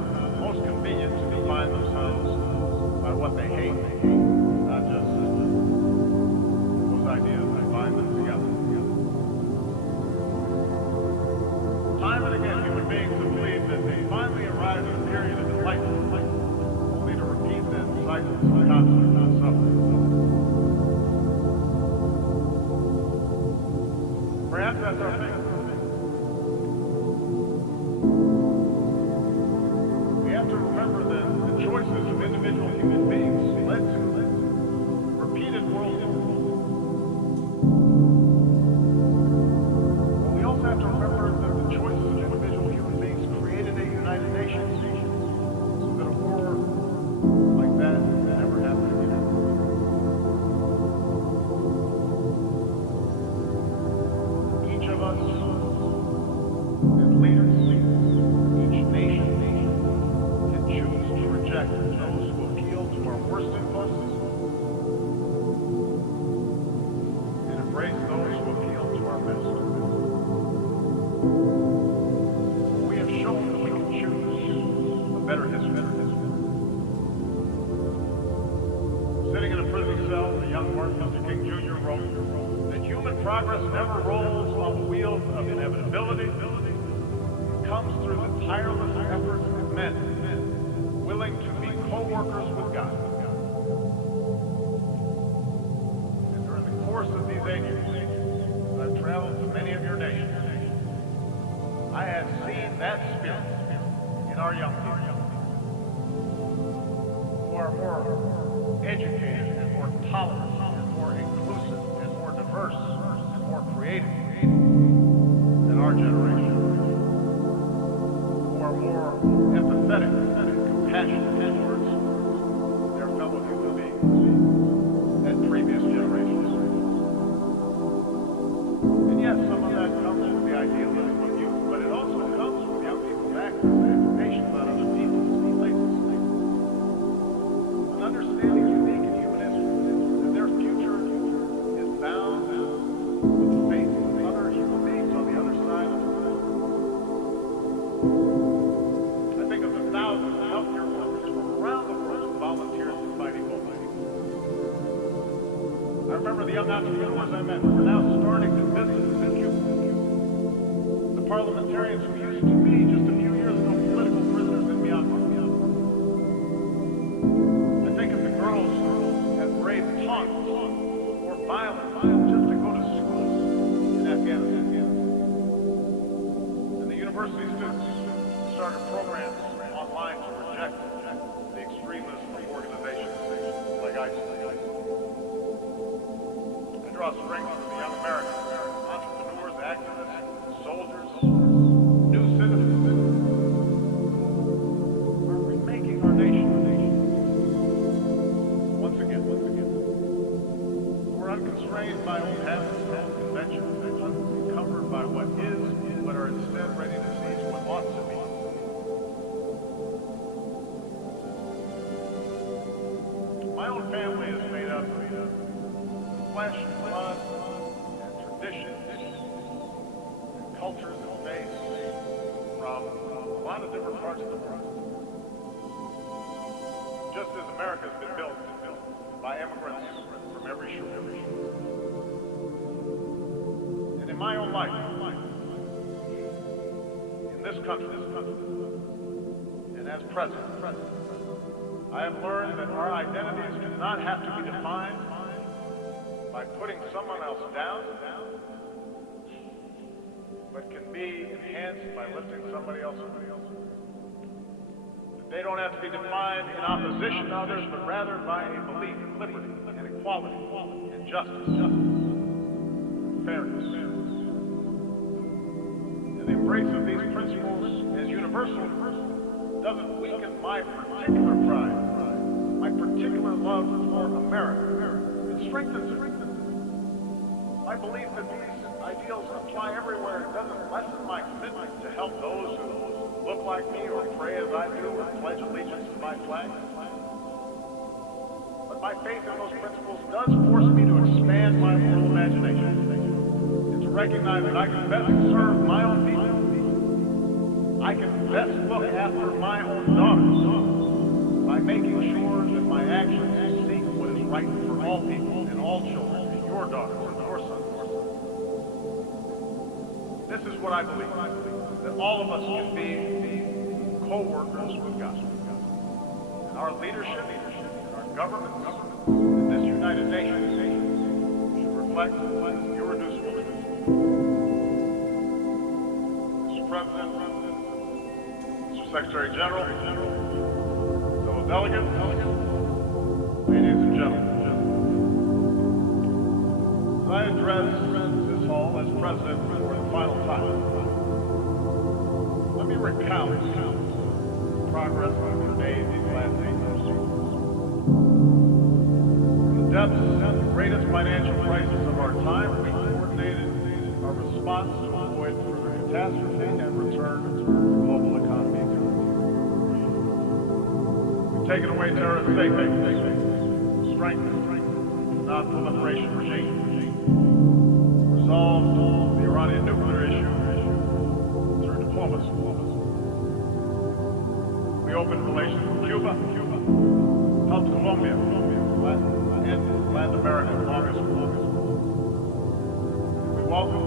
young Martin Luther King Jr. wrote that human progress never rolls on the wheels of inevitability. It comes through the tireless efforts of men willing to be co-workers with God. And during the course of these 8 years, I've traveled to many of your nations. I have seen that spirit in our young people, who are more educated and more tolerant and more inclusive and more diverse and more creative than our generation, who are more empathetic and compassionate towards their fellow human beings than previous generations. And yes, some of that comes from the idealism of youth, but it also comes from young people's access to information about other peoples and places. An understanding unique in human history that their future is bound with the faith of other human beings on the other side of the world. I think of the thousands of healthcare workers from around the world who volunteered to fight Ebola. I remember the young entrepreneurs I met who are now starting to businesses in Cuba. The parliamentarians who used to be, just a few years ago, political prisoners in Myanmar. I think of the girls who have braved taunts or violence just to go to school in Afghanistan. And the university students who started programs online to reject the extremism of organizations like ISIS. I draw strength from the young Americans, entrepreneurs, activists, soldiers, new citizens, who are remaking our nation. Once again, we're unconstrained by old habits and conventions, and unencumbered by what is, but are instead ready to seize what ought to be. My own family is made up of flesh and blood and traditions and cultures and faiths from a lot of different parts of the world. Just as America has been built by immigrants from every shore. And in my own life, in this country, and as president, I have learned that our identities do not have to be defined by putting someone else down, but can be enhanced by lifting somebody else up. They don't have to be defined in opposition to others, but rather by a belief in liberty and equality and justice, fairness. And the embrace of these principles as universal doesn't weaken my particular pride, my particular love for America. It strengthens it. I believe that these ideals apply everywhere. It doesn't lessen my commitment to help those who look like me or pray as I do or pledge allegiance to my flag. But my faith in those principles does force me to expand my moral imagination and to recognize that I can best serve my own people. I can best look after my own daughters by making sure that my actions seek what is right for all people and all children, and your daughters and your sons. This is what I believe, that all of us can be co-workers with God. And our leadership, and our government, and this United Nations should reflect irreducible truth. Mr. President, Mr. Secretary General, fellow delegates, ladies and gentlemen, as I address this hall as President for the final time, let me recount the progress we've made these last 8 years. In the depths and the greatest financial crisis of our time, we coordinated our response to avoid further catastrophe and return the global economy. We've taken away terrorist safe havens, strengthened the non-proliferation regime, resolved the Iranian nuclear issue through diplomacy. We opened relations with Cuba, helped Colombia, and Latin America current and longest war. We welcome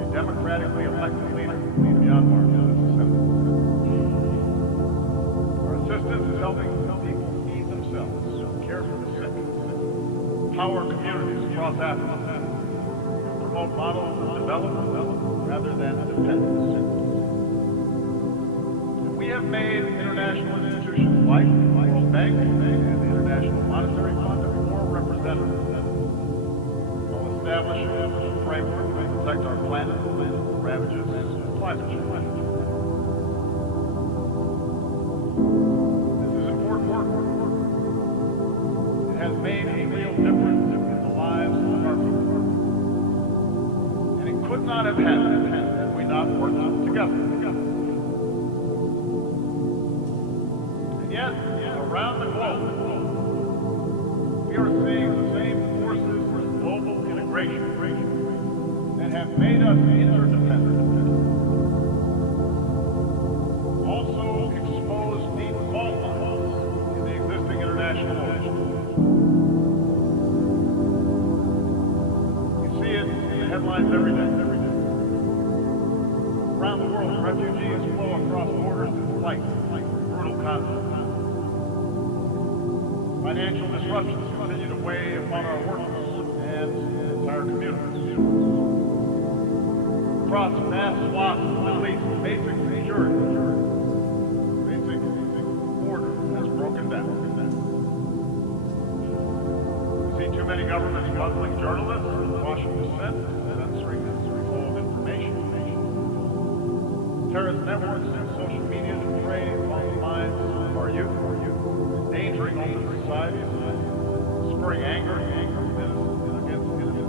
a democratically elected leader, Myanmar, to this assembly. Our assistance is helping people feed themselves, care for the sick, power communities across Africa, promote models of development rather than dependence. And we have made international institutions like the World Bank and the International Monetary Fund more representative while establishing a framework to protect our planet from the ravages of climate change. This is important work. It has made a real difference in the lives of our people. And it could not have happened had we not worked together. And yet, around the globe, we are seeing the same forces of global integration that have made us interdependent. Also expose deep fault lines in the existing international order. You see it in the headlines every day. Around the world, refugees flow across borders in flight, like brutal conflict. Financial disruptions continue to weigh upon our workers and entire communities. Across vast swaths of the Middle East, basic security, basic order has broken down. We see too many governments muzzling journalists, quashing dissent, and censoring the flow of information. Terrorist networks and social media that prey upon the minds of our youth, endangering open societies, spurring anger against innocent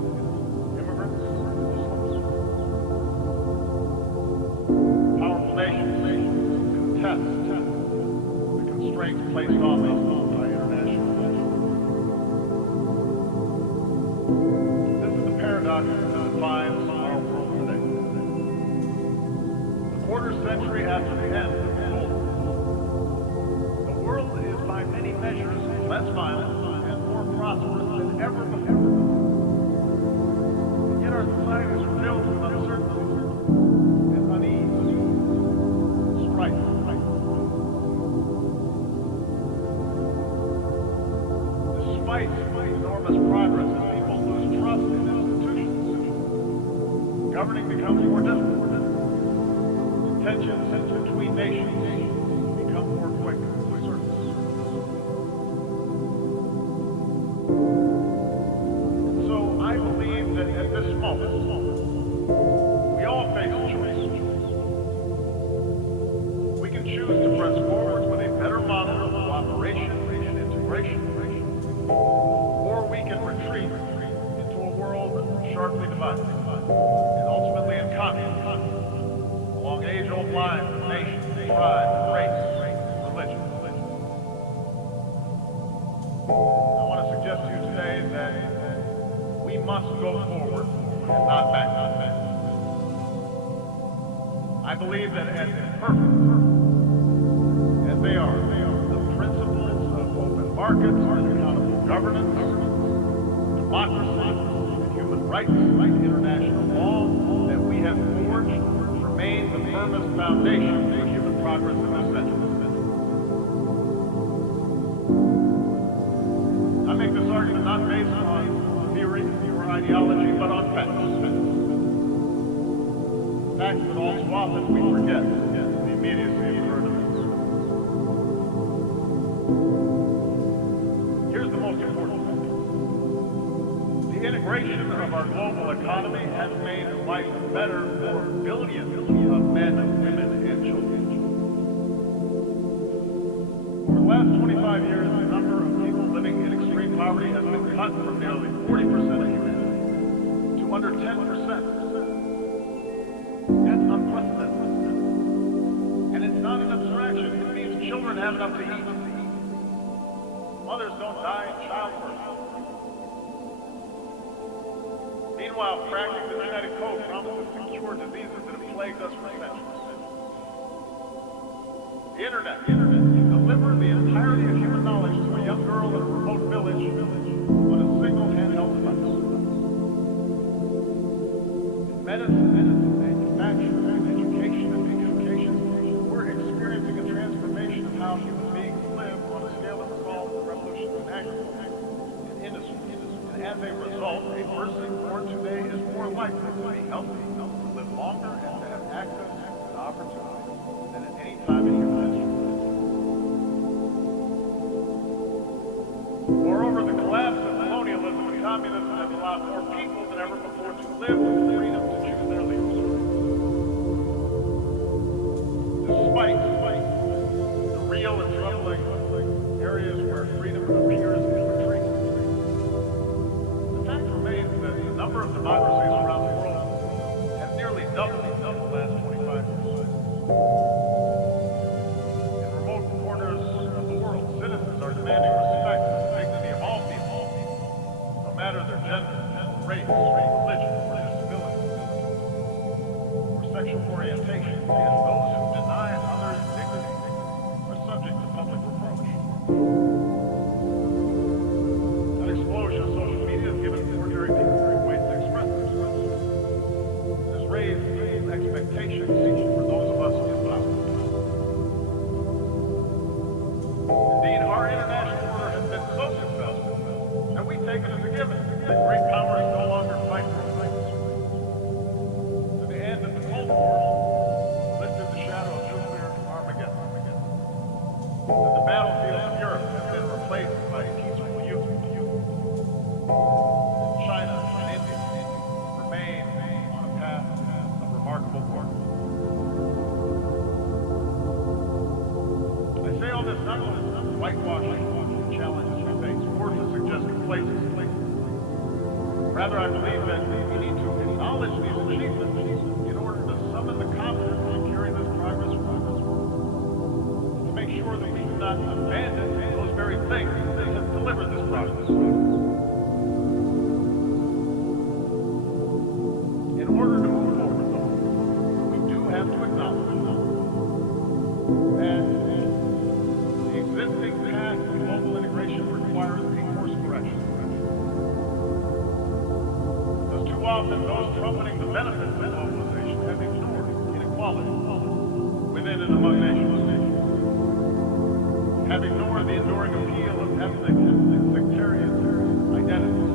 immigrants and Muslims. Powerful nations contest the constraints placed on them by international law. This is the paradox that defines our world today. A quarter century after the end of the Cold War, the world is by many measures less violent and more prosperous than ever before. And yet our society is filled with uncertainty and unease, strife. Despite enormous progress, people lose trust in institutions. Governing becomes more difficult. Tensions between nations become more quick to surface. So I believe that at this moment, we all face a choice. We can choose to press forward with a better model of cooperation and integration, or we can retreat into a world sharply divided and ultimately in conflict along age-old lines of nation, tribe, race, and religion. I want to suggest to you today that we must go forward and not back. I believe that as imperfect as they are, the principles of open markets and accountable governance, democracy, and human rights, international law that we have forged remain the firmest foundation for human progress in this century. I make this argument not based on theory or ideology, but on facts. Facts that all too often we forget in the immediacy of current events. Here's the most important fact. The integration of our global economy has made life better for billions of men, women, and children. Over the last 25 years, the number of people living in extreme poverty has been cut from nearly 40% of humanity to under 10%. That's unprecedented. And it's not an abstraction. It means children have enough to eat. Mothers don't die in childbirth. Meanwhile, cracking the genetic code promises to cure diseases that have plagued us for centuries. The internet can deliver the entirety of human knowledge to a young girl in a remote village on a single handheld medicine, manufacturing, and education and communications, we're experiencing a transformation of how human beings live on a scale that was called the revolution in agriculture and industry. And as a result, a person born today is more likely to be healthy, to live longer, and to have access to opportunity than at any time in human history. Moreover, the collapse of colonialism and communism has allowed more people than ever before to live with the freedom to choose their leaders. Despite the real and troubling areas where freedom appears in retreat, the fact remains that the number of democracies around the world has nearly doubled in the last 25 years. In remote corners of the world, citizens are demanding respect for the dignity of all people, no matter their gender, race, religion, or disability, or sexual orientation, and those who deny others dignity are subject to public reproach. An explosion of social media has given ordinary people ways to express themselves. It has raised expectations for those of us in power. Indeed, our international order has been so successful that we take it as a given that great powers no longer fight for things. To the end of the Cold War lifted the shadow of nuclear Armageddon. And the battlefields of Europe have been replaced by peaceful youth. China and India remain on a path of remarkable progress. I say all this not to whitewashing the challenges we face, or to suggest complacency. Rather, I believe that we need to acknowledge these achievements in order to summon the confidence to carry this progress forward. To make sure that we do not abandon those very things that have delivered this progress. In order to move forward, though, we do have to acknowledge that the existing path to global integration requires a course correction. Because too often those trumpeting the benefits of globalization have ignored inequality within and among nations. Have ignored the enduring appeal of ethnic and sectarian identities.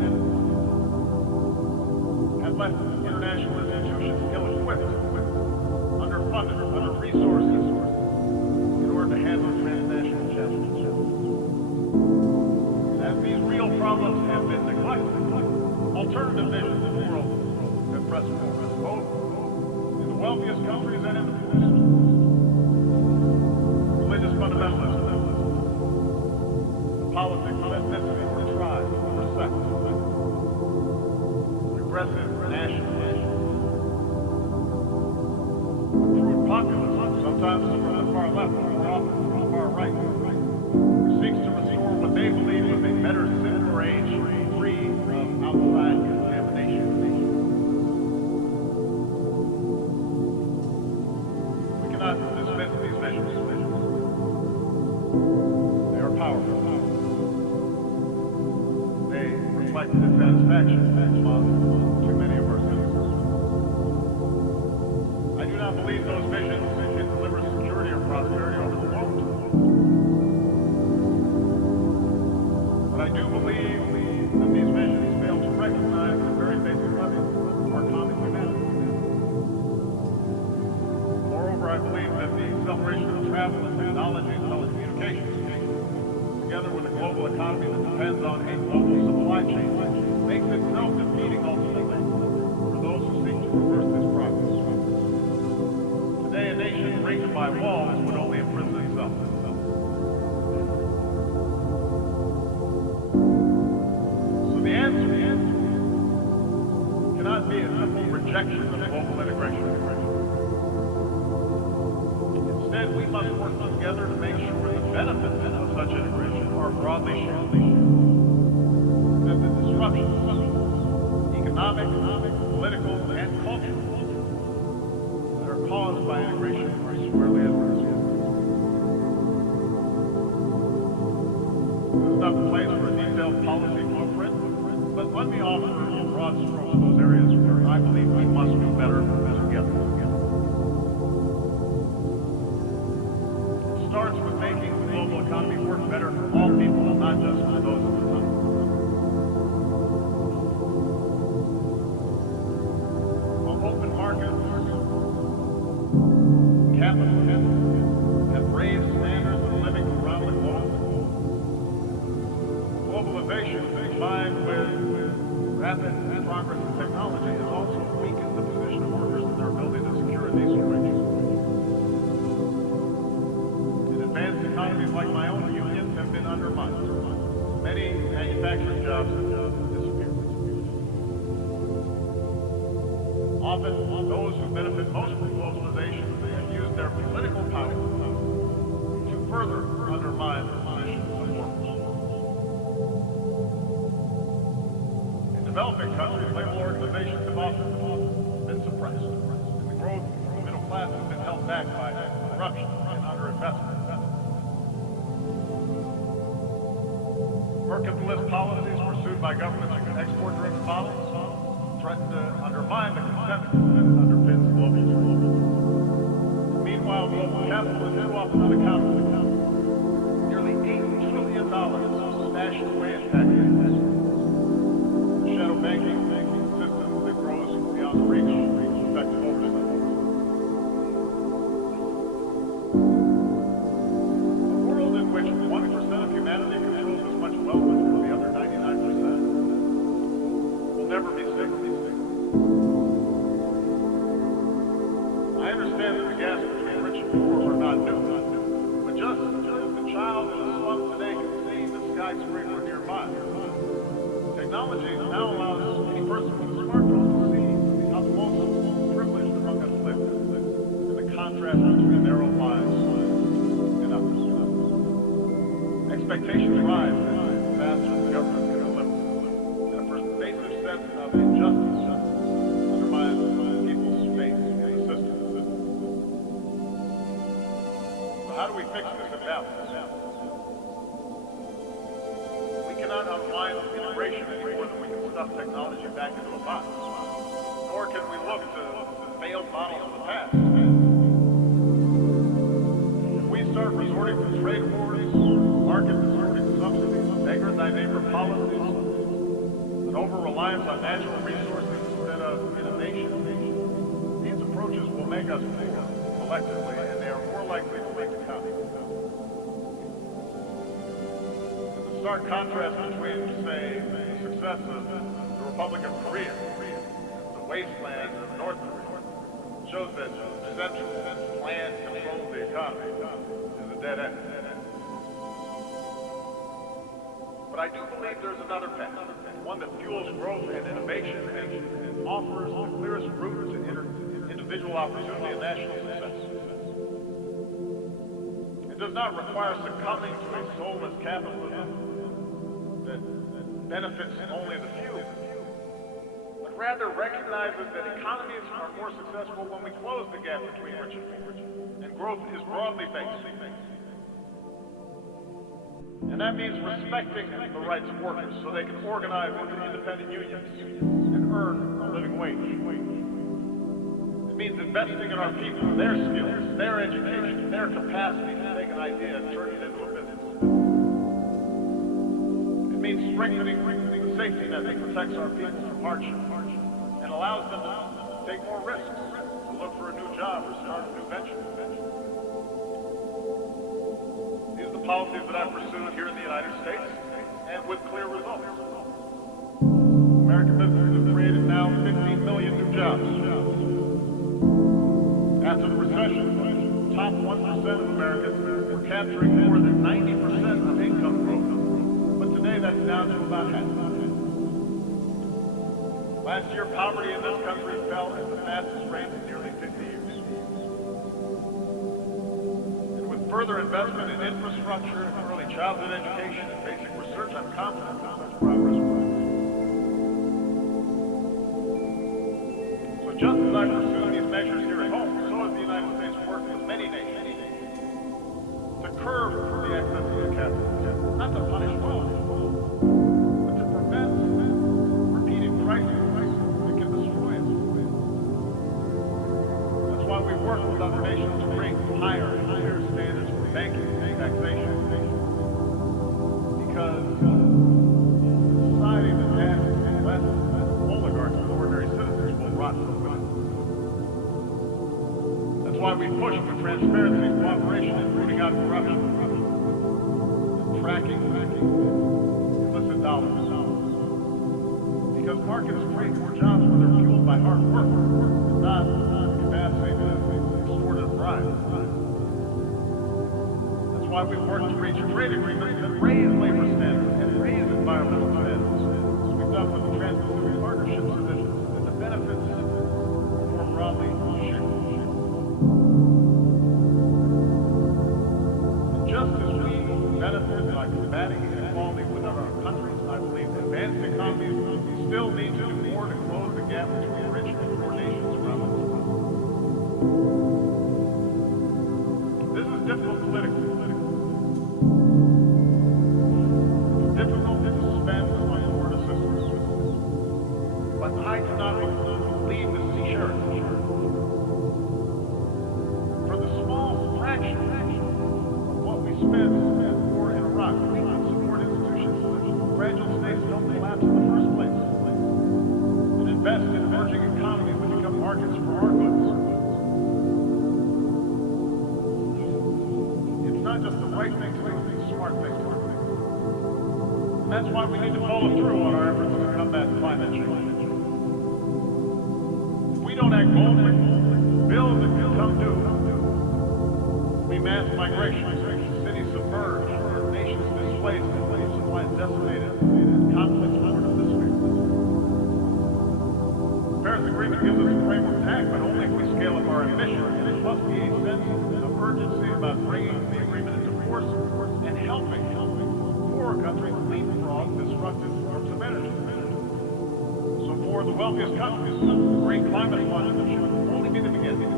Have left international institutions ill-equipped, underfunded, under-resources in order to handle transnational challenges. As these real problems have been neglected, alternative visions of the world have pressed forward, both in the wealthiest countries and in the poorest. Religious fundamentalism, the politics of ethnicity or tribe or sex, regressive nationalism, crude populism, sometimes from the far left, but more often from the far right, which seeks to restore what they believe was a better, simpler age, free of outside contamination. We cannot dismiss these visions. They are powerful. They reflect dissatisfaction among too many of our citizens. I do not believe those visions can deliver security or prosperity over the long term. But I do believe that these visions fail to recognize the very basic level of our common humanity. Moreover, I believe that the acceleration of travel and technology and telecommunications, together with a global economy that depends on a global supply chain, makes it self-defeating ultimately for those who seek to reverse this progress. Today, a nation ringed by walls would only imprison itself. So the answer cannot be a simple rejection of global integration. Instead, we must work together to make sure the benefits of such integration are broadly shared. That the disruptions, economic, political, and cultural, that are caused by integration are squarely adverse. This is not the place for a detailed policy blueprint, but let me offer broad strokes, those areas where I believe we must do better together. It starts with making the global economy work better for all people, not just for those at the top. While open markets, capitalism have raised standards of living around the globe, globalization combined with rapid progress in technology has also weakened the position of workers and their ability to secure a decent wage. In advanced economies like my own, unions have been undermined. Many manufacturing jobs have disappeared. Often, those who benefit most from globalization have used their political power to further undermine the position of workers. In developing countries, labor organizations have often been suppressed, and the growth of the middle class has been held back by corruption and underinvestment. Mercantilist policies pursued by governments and export-driven models threaten to undermine the consensus that underpins global trade. Meanwhile, global capital is too often unaccountable. Nearly $8 trillion stashed away in tax havens. The shadow banking system that grows beyond reach effective oversight. A world in which 1% of humanity controls as much wealth as the other 99% will never be safe. I understand that the gaps between rich and poor are not new, but just as the child in a slum today can see the skyscraper nearby, technology now allows any person with a smartphone to see how the most privileged among us live, and the contrast between their own lives and others. Expectations rise faster than government can deliver, and a pervasive sense of injustice undermines people's faith in the system. So how do we fix this imbalance? We cannot unwind integration any more than we can stuff technology back into a box. Nor can we look to failed models of the past. If we start resorting to trade wars, market-distorting subsidies, beggar-thy-neighbor policies, and over-reliance on natural resources instead of innovation, these approaches will make us poor collectively, and they are more likely to make the economy. The stark contrast between, say, the success of the Republic of Korea and the wasteland of North Korea shows that central planned control of the economy is a dead end. But I do believe there's another path, one that fuels growth and innovation and offers the clearest route to individual opportunity and national success. It does not require succumbing to a soulless capitalism that benefits only the few, but rather recognizes that economies are more successful when we close the gap between rich and poor, and growth is broadly based. And that means respecting the rights of workers so they can organize into independent unions and earn a living wage. It means investing in our people, their skills, their education, their capacity to take an idea and turn it into a business. It means strengthening the safety net that protects our people from hardship and allows them to take more risks, to look for a new job or start a new venture. These are the policies that I've pursued here in the United States, and with clear results. American businesses have created now 15 million new jobs. After the recession, the top 1% of Americans were capturing more than 90% of income growth, but today that's down to about half. Last year, poverty in this country fell at the fastest rate in nearly 50 years. And with further investment in infrastructure, early childhood education, and basic research, I'm confident that such progress will continue. So just as I pursue these measures here at home, so has the United States worked with many nations to curb the excesses of capitalism, not to punish wealth, but to prevent repeated crises we push for transparency, cooperation, and rooting out corruption, and tracking illicit dollars. Because markets create more jobs when they're fueled by hard work, and not capacity to extort and bribe. That's why we've worked to reach a trade agreement that raise labor standards and raise environmental standards, as we've done with the Trans-Pacific Partnerships Division, and the benefits are more broadly shared. And just as we benefit by combating inequality within our countries, I believe advanced economies still need to do more to close the gap between rich and poor nations around us. This is difficult politically. It's difficult to spend on foreign assistance. But I do not believe this is charity. For the small fraction of what we spend for in Iraq, we can support institutions so that fragile states don't collapse in the first place. Invest in emerging economies that become markets for our goods. It's not just the right thing to do, it's a smart thing to do. And that's why we need to follow through on our efforts to combat climate change. If we don't act boldly, bills that can come due, we mass migration, cities submerged, our nations displaced, and labor supplies decimated, and conflicts born of this way. The Paris Agreement gives us a framework to act, but only if we scale up our ambition, and it must be a sense of urgency about bringing the agreement into force and helping poorer countries leapfrog disruptive forms of energy. So for the wealthiest countries, the Green Climate Fund should only be the beginning.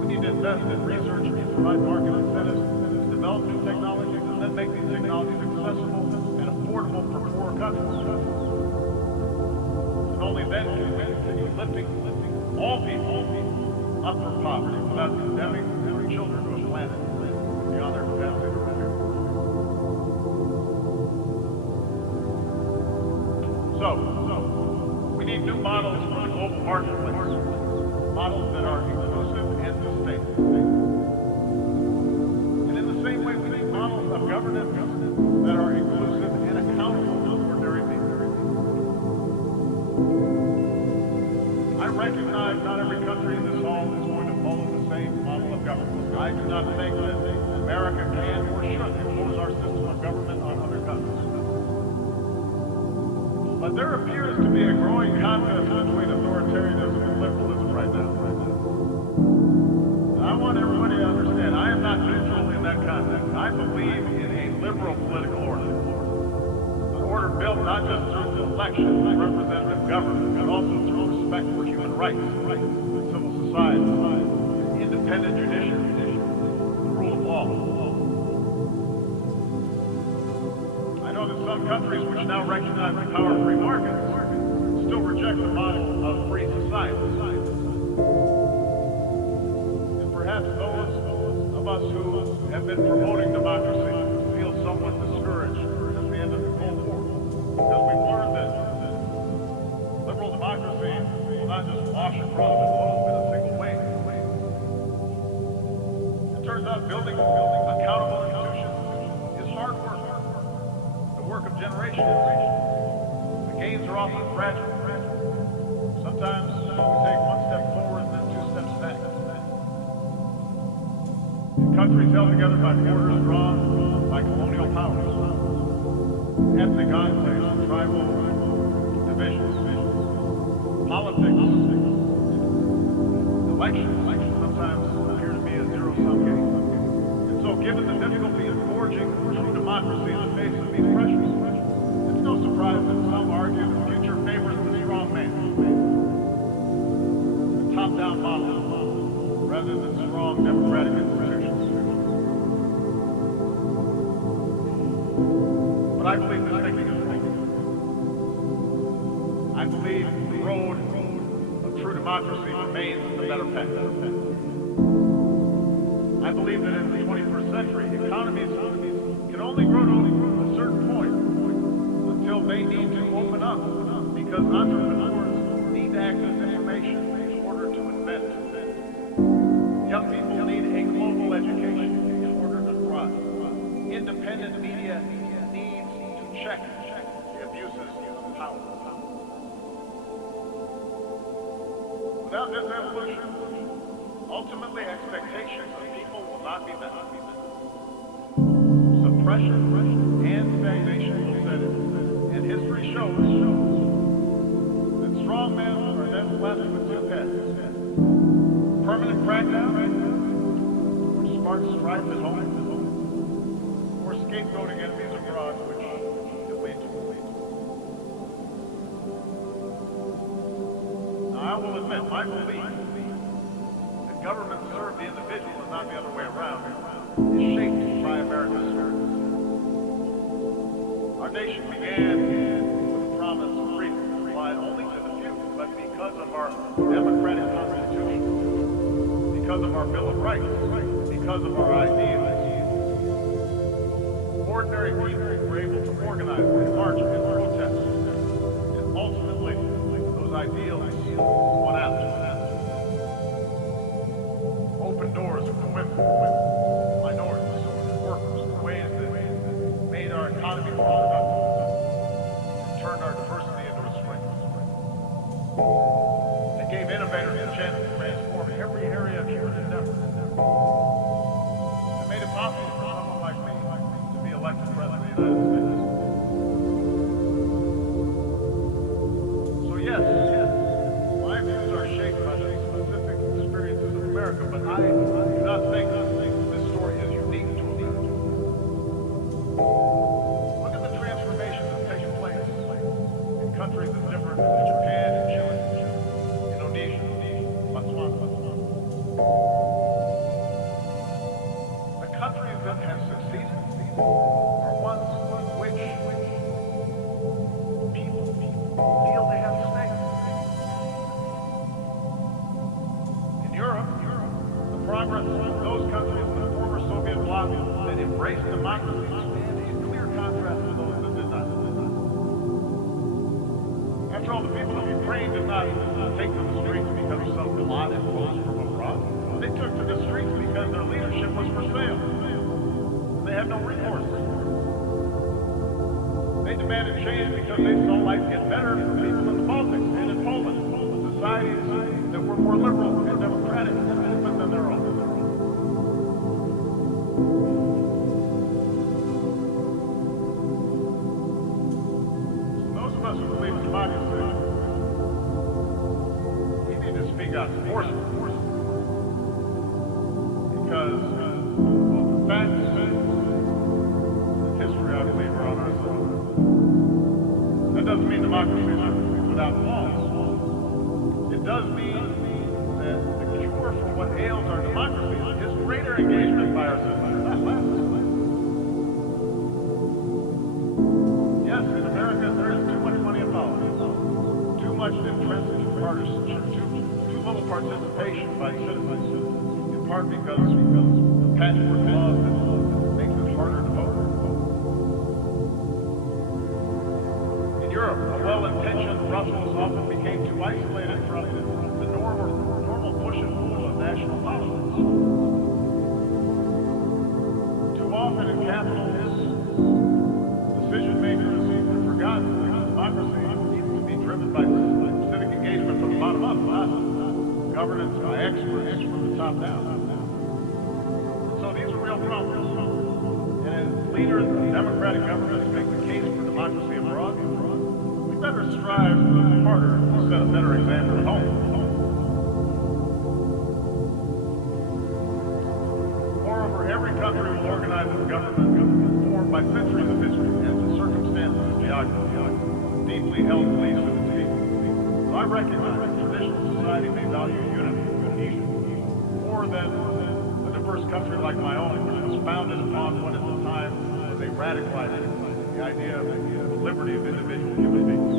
We need to invest in research and provide market incentives to develop new technologies and then make these technologies accessible and affordable for poorer countries. Only then can we continue lifting all people up from poverty without condemning our children to a planet beyond their capacity to repair. So, we need new models for the global marketplace, models that are inclusive and sustainable. And in the same way, we need models of governance that are inclusive and accountable to ordinary people. I recognize not every country in this hall is going to follow the same model of government. I do not think that America can or should impose our system of government on other countries. But there appears to be a growing contest between authoritarianism and liberalism right now. And I want everybody to understand, I am not neutral in that contest. I believe in a liberal political order. An order built not just through election and representative government, but also through respect for human rights, civil society, independent judiciary, the rule of law. I know that some countries which now recognize the power of free markets still reject the model of free society. And perhaps those of us who have been promoting democracy feel somewhat discouraged at the end of the Cold War, because we've learned that liberal democracy will not just wash across the globe in a single wave. It turns out building accountable institutions is hard work, the work of generations. The gains are often fragile. Sometimes we take one step forward and then two steps back. In countries held together by borders drawn by colonial powers, ethnic enclaves and tribal divisions, politics, elections sometimes appear to be a zero-sum game. And so given the difficulty of forging true democracy in the face of these pressures, it's no surprise that some argue the future favors the strong man, the top-down model, rather than strong democratic institutions. But I believe this thinking is wrong. I believe the road of true democracy remains the better path. I believe that in the 21st century, economies can only grow to a certain point until they need to open up, because entrepreneurs need to access information in order to invent. The Young people need a global education in order to thrive. Independent media needs to check the abuses of power. Without this evolution, ultimately expectations of people will not be met. Suppression and stagnation will set in. And history shows that strong men are then left with two heads. Permanent crackdown, which sparks strife at home, or scapegoating enemies abroad, which can lead to war. Now, I will admit, my belief that government serve the individual and not the other way around is shaped by America's spirit. Our nation began with the promise of freedom, applied only to the few, but because of our democratic constitution, because of our Bill of Rights, because of our ideals, ordinary people were able to organize and march and protest, and ultimately, those ideals won out. Open doors for women, minorities, workers, in ways that made our economy more productive and turned our diversity into a strength. They gave innovators a chance to transform every area of human endeavor. It made it possible for someone like me to be elected president of the United States. So yes, my views are shaped by the specific experiences of America, but I do not think this story is unique to America. Look at the transformations that take place in countries that differ from Japan and Chile, Indonesia, Botswana. The countries that have succeeded are ones in which people feel they have stakes. In Europe, the progress of those countries in the former Soviet bloc that embraced democracy stand in clear contrast to those that did not. After all, the people of Ukraine did not take to the streets because of some plot imposed from abroad. They took to the streets because their leadership was for sale. And they had no recourse. They demanded change because they saw life get better for people in the Baltics and in Poland, societies that were more liberal and democratic and open than their own. So those of us who believe in democracy, we need to speak out forcefully. Because both the facts and history, I believe, are on our side. That doesn't mean democracy is without flaws. It does mean that the cure for what ails our democracy is greater engagement by our citizens, not less. Yes, in America, there is too much money involved, too much entrenched partisanship, too little participation by citizens. In part because of patchwork laws that makes it harder to vote. In Europe, a well-intentioned Brussels often became too isolated from the normal push and pull of national politics. Too often in capitals, decision makers have forgotten that democracy needs to be driven by civic engagement from the bottom up, not governance by experts from the top down. So these are real problems. And as leaders of democratic governments make the case for democracy abroad, we better strive harder to set a better example at home. Moreover, every country will organize its government formed by centuries of history and the circumstances of geography, deeply held beliefs of its people. So I recognize that traditional society may value unity and cohesion more than a diverse country like my own, which was founded upon what at the time was a radical idea, the idea of the liberty of individual human beings,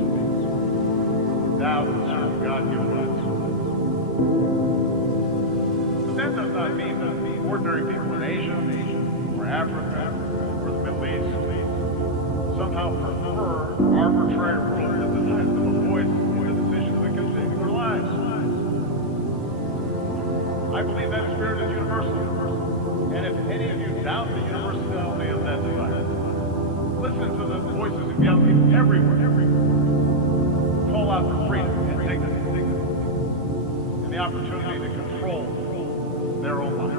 endowed with certain God-given rights. But that does not mean that the ordinary people in Asia, or Africa, or the Middle East somehow prefer arbitrary rule that denies them a voice in the decisions that can save their lives. I I believe that spirit is universal. And if any of you doubt the universality of that desire, listen to the voices of young people everywhere. Call out for freedom and dignity, and the opportunity to control their own lives.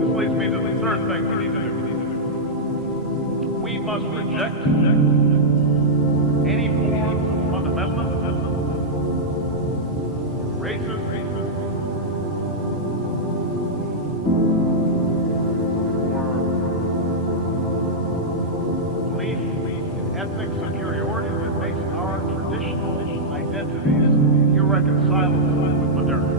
This leads me to the third thing we need to do. We must reject any forms of fundamentalism, racism, or belief in ethnic superiority that makes our traditional identities irreconcilable with modernity.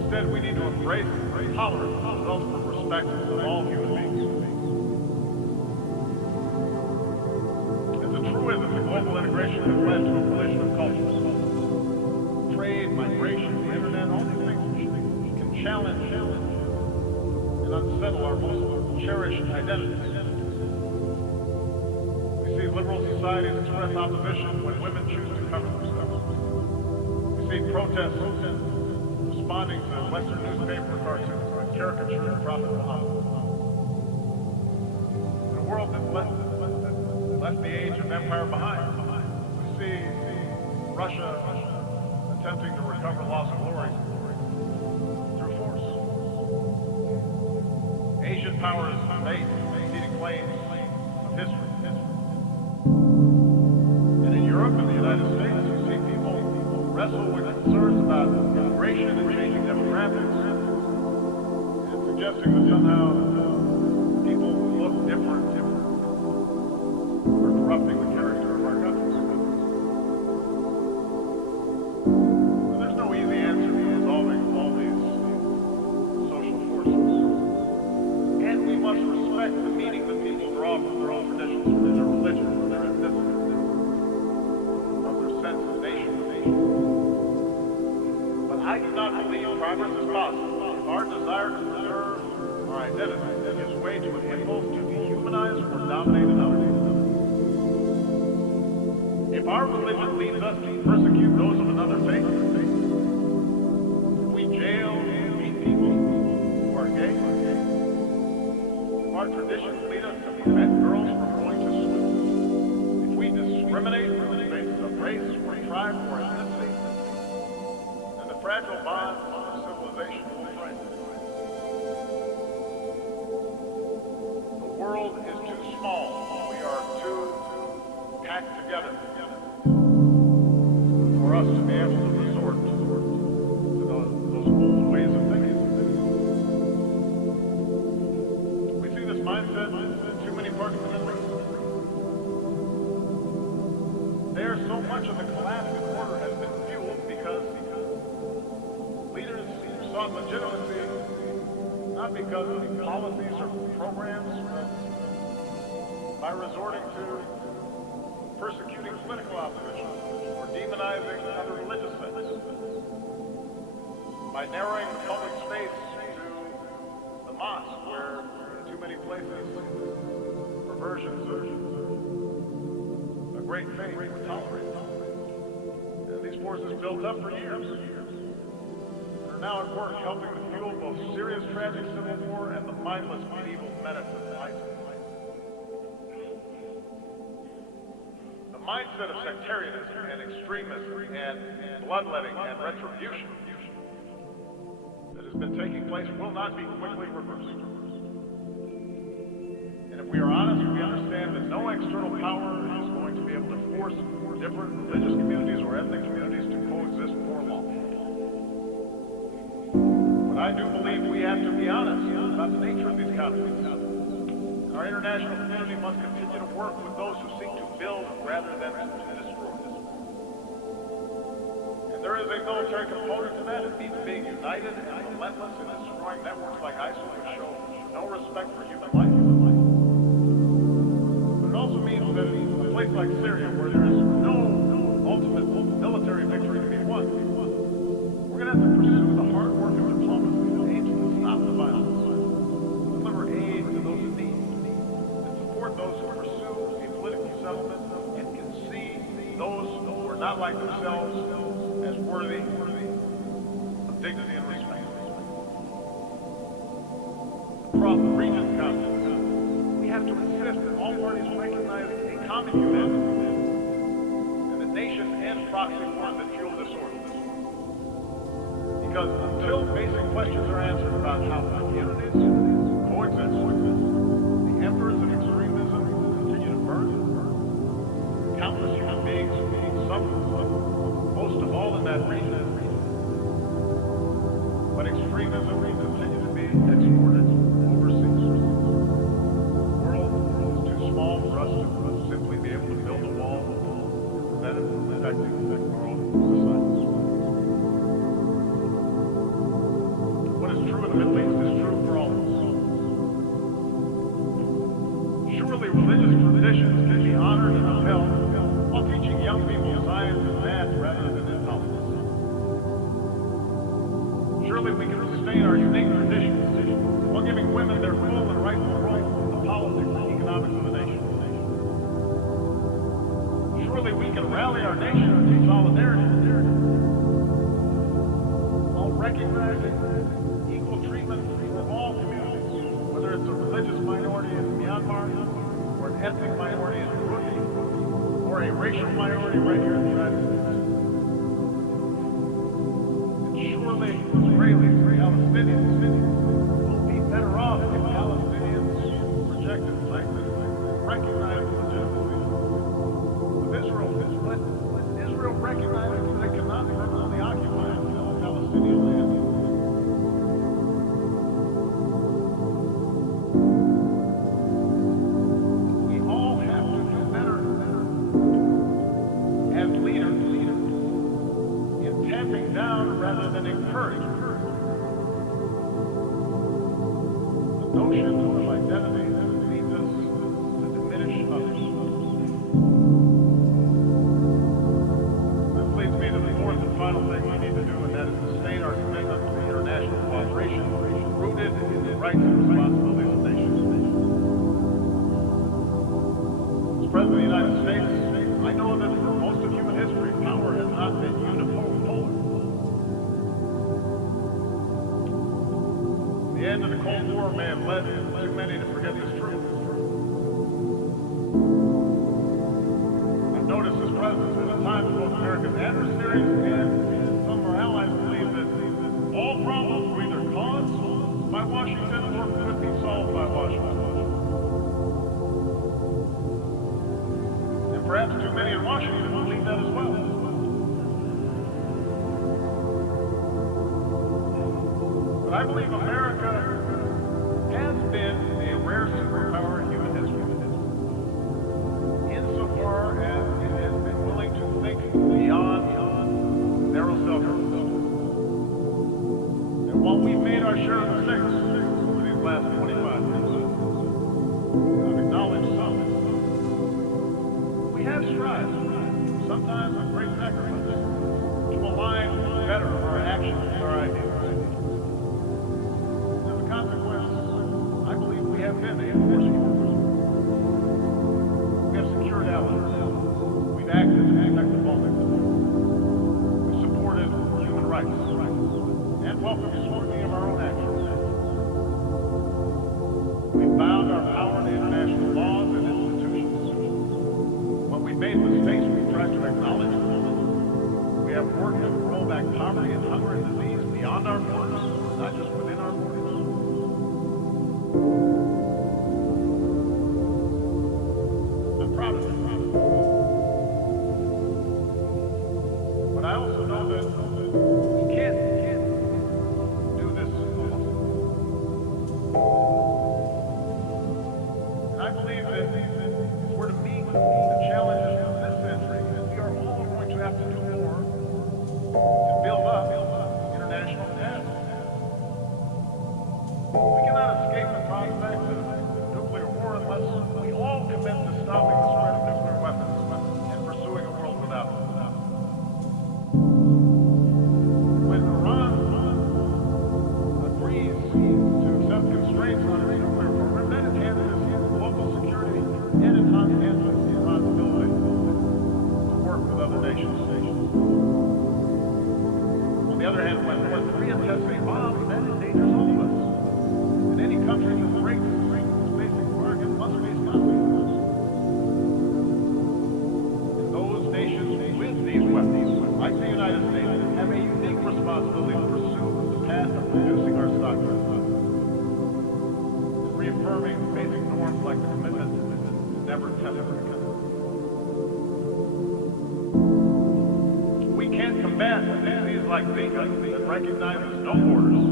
Instead, we need to embrace tolerance, love, and respect of all human beings. It's a truism that global integration has led to a collision of cultures. Trade, migration, the internet, all these things can challenge and unsettle our most cherished identities. We see liberal societies express opposition when women choose to cover themselves. We see protests responding to Western newspaper cartoons like caricature and Prophet Muhammad. In a world that left the age of empire behind, we see Russia attempting to recover lost glory through force. Asian powers made competing claims of history. And in Europe and the United States, you see people wrestle with concerns about immigration and changing demographics, and suggesting that somehow people who look different are corrupting the character of our country. There's no easy answer to resolving all these social forces. And we must respect the meaning that people draw from their own traditions, from their religion, from their ethnicity, from their sense of nation. But I do not believe progress is possible if our desire to preserve our identity gives way to an impulse to dehumanize or dominate another. If our religion leads us to persecute those of another faith, if we jail and beat people who are gay, if our traditions lead us to prevent girls from going to school, if we discriminate on the basis of race or tribe or ethnicity, then the fragile bonds of civilization will break. The world is too small. We are too packed together for us to be able to resort to those old ways of thinking. We see this mindset in too many parts of the Middle East. There, so much of the collapse of order has been fueled because leaders sought legitimacy not because of policies or programs, but by resorting to persecuting political opposition or demonizing other religious sects, by narrowing the public space to the mosque, where in too many places perversions of a great faith were tolerated. And these forces built up for years. They're now at work helping to fuel both Syria's tragic civil war and the mindless medieval menace of ISIS. The mindset of sectarianism and extremism and bloodletting and retribution that has been taking place will not be quickly reversed. And if we are honest, we understand that no external power is going to be able to force different religious communities or ethnic communities to coexist for long. But I do believe we have to be honest about the nature of these conflicts. Our international community must continue to work with those who seek to build rather than to destroy. And there is a military component to that. It means being united and relentless in destroying networks like ISIL, which show no respect for human life. But it also means that in a place like Syria, where there is no ultimate military victory to be won, we're going to have to pursue the hard work of diplomacy that aims to stop the violence, deliver aid to those in need, those who pursue a political settlement and can see not like themselves as worthy of dignity and respect. Across the region's continent, we have to insist that all parties recognize a common humanity and that nations end proxy wars that fuel disorder. Because until basic questions are answered about how communities coexist, the embers of extremism continue to burn, countless human beings suffer, most of all in that region. But extremism will continue to be exported overseas. The world is too small for us to simply be able to build a wall to prevent it from affecting our own societies. What is true in the Middle East is true for all of us. Surely religious traditions can be honored and upheld while teaching young people science and math rather than intolerance. Surely we can sustain our unique traditions while giving women their full and rightful role in the politics and economics of the nation. Surely we can rally our nation in solidarity while recognizing equal treatment for all communities, whether it's a religious minority in Myanmar, or an ethnic minority in Burundi, or a racial minority right here in the United States. And surely Israelis, Palestinians will be better off if Palestinians reject it, recognize the legitimacy of Israel. When Israel recognizes that it cannot permanently occupy Palestinian land. We all have to do better as leaders in tamping down rather than encouraging the notion of identity that leads us to diminish others. This leads me to the fourth and final thing we need to do, and that is sustain our commitment to international cooperation rooted in the rights and responsibilities of nations. As President of the United States, I know that for most of human history, power has not been unipolar. The end of the Cold War may have led too many to forget this truth. I've noticed as president that at times both America's adversaries and some of our allies believe that all problems were either caused by Washington or could be solved by Washington. And perhaps too many in Washington believe that as well. But I believe America has been a rare superpower in human history, insofar as it has been willing to think beyond narrow self-interest. And while we've made our share of mistakes over these last 25 years, I've acknowledged some. We have strived, sometimes with great sacrifice, to align better our actions with our ideas. As a consequence, I believe we have been a force for good. We have secured allies. We've acted to protect the public. We've supported human rights and welcomed scrutiny of our own actions. We've bound our power to international laws and institutions. When we made mistakes, we tried to acknowledge them. We have worked to roll back poverty and hunger and disease beyond our borders, not just within our borders. I'm proud of it. But I also know that we can't do this alone. And I believe that if we're to meet the challenges of this century, we are all going to have to do more to build up international capacity. We cannot escape the prospect of nuclear war unless we all commit to stopping the spread of nuclear weapons and pursuing a world without them. When Iran agrees to accept constraints on its nuclear program, that enhances local security other hand, when North Korea tests a bomb, that endangers all of us. And any country that breaks this basic bargain must face consequences. And those nations with these weapons, like the United States, have a unique responsibility to pursue the path of reducing our stockpiles, and reaffirming basic norms like the commitment to never test again. We can't combat diseases like Zika that recognizes no borders.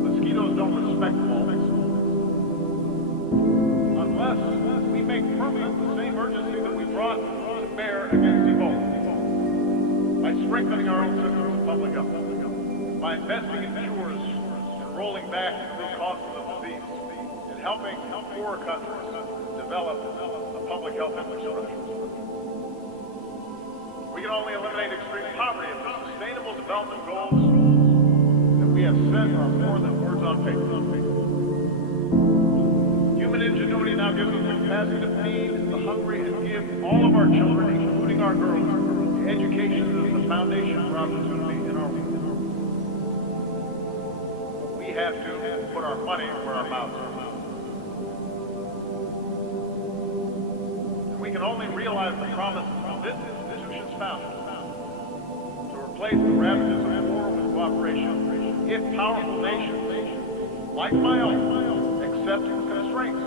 Mosquitoes don't respect walls. Unless we make permanent the same urgency that we brought to bear against Ebola. By strengthening our own systems of public health. By investing in cures and rolling back the cost of the disease. And helping poorer countries develop a public health infrastructure. We can only eliminate extreme poverty if the sustainable development goals that we have set are more than words on paper. Human ingenuity now gives us the capacity to feed the hungry and give all of our children, including our girls, the education that is the foundation for opportunity in our world. We have to put our money where our mouths are. And we can only realize the promise of this institution's founders to replace the ravages of war with cooperation if powerful nations, like my own, accept constraints.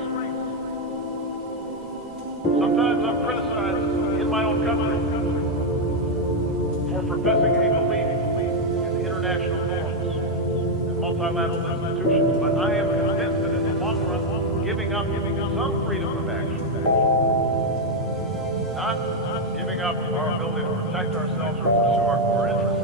Sometimes I'm criticized in my own country for professing a belief in international norms and multilateral institutions, but I am convinced that in the long run, giving up some freedom of action, not giving up our ability to protect ourselves or pursue our core interests,